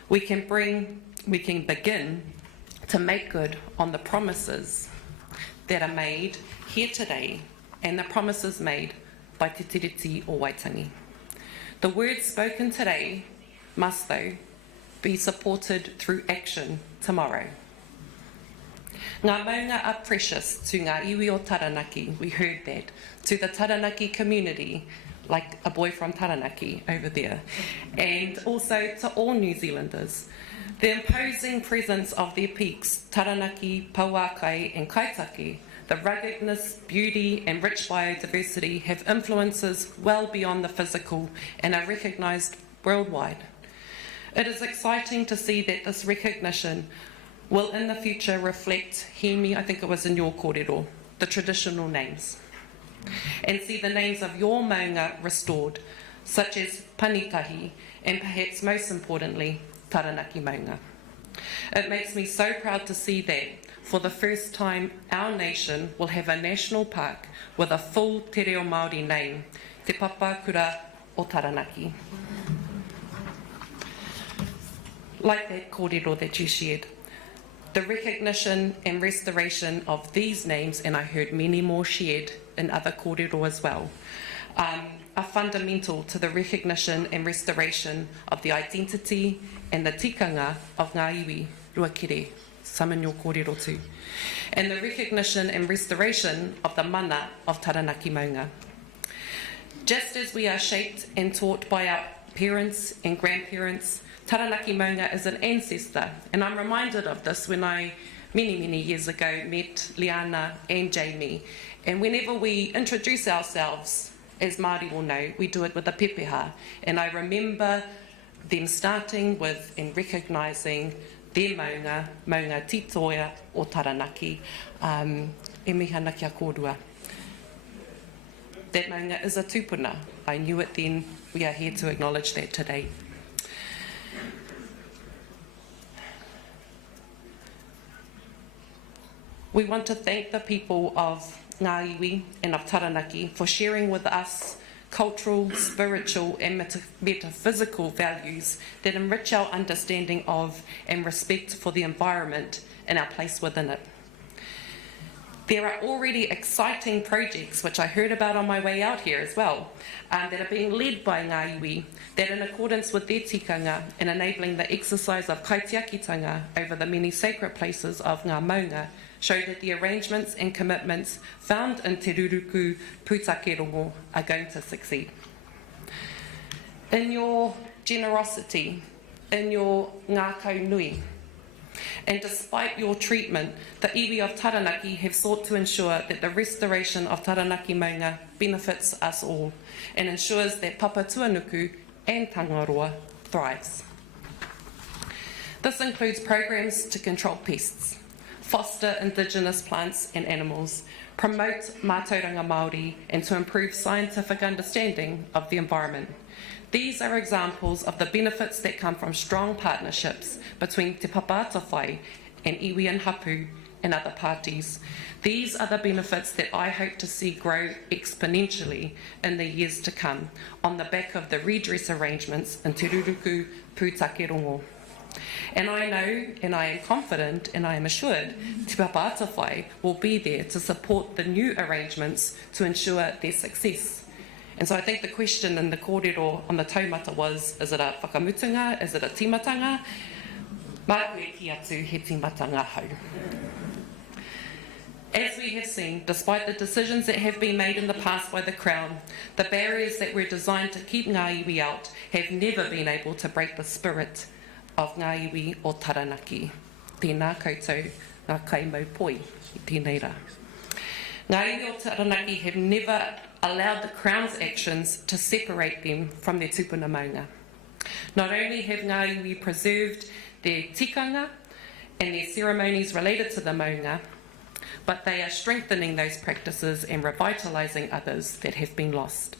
we can begin to make good on the promises that are made here today and the promises made by Te Tiriti o Waitangi. The words spoken today must, though, be supported through action tomorrow. Ngā Maunga are precious to Ngā Iwi o Taranaki, we heard that, to the Taranaki community, like a boy from Taranaki over there, and also to all New Zealanders. The imposing presence of their peaks, Taranaki, Pauakai and Kaitaki, the ruggedness, beauty and rich biodiversity have influences well beyond the physical and are recognised worldwide. It is exciting to see that this recognition will in the future reflect, Hemi, I think it was in your kōrero, the traditional names, and see the names of your maunga restored, such as Panitahi and perhaps most importantly, Taranaki Maunga. It makes me so proud to see that for the first time, our nation will have a national park with a full te reo Māori name, Te Papakura o Taranaki. Like that kōrero that you shared, the recognition and restoration of these names, and I heard many more shared in other kōrero as well, are fundamental to the recognition and restoration of the identity and the tikanga of Ngā Iwi, Ruakere, some in your kōrero too, and the recognition and restoration of the mana of Taranaki Maunga. Just as we are shaped and taught by our parents and grandparents, Taranaki Maunga is an ancestor, and I'm reminded of this when I, many years ago, met Liana and Jamie, and whenever we introduce ourselves, as Māori will know, we do it with a pepeha, and I remember them starting with and recognising their maunga, maunga titoia o Taranaki, e mihana kia kōrua. That maunga is a tupuna. I knew it then, we are here to acknowledge that today. We want to thank the people of Ngā Iwi and of Taranaki for sharing with us cultural, spiritual and metaphysical values that enrich our understanding of and respect for the environment and our place within it. There are already exciting projects, which I heard about on my way out here as well, that are being led by Ngā Iwi, that in accordance with their tikanga and enabling the exercise of kaitiakitanga over the many sacred places of Ngā Maunga, show that the arrangements and commitments found in Te Ruruku Pūtakerongo are going to succeed. In your generosity, in your ngā kaunui, and despite your treatment, the iwi of Taranaki have sought to ensure that the restoration of Taranaki Maunga benefits us all and ensures that Papa Tuanuku and Tangaroa thrives. This includes programs to control pests, foster indigenous plants and animals, promote mātauranga Māori, and to improve scientific understanding of the environment. These are examples of the benefits that come from strong partnerships between Te Papatawhai and iwi and hapu and other parties. These are the benefits that I hope to see grow exponentially in the years to come on the back of the redress arrangements in Te Ruruku Pūtakerongo. And I know, and I am confident, and I am assured, Te Papatawhai will be there to support the new arrangements to ensure their success. And so I think the question in the kōrero on the taumata was, is it a whakamutunga, is it a timatanga? Mā koe ki atu he timatanga hau. As we have seen, despite the decisions that have been made in the past by the Crown, the barriers that were designed to keep Ngā Iwi out have never been able to break the spirit of Ngā Iwi o Taranaki. Tēnā koutou, ngā kaimau poi, I tēnei rā. Ngā Iwi o Taranaki have never allowed the Crown's actions to separate them from their tupuna maunga. Not only have Ngā Iwi preserved their tikanga and their ceremonies related to the maunga, but they are strengthening those practices and revitalising others that have been lost.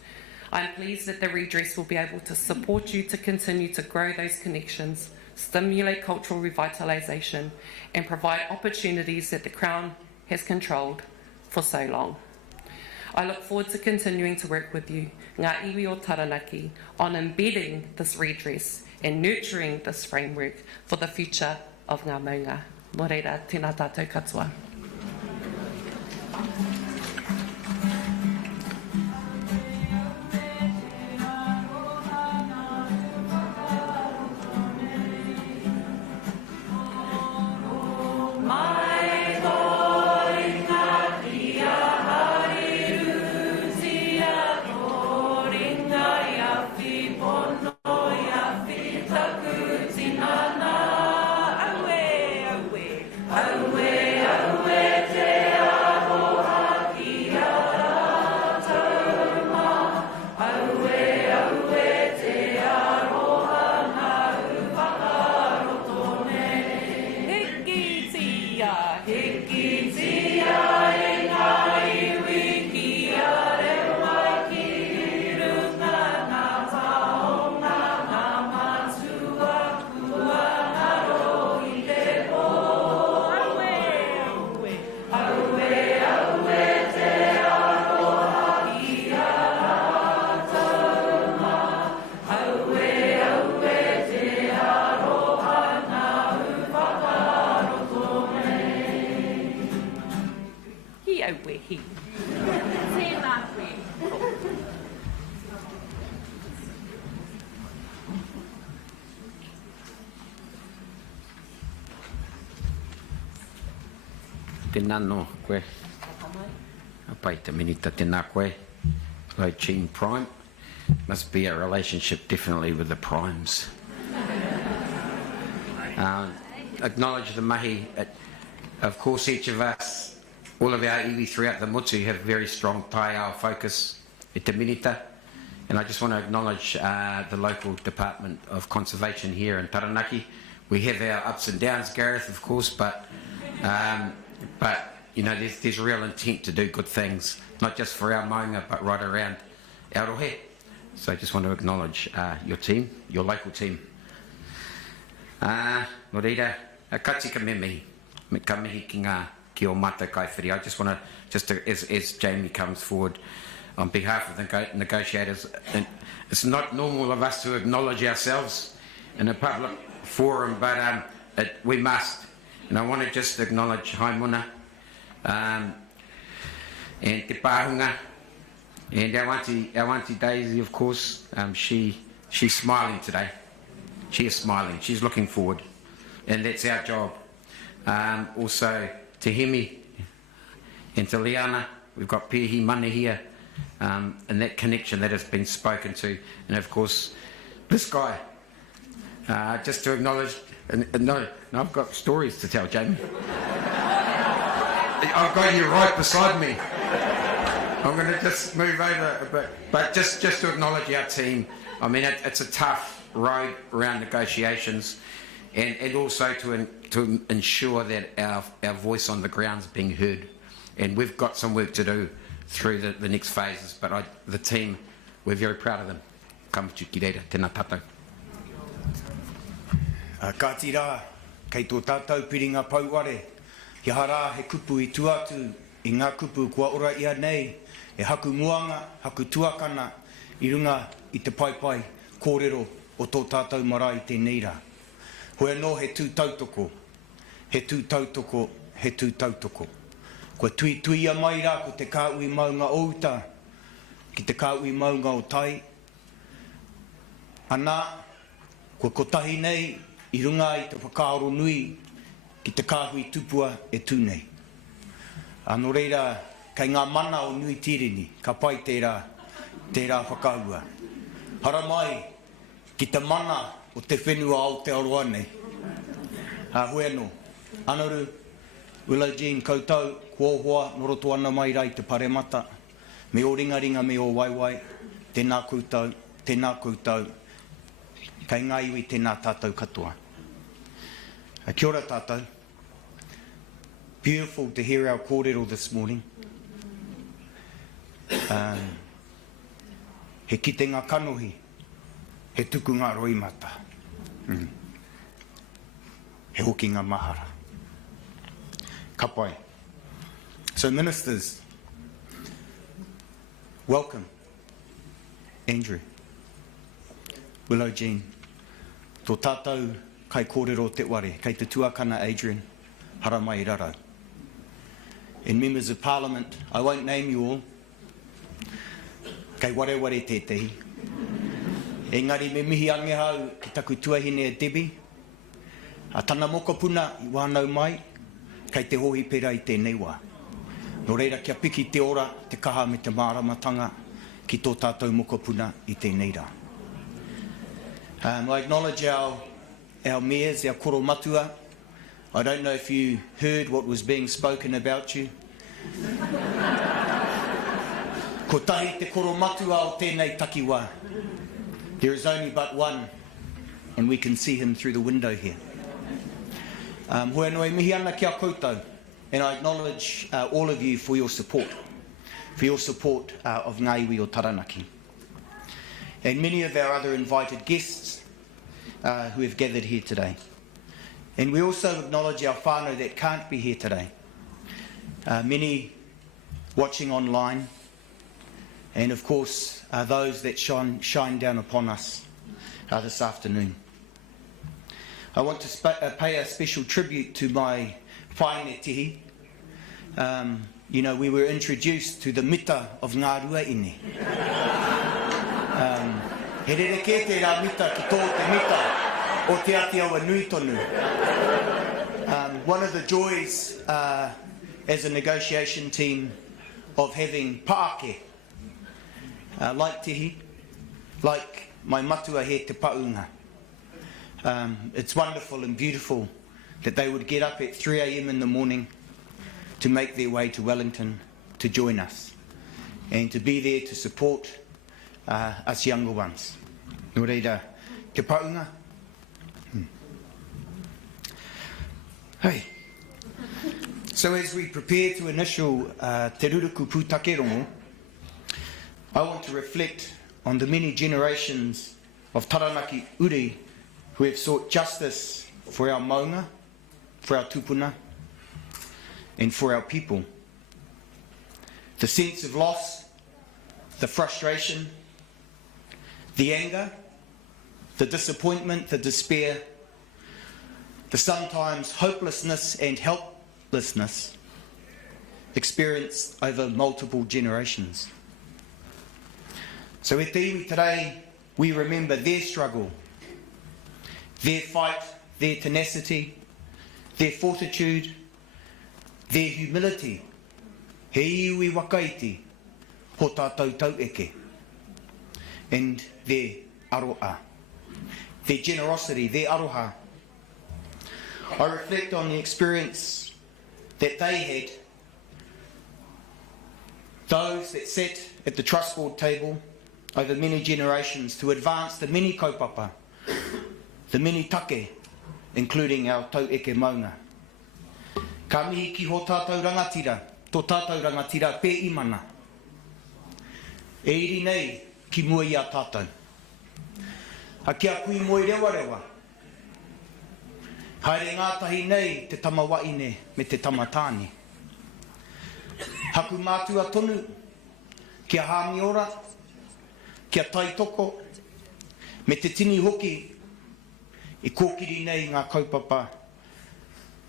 I'm pleased that the redress will be able to support you to continue to grow those connections, stimulate cultural revitalisation, and provide opportunities that the Crown has controlled for so long. I look forward to continuing to work with you, Ngā Iwi o Taranaki, on embedding this redress and nurturing this framework for the future of Ngā Maunga. Mō reira, tēnā tātou katoa. Aue, aue, te avoha. hi. Tēnā koe. Tēnā no koe. Apai te minita tēnā koe. Hello, Gene Prime. Must be a relationship definitely with the primes. Acknowledge the mahi. Of course, each of us, all of our iwi throughout the motu have very strong taiao focus e te minita. And I just want to acknowledge the local Department of Conservation here in Taranaki. We have our ups and downs, Gareth, of course, but you know, there's real intent to do good things, not just for our maunga, but right around our rohe. So I just want to acknowledge your team, your local team. No reira, kati ka me mihi, me ka mihi ki o mata kaiwhiri. I just want to, as Jamie comes forward, on behalf of the negotiators, and it's not normal of us to acknowledge ourselves in a public forum, but we must. And I want to just acknowledge Haimuna and Te Pāhunga and our auntie Daisy, of course. She's smiling today. She is smiling. She's looking forward, and that's our job. Also Te Hemi and Te Liana. We've got Pihi Mana here, and that connection that has been spoken to, and of course this guy. Just to acknowledge, no, I've got stories to tell, Jamie. I've got you right beside me. I'm going to just move over a bit, but just to acknowledge our team. I mean, it's a tough road around negotiations, and also to ensure that our voice on the ground is being heard. And we've got some work to do through the next phases, but the team, we're very proud of them. Ka mutu ki reira, tēnā tātou. Ka tira, kei tō tātou piringa Pōwhiri, he hara he kupu I tuatu, I ngā kupu kua ora ia nei, e haku muanga, haku tuakana, I runga I te paipai, kōrero o tō tātou marae tēnei rā. Hoi anō he tū tautoko, he tū tautoko, he tū tautoko. Kua tui tuia mai rā ko te kāui maunga o uta, ki te kāui maunga o tai. Anā, kua kotahi nei, I runga I te whakaaro nui, ki te kāhui tupua e tūnei. Anō reira, kei ngā mana o nui tīrini, ka pai tērā whakaua. Hara mai, ki te mana o te whenua Aotearoa nei. Hoi anō, anaru, Willow Jean koutou, kua hoa, noroto ana mai rai te paremata, me o ringaringa me o waiwai, tēnā koutou, kei Ngā Iwi tēnā tātou katoa. Kia ora tātou. Beautiful to hear our kōrero this morning. He kite ngā kanohi, he tuku ngā roimata. He hoki ngā mahara. Ka pai. So ministers, welcome. Andrew, Willow Jean, tō tātou kai kōrero te ware, kei te tuakana Adrian, hara mai raro. And members of Parliament, I won't name you all, kei ware tētehi. Engari me mihi ange hau ki taku tuahine e Debbie, a tana mokopuna I wānau mai, kei te hohi pera I tēnei wā. Nō reira kia piki te ora, te kaha me te māramatanga, ki tō tātou mokopuna I tēnei rā. I acknowledge our mayors, our koro matua. I don't know if you heard what was being spoken about you. Ko tahi te koro matua o tēnei takiwā. There is only but one, and we can see him through the window here. Hoi anō e mihi ana kia koutou, and I acknowledge all of you for your support of Ngā Iwi o Taranaki. And many of our other invited guests who have gathered here today. And we also acknowledge our whānau that can't be here today. Many watching online, and of course those that shine down upon us this afternoon. I want to pay a special tribute to my whaine tihi, you know, we were introduced to the mita of Ngā Ruaine. He rere te rā mita ki tō te mita o te ati awa nui tonu. One of the joys as a negotiation team of having paake, like Tihi, like my matua he te paunga. It's wonderful and beautiful that they would get up at 3 a.m. in the morning to make their way to Wellington to join us and to be there to support us younger ones. Nō reira, te paunga. Hey. So as we prepare to initial Te Ruruku Pūtakerongo, I want to reflect on the many generations of Taranaki uri who have sought justice for our maunga, for our tupuna, and for our people. The sense of loss, the frustration, the anger, the disappointment, the despair, the sometimes hopelessness and helplessness experienced over multiple generations. So at Te Iwi today, we remember their struggle, their fight, their tenacity, their fortitude, their humility, he iwi wakaiti, ho tātou taueke, and their aroa, their generosity, their aroha. I reflect on the experience that they had, those that sat at the trust board table over many generations to advance the many kaupapa, the many take, including our taueke maunga. Ka mihi ki ho tātou rangatira, tō tātou rangatira pē imana. E iri nei ki mua i a tātou. A kia kui moi rewa rewa. Haere ngātahi nei te tamawaine me te tamatāni. Haku mātua tonu, kia hāmi ora, kia taitoko, me te tini hoki i kōkiri nei ngā kaupapa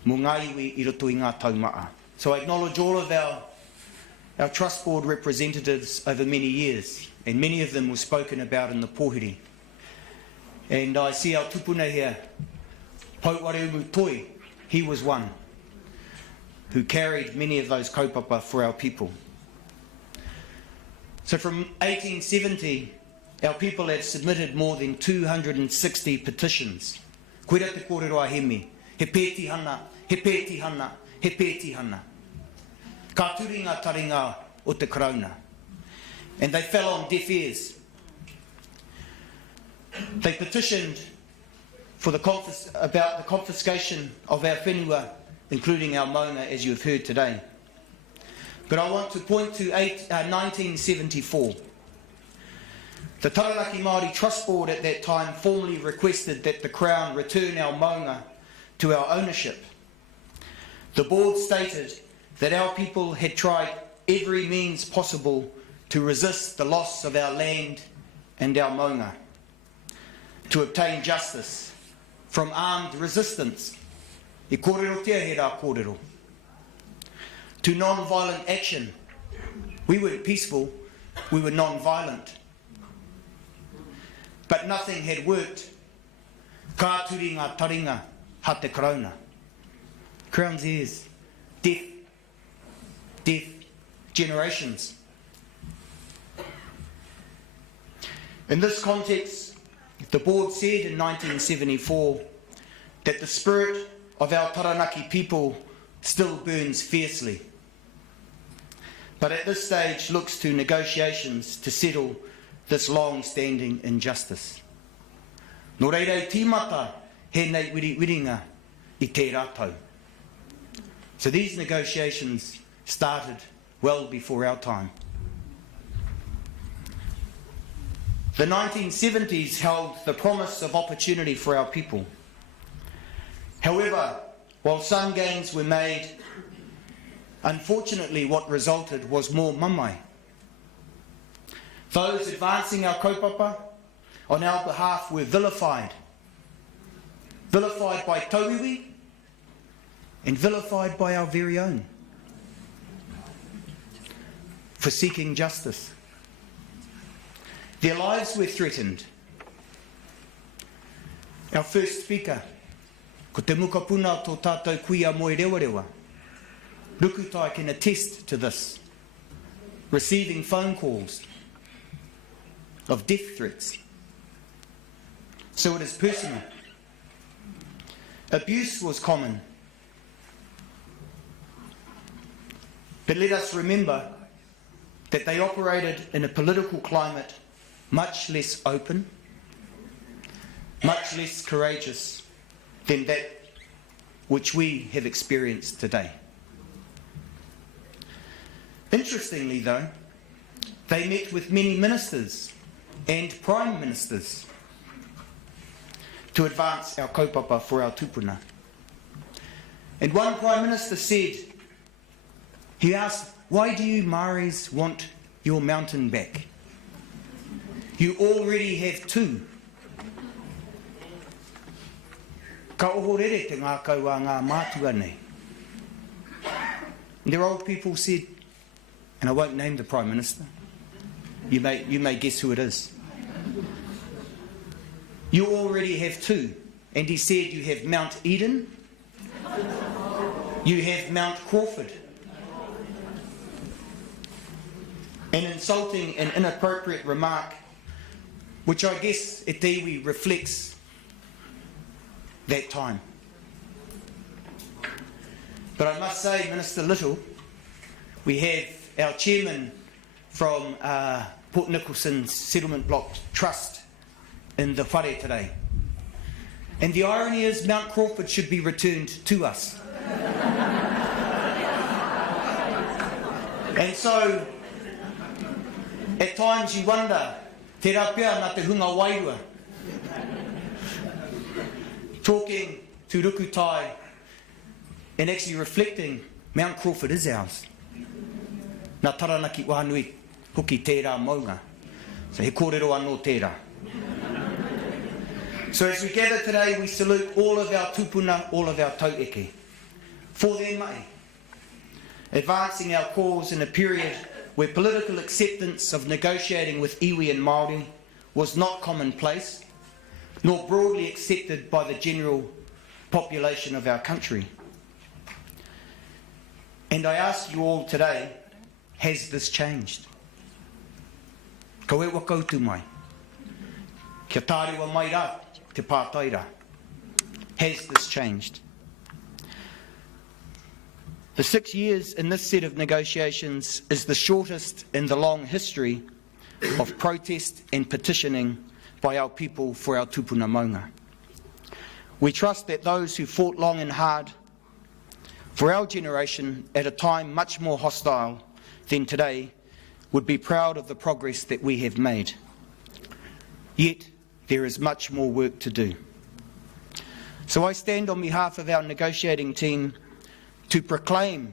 mo Ngā Iwi i roto i ngā taumaa. So I acknowledge all of our trust board representatives over many years, and many of them were spoken about in the Pōwhiri. And I see our tupuna here, Pōwhiri toi, he was one who carried many of those kaupapa for our people. So from 1870, our people have submitted more than 260 petitions. Koera te kōrero a hemi, he pētihana, he pētihana, he pētihana. Ka turi ngā taringa o te karauna. And they fell on deaf ears. They petitioned for about the confiscation of our whenua, including our maunga, as you have heard today. But I want to point to 1974. The Taranaki Māori Trust Board at that time formally requested that the Crown return our maunga to our ownership. The board stated that our people had tried every means possible to resist the loss of our land and our maunga, to obtain justice from armed resistance, I kōrero tia he rā kōrero, to non-violent action. We were peaceful, we were non-violent. But nothing had worked. Ka turi ngā taringa ha te karauna. Crown's ears, deaf generations. In this context, the board said in 1974 that the spirit of our Taranaki people still burns fiercely, but at this stage looks to negotiations to settle this long-standing injustice. Nō reira I tīmata he nei wiringa I te rātau. So these negotiations started well before our time. The 1970s held the promise of opportunity for our people. However, while some gains were made, unfortunately what resulted was more mamai. Those advancing our kaupapa on our behalf were vilified. Vilified by Tauiwi and vilified by our very own. for seeking justice. Their lives were threatened. Our first speaker, ko te mukapuna tō tātou kuia moe rewa rewa. Rukutai can attest to this, receiving phone calls of death threats. So it is personal. Abuse was common. But let us remember that they operated in a political climate much less open, much less courageous than that which we have experienced today. Interestingly though, they met with many ministers and prime ministers to advance our kaupapa for our tupuna. And one prime minister said, he asked, why do you Māoris want your mountain back? You already have two. Ka oho rere te ngā kaua ngā mātua nei. And their old people said, and I won't name the Prime Minister, you may guess who it is. You already have two. And he said, you have Mount Eden, you have Mount Crawford. An insulting and inappropriate remark, which I guess at Te Iwi reflects that time. But I must say, Minister Little, we have our chairman from Port Nicholson's Settlement Block Trust in the whare today. And the irony is Mount Crawford should be returned to us. And so, at times you wonder, te rapea nā te hunga wairua. Talking to Rukutai and actually reflecting, Mount Crawford is ours. Nā Taranaki Wānui hoki tērā maunga. So he kōrero anō tērā. So as we gather today, we salute all of our tupuna, all of our taueke, for their mai, advancing our cause in a period where political acceptance of negotiating with iwi and Māori was not commonplace, nor broadly accepted by the general population of our country. And I ask you all today, has this changed? Ko e wakautu mai. Kia tārewa mai rā, te pātaira. Has this changed? The 6 years in this set of negotiations is the shortest in the long history of protest and petitioning by our people for our tupuna maunga. We trust that those who fought long and hard for our generation at a time much more hostile than today would be proud of the progress that we have made. Yet there is much more work to do. So I stand on behalf of our negotiating team to proclaim,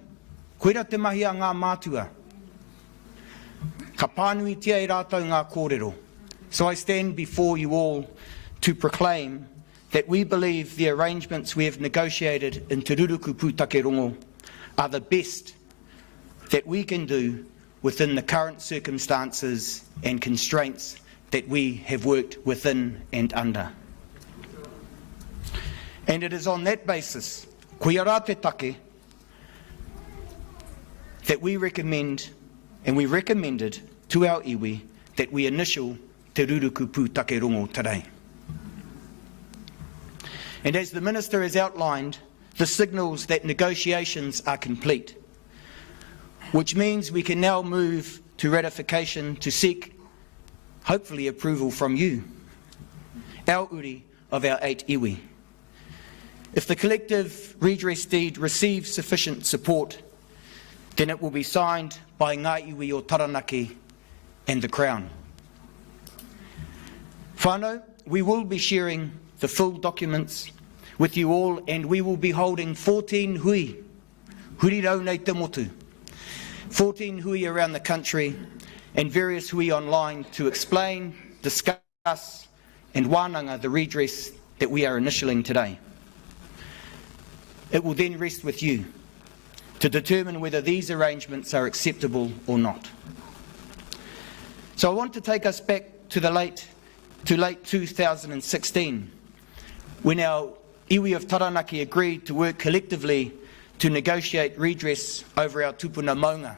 koera te mahi a ngā mātua, ka pānui tia I rātou ngā kōrero. So I stand before you all to proclaim that we believe the arrangements we have negotiated in Te Ruruku Pūtakerongo are the best that we can do within the current circumstances and constraints that we have worked within and under. And it is on that basis, koia rā te take, that we recommend, and we recommended to our iwi, that we initial Te Ruruku Pūtakerongo today. And as the Minister has outlined, this signals that negotiations are complete, which means we can now move to ratification to seek, hopefully, approval from you, our uri of our 8 iwi. If the collective redress deed receives sufficient support, then it will be signed by Ngā Iwi o Taranaki and the Crown. Whānau, we will be sharing the full documents with you all, and we will be holding 14 hui, huri rau nei te motu, 14 hui around the country and various hui online to explain, discuss and wānanga the redress that we are initialing today. It will then rest with you to determine whether these arrangements are acceptable or not. So I want to take us back to late 2016, when our iwi of Taranaki agreed to work collectively to negotiate redress over our tupuna maunga.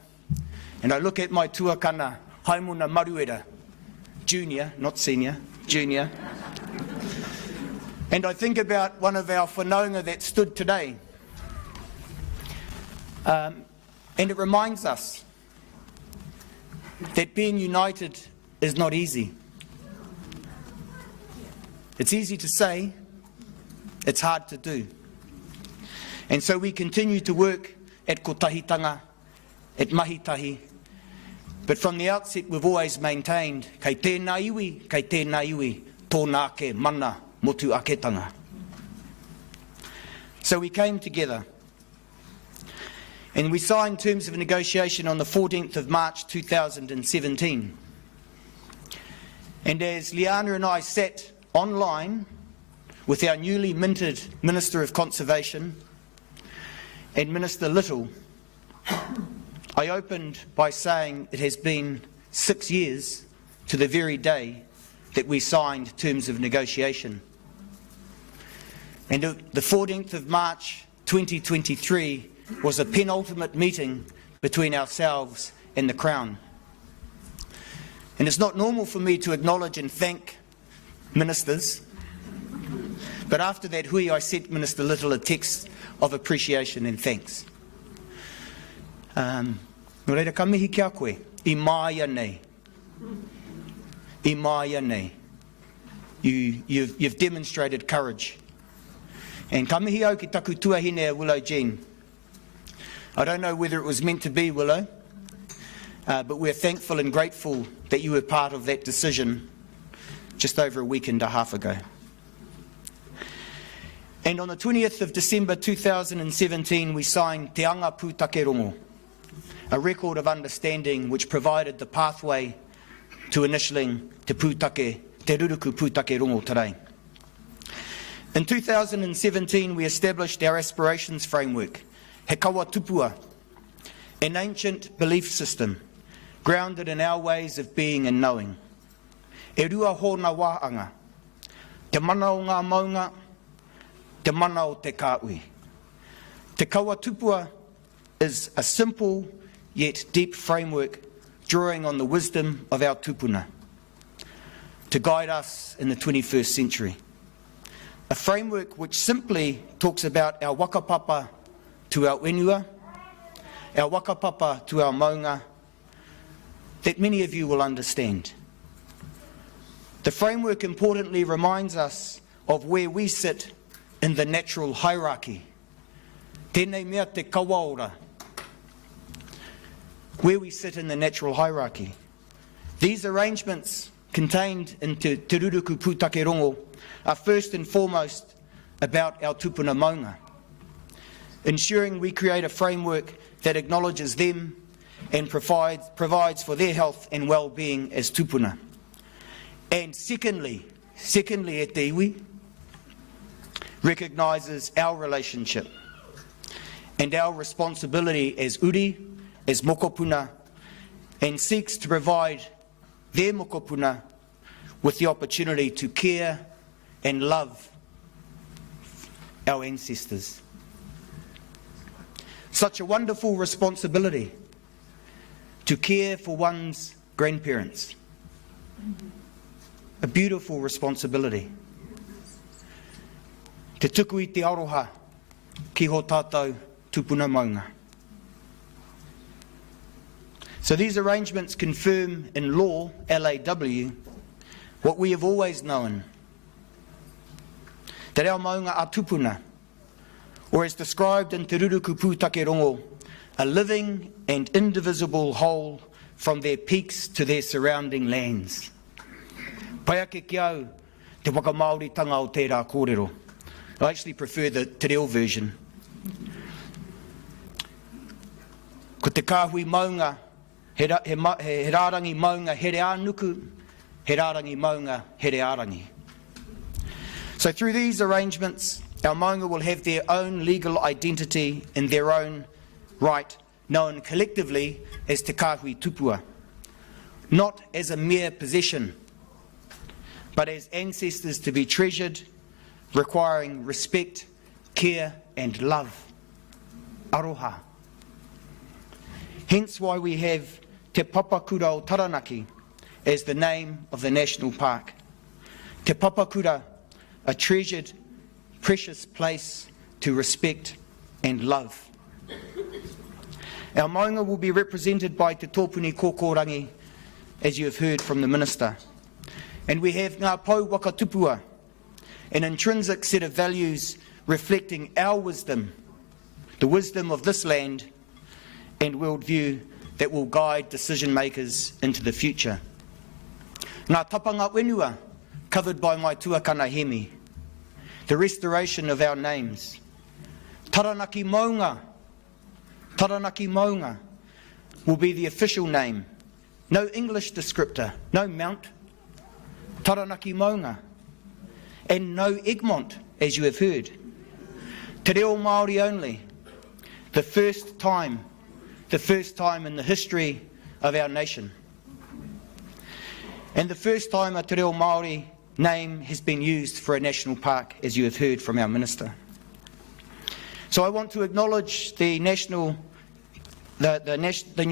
And I look at my tuakana, Haimuna Maruera, junior, not senior, junior. And I think about one of our whanaunga that stood today. And it reminds us that being united is not easy. It's easy to say, it's hard to do. And so we continue to work at kotahitanga, at mahitahi, but from the outset we've always maintained kei tēnei iwi, tōnā ke mana motu aketanga. So we came together and we signed terms of negotiation on the 14th of March 2017. And as Liana and I sat online with our newly minted Minister of Conservation and Minister Little, I opened by saying it has been 6 years to the very day that we signed terms of negotiation. And the 14th of March 2023 was a penultimate meeting between ourselves and the Crown. And it's not normal for me to acknowledge and thank ministers, but after that hui I sent Minister Little a text of appreciation and thanks. No reira ka mihi kia koe, I māia nei. I māia nei. You've demonstrated courage. And ka mihi au ki taku tuahine a Willow Jean. I don't know whether it was meant to be, Willow, but we're thankful and grateful that you were part of that decision just over a week and a half ago. And on the 20th of December 2017, we signed Te Ruruku Pūtakerongo, a record of understanding which provided the pathway to initialing Te Ruruku Pūtakerongo today. In 2017, we established our aspirations framework, He kawa tupua, an ancient belief system grounded in our ways of being and knowing. E rua hōna wāanga, te mana o ngā maunga, te mana o te kāui. Te kawa tupua is a simple yet deep framework drawing on the wisdom of our tupuna to guide us in the 21st century. A framework which simply talks about our wakapapa to our whenua, our wakapapa to our maunga, that many of you will understand. The framework importantly reminds us of where we sit in the natural hierarchy. Tēnei mea te kawaora. Where we sit in the natural hierarchy. These arrangements contained in Te Ruruku Pūtakerongo are first and foremost about our tupuna maunga, ensuring we create a framework that acknowledges them and provides for their health and well-being as tupuna. And secondly at Te Iwi, recognises our relationship and our responsibility as uri, as mokopuna, and seeks to provide their mokopuna with the opportunity to care and love our ancestors. Such a wonderful responsibility to care for one's grandparents. A beautiful responsibility. Te tuku I te aroha ki ho tātou tupuna maunga. So these arrangements confirm in law, LAW, what we have always known, that our maunga are tupuna, or as described in Te Ruruku Pūtakerongo, a living and indivisible whole from their peaks to their surrounding lands. Pai ake ki au te whakamauritanga o tērā kōrero. I actually prefer the Te Reo version. Ko te kāhui maunga, he rārangi maunga here ānuku, he rārangi maunga here ārangi. So through these arrangements, our maunga will have their own legal identity in their own right, known collectively as te kāhui tupua. not as a mere possession, but as ancestors to be treasured, requiring respect, care and love. Aroha. Hence why we have Te Papakura o Taranaki as the name of the national park. Te Papakura, a treasured, precious place to respect and love. Our maunga will be represented by Te Tōpuni Kōkōrangi, as you have heard from the Minister. And we have Ngā Pau Waka Tupua, an intrinsic set of values reflecting our wisdom, the wisdom of this land and worldview that will guide decision makers into the future. Ngā tapanga wenua, covered by my tuakana hemi, the restoration of our names. Taranaki Maunga, Taranaki Maunga will be the official name. No English descriptor, no Mount, Taranaki Maunga. And no Egmont, as you have heard. Te reo Māori only, the first time in the history of our nation. And the first time a Te reo Māori name has been used for a national park, as you have heard from our Minister. So I want to acknowledge the New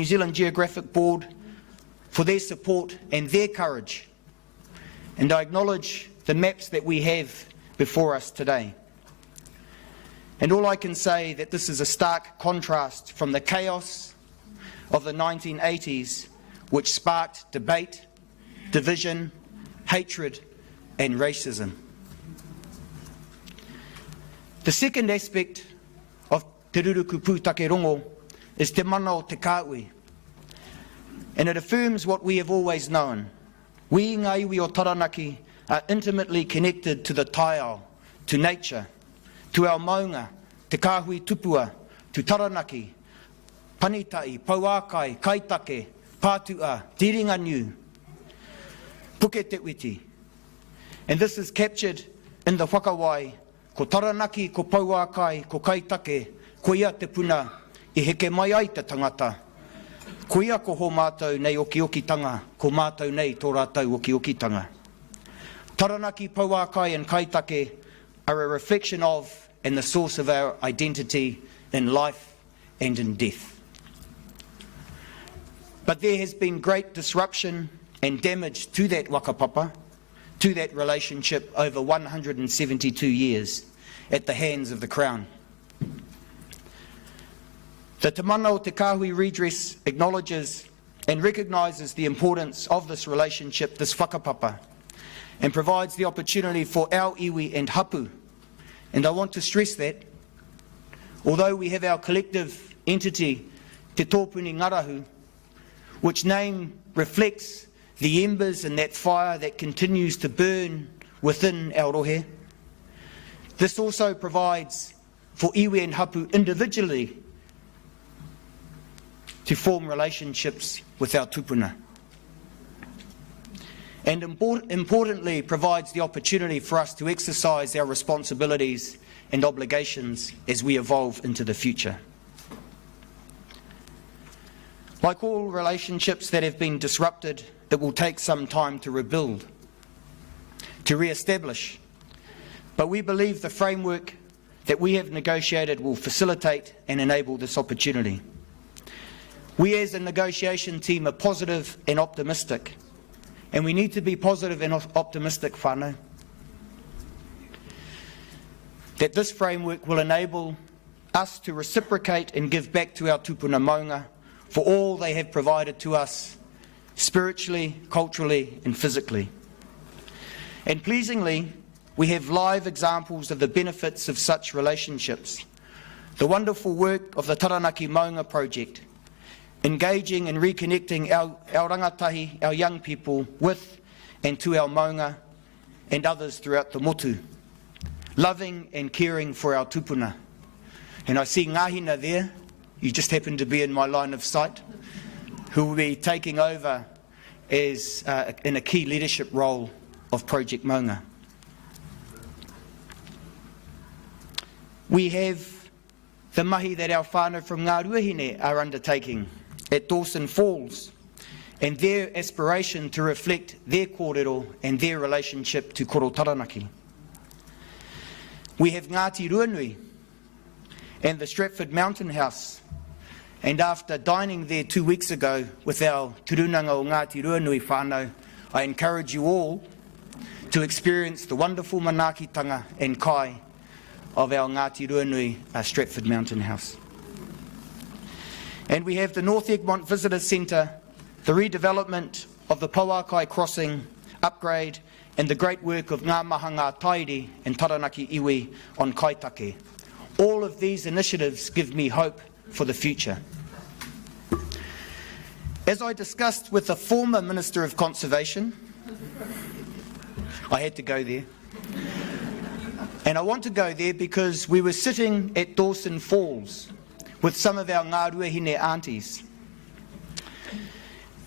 Zealand Geographic Board for their support and their courage. And I acknowledge the maps that we have before us today. And all I can say that this is a stark contrast from the chaos of the 1980s, which sparked debate, division, hatred and racism. The second aspect of Te Ruruku Pūtakerongo is te mana o te kāui. And it affirms what we have always known. We Ngā Iwi o Taranaki are intimately connected to the taiao, to nature, to our maunga, te kāhui tupua, to Taranaki, panitai, pauakai, kaitake, pātua, tiringa niu, puke te witi. And this is captured in the whakawai, ko Taranaki, ko pauakai, ko kaitake, ko ia te puna, I heke mai ai te tangata. Ko ia ko ho mātou nei okiokitanga, ko mātou nei tō rātou okiokitanga. Taranaki, Pauakai and Kaitake are a reflection of and the source of our identity in life and in death. But there has been great disruption and damage to that wakapapa, to that relationship over 172 years at the hands of the Crown. The Te Mana o Te Kāhui redress acknowledges and recognises the importance of this relationship, this whakapapa, and provides the opportunity for our iwi and hapu. And I want to stress that, although we have our collective entity, Te Tōpuni Ngarahu, which name reflects the embers and that fire that continues to burn within our rohe, this also provides for iwi and hapu individually to form relationships with our tupuna. And importantly, provides the opportunity for us to exercise our responsibilities and obligations as we evolve into the future. Like all relationships that have been disrupted, it will take some time to rebuild, to re-establish. But we believe the framework that we have negotiated will facilitate and enable this opportunity. We as a negotiation team are positive and optimistic, and we need to be positive and optimistic, whānau, that this framework will enable us to reciprocate and give back to our tupuna maunga for all they have provided to us spiritually, culturally and physically. And pleasingly, we have live examples of the benefits of such relationships. The wonderful work of the Taranaki Maunga project, engaging and reconnecting our rangatahi, our young people, with and to our maunga and others throughout the motu, loving and caring for our tupuna. And I see Ngāhina there, you just happen to be in my line of sight, who will be taking over as in a key leadership role of Project Maunga. We have the mahi that our whānau from Ngā Ruahine are undertaking at Dawson Falls, and their aspiration to reflect their kōrero and their relationship to koro Taranaki. We have Ngāti Ruanui and the Stratford Mountain House, and after dining there 2 weeks ago with our turunanga o Ngāti Ruanui whānau, I encourage you all to experience the wonderful manaakitanga and kai of our Ngāti Ruanui Stratford Mountain House. And we have the North Egmont Visitor Centre, the redevelopment of the Pauakai Crossing, upgrade, and the great work of Ngā Maha Ngā Tairi and Taranaki Iwi on kaitake. All of these initiatives give me hope for the future. As I discussed with the former Minister of Conservation, I had to go there, and I want to go there because we were sitting at Dawson Falls with some of our Ngā Ruahine aunties.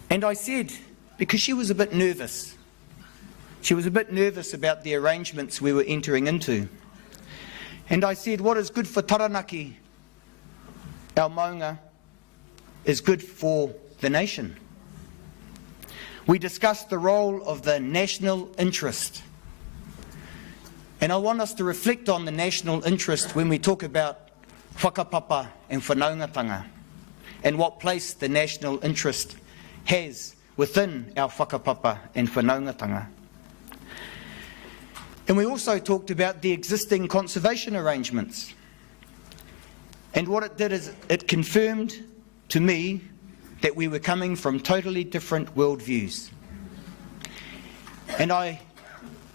And I said, because she was a bit nervous, about the arrangements we were entering into. And I said, what is good for Taranaki, our maunga, is good for the nation. We discussed the role of the national interest. And I want us to reflect on the national interest when we talk about whakapapa and whanaungatanga, and what place the national interest has within our whakapapa and whanaungatanga. And we also talked about the existing conservation arrangements. And what it did is it confirmed to me that we were coming from totally different worldviews. And I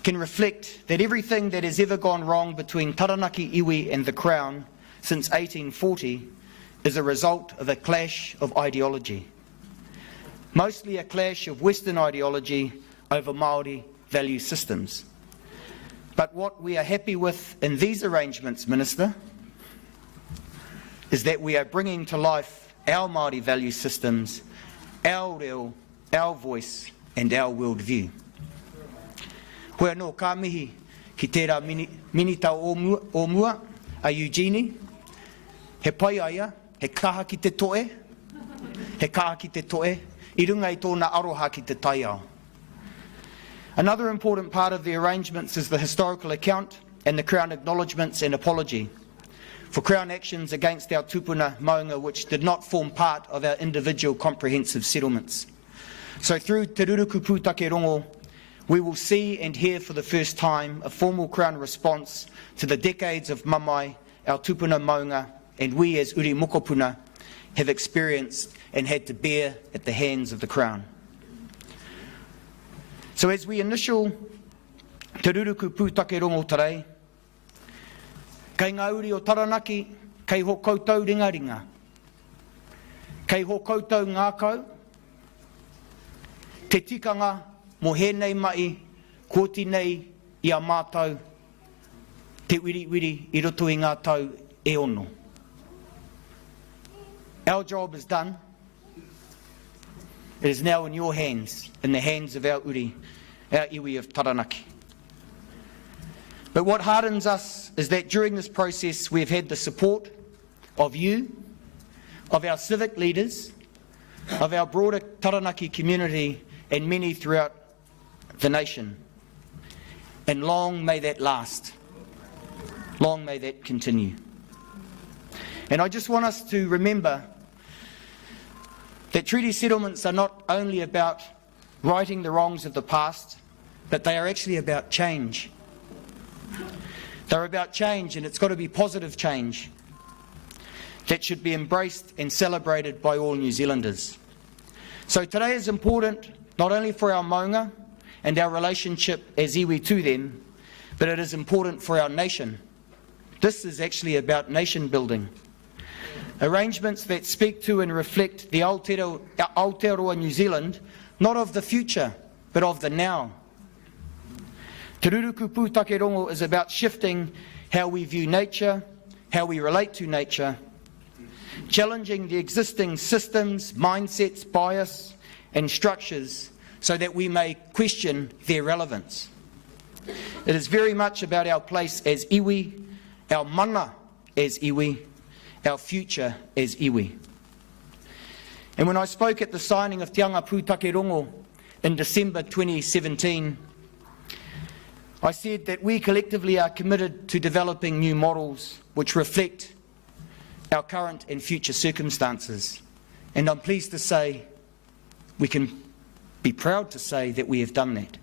can reflect that everything that has ever gone wrong between Taranaki Iwi and the Crown since 1840 is a result of a clash of ideology. Mostly a clash of Western ideology over Māori value systems. But what we are happy with in these arrangements, Minister, is that we are bringing to life our Māori value systems, our reo, our voice, and our worldview. Koe anō ka mihi ki tērā minita o mua a Eugenie, he pai aia, he kaha ki te toe, I runga I tōna aroha ki te taiao. Another important part of the arrangements is the historical account and the Crown acknowledgements and apology for Crown actions against our tupuna maunga which did not form part of our individual comprehensive settlements. So through Te Ruruku Pūtakerongo, we will see and hear for the first time a formal Crown response to the decades of mamai, our tupuna maunga, and we as uri mokopuna have experienced and had to bear at the hands of the Crown. So as we initial Te Ruruku Pūtakerongo tarei, kei ngā uri o Taranaki, kei ho koutou ringaringa, kei ho koutou ngākau, te tikanga mo hēnei mai, kōti nei I a mātou, te wiri I roto I ngā tau e ono. Our job is done. It is now in your hands, in the hands of our uri, our iwi of Taranaki. But what hardens us is that during this process we have had the support of you, of our civic leaders, of our broader Taranaki community and many throughout the nation. And long may that last. Long may that continue. And I just want us to remember that treaty settlements are not only about righting the wrongs of the past, but they are actually about change. They're about change, and it's got to be positive change that should be embraced and celebrated by all New Zealanders. So today is important not only for our maunga and our relationship as iwi to them, but it is important for our nation. This is actually about nation building. Arrangements that speak to and reflect the Aotearoa New Zealand, not of the future, but of the now. Te Ruruku Pūtakerongo is about shifting how we view nature, how we relate to nature, challenging the existing systems, mindsets, bias and structures so that we may question their relevance. It is very much about our place as iwi, our mana as iwi, our future as iwi. And when I spoke at the signing of Te Ruruku Pūtakerongo in December 2017, I said that we collectively are committed to developing new models which reflect our current and future circumstances. And I'm pleased to say, we can be proud to say that we have done that.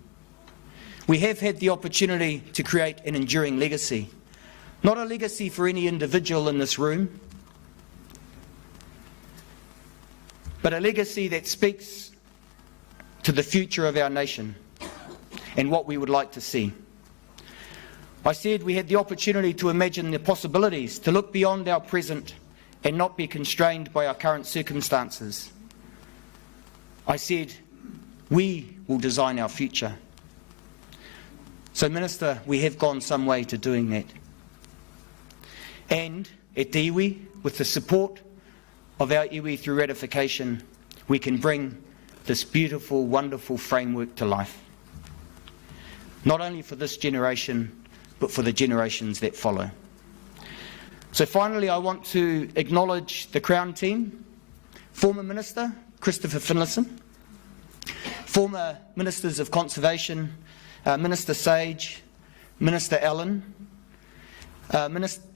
We have had the opportunity to create an enduring legacy. Not a legacy for any individual in this room, but a legacy that speaks to the future of our nation and what we would like to see. I said we had the opportunity to imagine the possibilities, to look beyond our present and not be constrained by our current circumstances. I said we will design our future. So, Minister, we have gone some way to doing that. And at Te Iwi, with the support of our iwi through ratification, we can bring this beautiful, wonderful framework to life. Not only for this generation, but for the generations that follow. So finally, I want to acknowledge the Crown team, former Minister Christopher Finlayson, former Ministers of Conservation, Minister Sage, Minister Allen,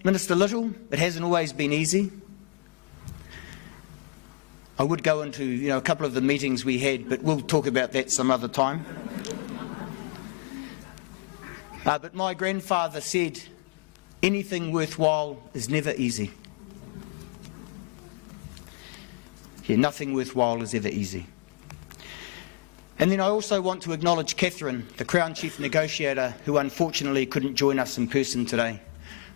Minister Little. It hasn't always been easy. I would go into a couple of the meetings we had, but we'll talk about that some other time. But my grandfather said, anything worthwhile is never easy. Yeah, nothing worthwhile is ever easy. And then I also want to acknowledge Catherine, the Crown Chief Negotiator, who unfortunately couldn't join us in person today.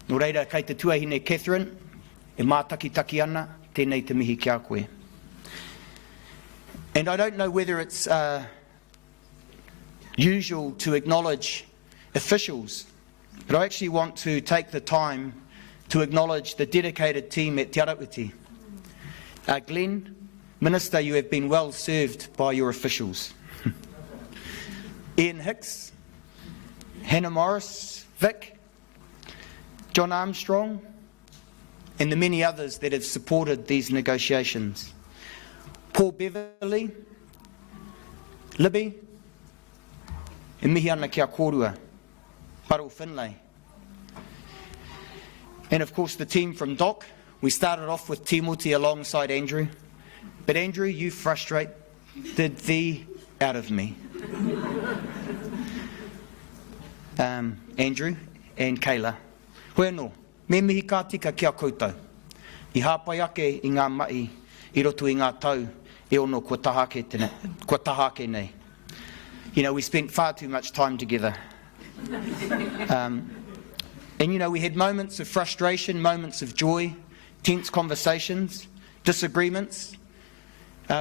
Nō reira, kei te tuahine Catherine, e mātakitaki ana, tēnei te mihi kia koe. And I don't know whether it's usual to acknowledge officials, but I actually want to take the time to acknowledge the dedicated team at Te Arawiti. Glenn, Minister, you have been well served by your officials. Ian Hicks, Hannah Morris, Vic, John Armstrong, and the many others that have supported these negotiations. Paul Beverley, Libby, e mihi ana kia kōrua, Paro Finlay. And of course the team from DOC. We started off with Timothy alongside Andrew. But Andrew, you frustrated the out of me. Andrew and Kayla. Hoi anō, me mihi ka tika kia koutou. I hāpai ake i ngā mai, I roto i ngā tau, e ono kua tahake nei. You know, we spent far too much time together. And you know, we had moments of frustration, moments of joy, tense conversations, disagreements.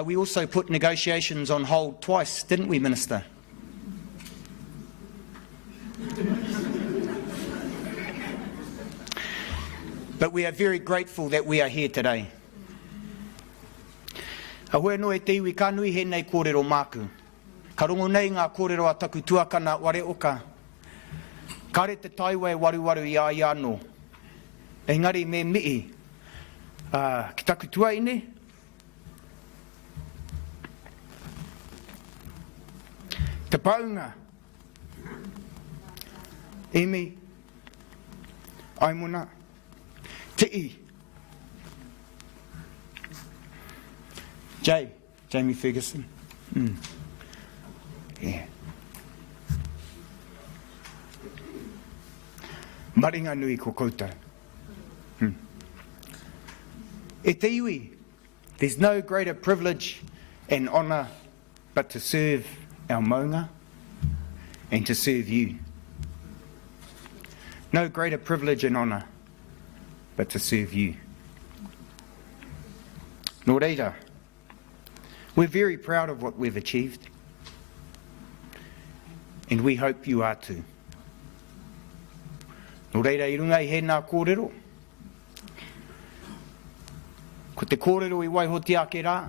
We also put negotiations on hold twice, didn't we, Minister? But we are very grateful that we are here today. A hoi no e te iwi ka nui he nei kōrero māku. Ka rongo nei ngā kōrero a taku tuakana ware oka. Ka re te taiwai waruwaru i a iano. Engari me mihi. Ki taku tua ine? Te paunga. Emi. Aimona. Te I. Jamie Ferguson. Yeah. Maringa nui ko koutou. E te iwi, there's no greater privilege and honour but to serve our maunga and to serve you. No greater privilege and honour but to serve you. Nō reira, we're very proud of what we've achieved, and we hope you are too. Nō reira, I runga I he nā kōrero. Ko te kōrero I waihoti ake rā,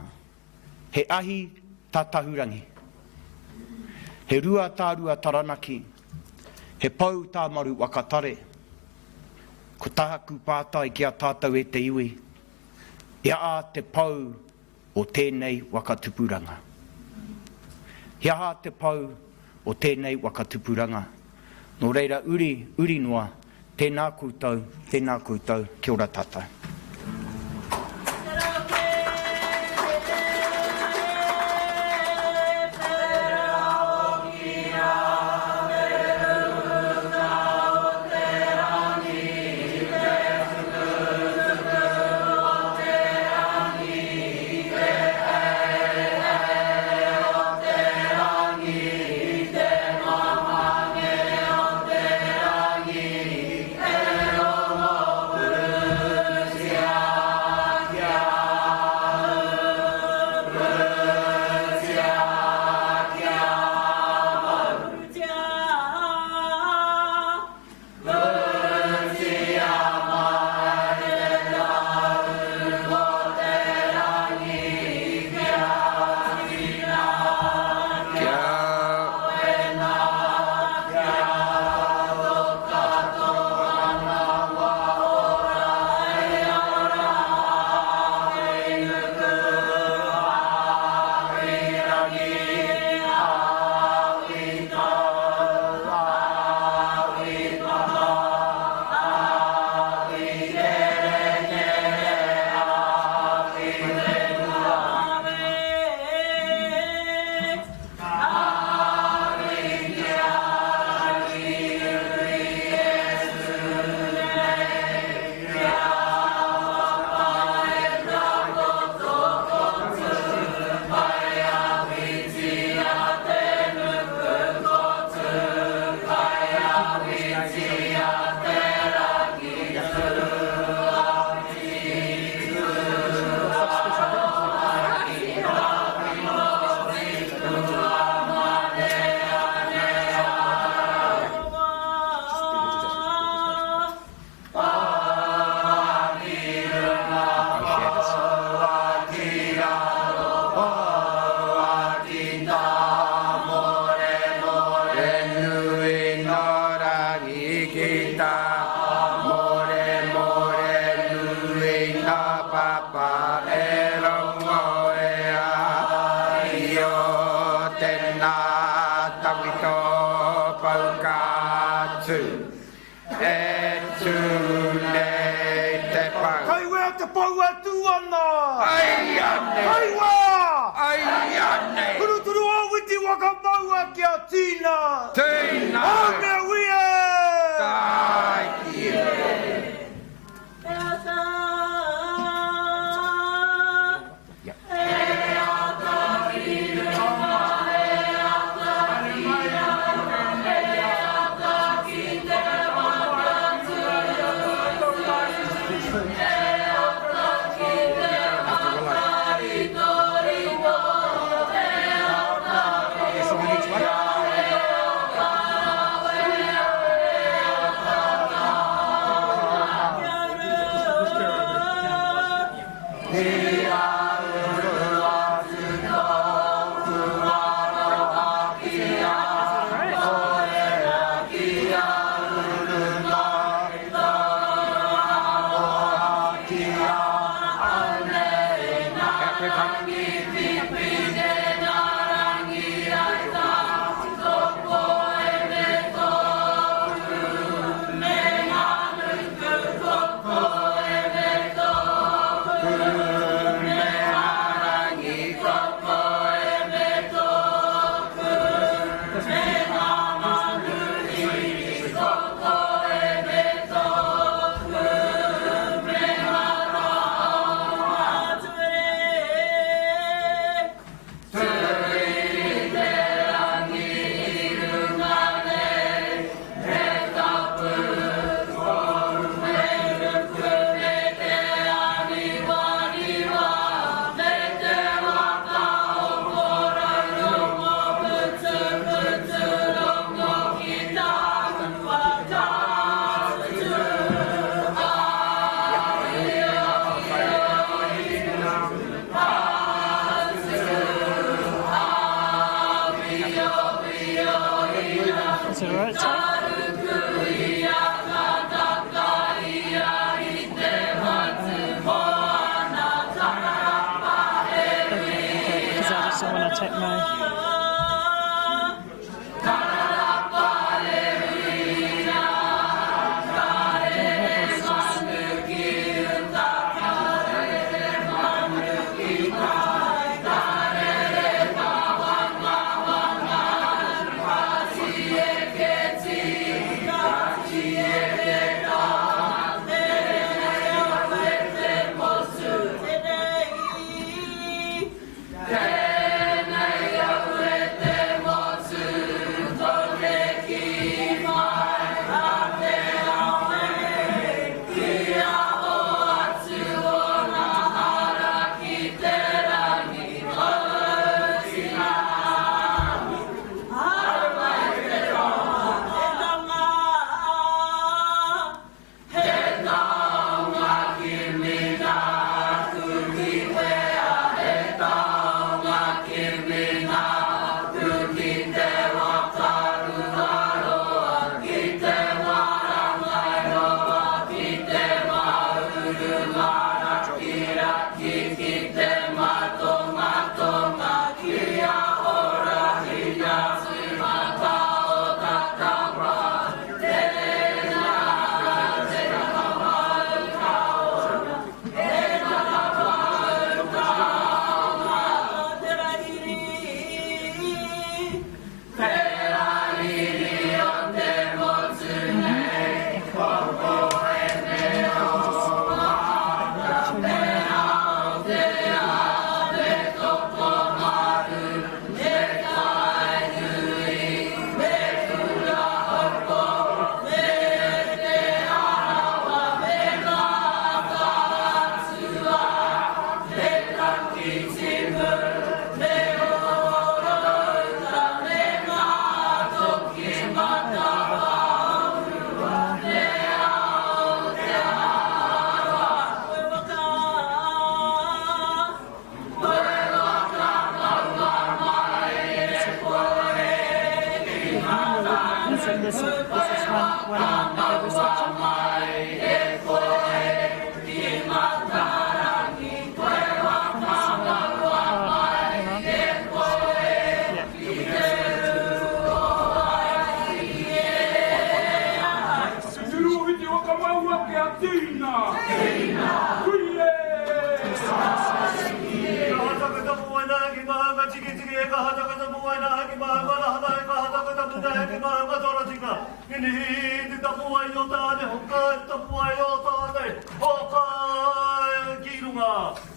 he ahi tā tahurangi. He rua tā rua taranaki, he pau tā maru wakatare. Ko tahaku pātai ki a tātou e te iwi, ia a te pau o tēnei wakatupuranga. He aha te pau o tēnei wakatupuranga. Nō reira uri noa, tēnā koutou, kia ora tātou. chat mai.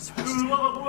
This is one of the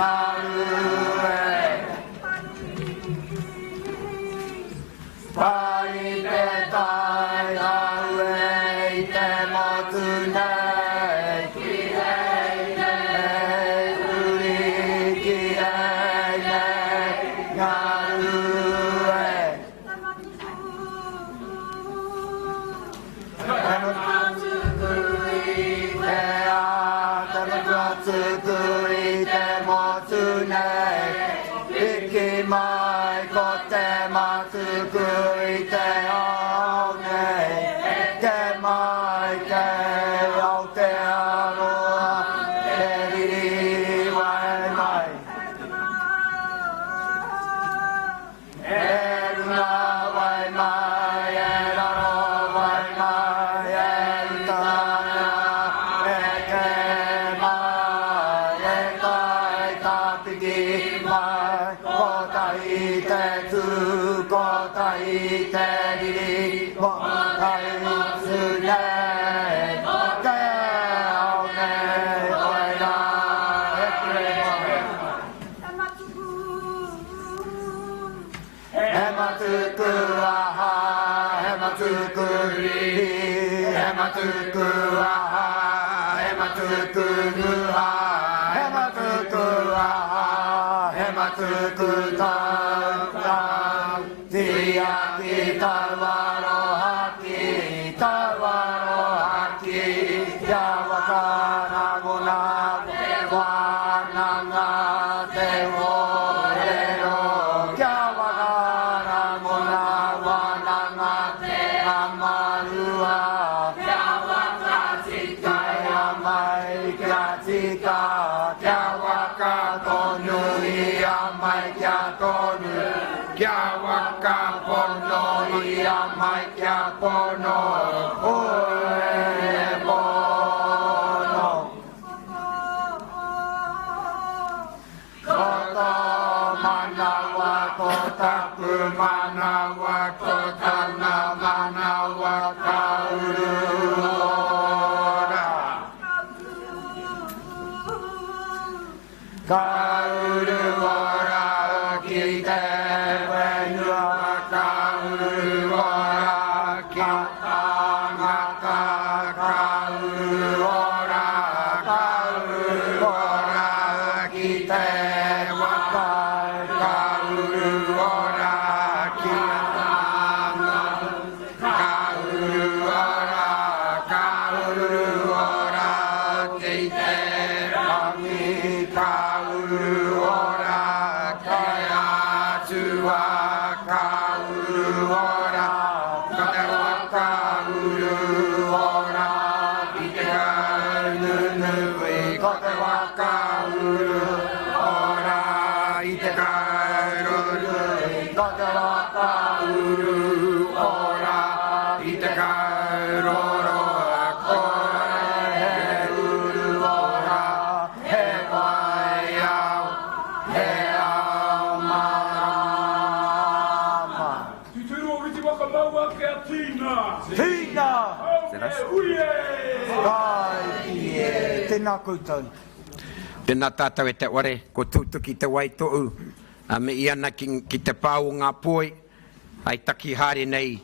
Ngā tuku I te motu nei Iki mai ko te matuku I te ao nei Ke mai ke au te aroa Te riri wai mai E runga wai mai E raro wai mai E utana E ke mai E kai tapiki mai Ko tai te tu Ko tai te riri Ko tai su nei Ke au nei Oi rā e kure mai He matuku aha, he matuku riri, he matuku aha, he matuku nuha, he matuku aha, he matuku tau, tia ki tawaro haki, kia wakana guna, whananga te horero, kia wakana guna, whananga te amarua, kia wakatika ia mai, kia tika, kia wakatonu ia mai, kia tonu, kia wakapono ia mai, kia pono, oe pono. Koto manawa, kotaku manawa, kotana manawa, kaurura. Kaurura ki te wenua, kaurura ki tangata, kaurura, kaurura ki te wakai, kaurura ki tangata, kaurura, kaurura ki te rangi, kaurura ki atua, kaurura, katewa kaurura ki te kaununui, katewa kaurura I te kaurunui, katewa kaurura I te kauroro koe he uruora, he vai au, he au marama. Tūturu o witi waka maua ke a tīna. Tīna! Uie! Kai ie, tēnā koutou. Tēnā tātou e te ware, ko tūtuki te waito'u, me i ana ki te pāo ngā poi, ai taki haere nei,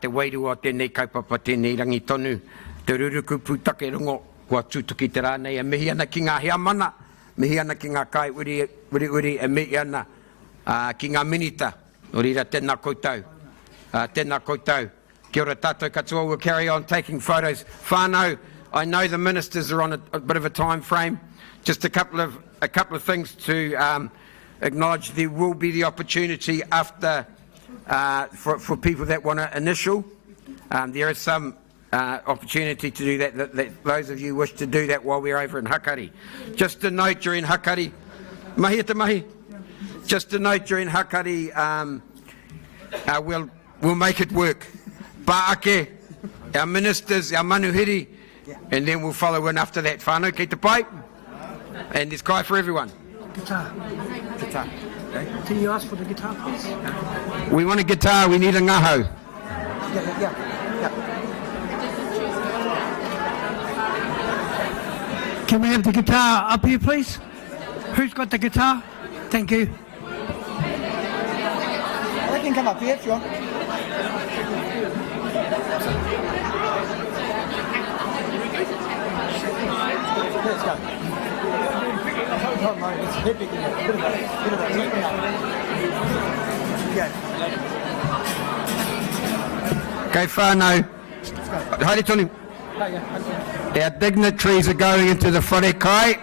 te wairua o tēnei kaupapa tēnei rangi tonu, te Ruruku Pūtakerongo, kua tūtuki te rānei, e mihi ana ki ngā hea mana, mihi ana ki ngā kai uri, e mihi ana ki ngā minita, o rira tēnā koutou, tēnā koutou. Kia ora tātou katoa, we'll carry on taking photos. Whānau, I know the ministers are on a bit of a time frame. Just a couple of things to acknowledge. There will be the opportunity after for people that want to initial. There is some opportunity to do that, those of you wish to do that while we're over in Hakari. Just a note during Hakari, mahi te mahi. Just a note during Hakari, we'll make it work. Pāake, our ministers, our manuhiri, and then we'll follow in after that. Whānau, kei te pai. And there's kai for everyone. Guitar. Can you ask for the guitar, please? We want a guitar, we need a ngaho. Yeah. Can we have the guitar up here, please? Who's got the guitar? Thank you. They can come up here if you want. Let's go. Oh, no, it's heavy. Bit of a Okay, whānau. Haere tonu. Our dignitaries are going into the whare kai.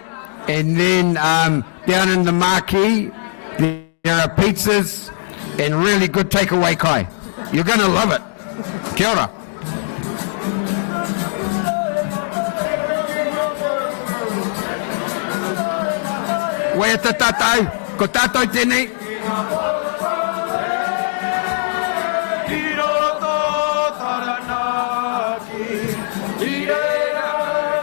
And then down in the marquee, there are pizzas and really good takeaway kai. You're going to love it. Kia ora. Wea te tātou, ko tātou tēnei. I roto Taranaki, I reira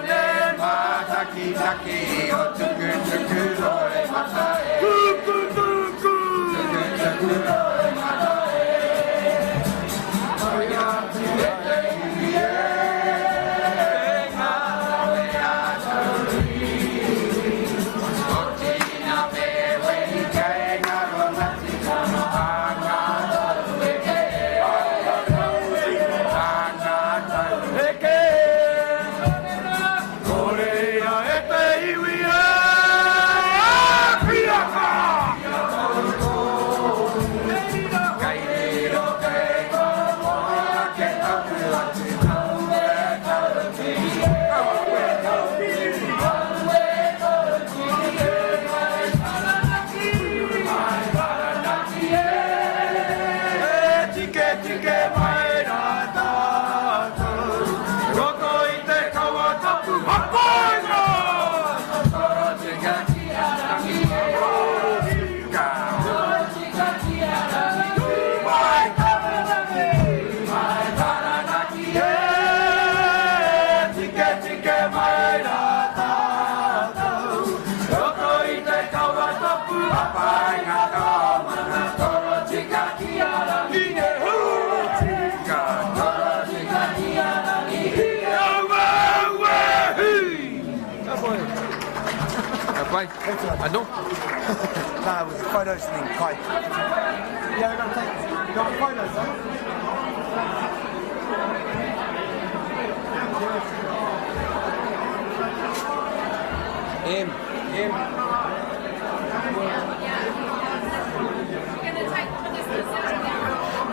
ne matakitaki o tuku tuku roi matae. Tuku tuku, tuku tuku roi matae. Oia te te ie, ngā wea tauri. O tina me wei kei ngā ronati kama a ngā taru e ke. Korea e te iwi e piaka. Kai riro kei komoa ke tapu atu tau e tauti. Tau e tauti. Tau e tauti. Mai Taranaki. Mai Taranaki e. E tike tike mai rā tātou. Roko i te kawa tapu hapainga. Toro tika ki a rangi e tika. Toro tika ki a rangi e. Mai Taranaki. Mai Taranaki e. Tike tike mai rā tātou. Roko i te kawa tapu hapainga kamana. Toro tika ki a rangi e tika. Toro tika ki a rangi e. Bye. I know. Nah, it was photos and then kite. Yeah, we got photos, huh?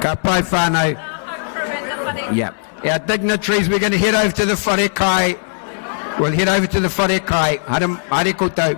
Ka pai whānau. Yeah. Our dignitaries, we're going to head over to the whare kai. We'll head over to the whare kai. Hare koutou.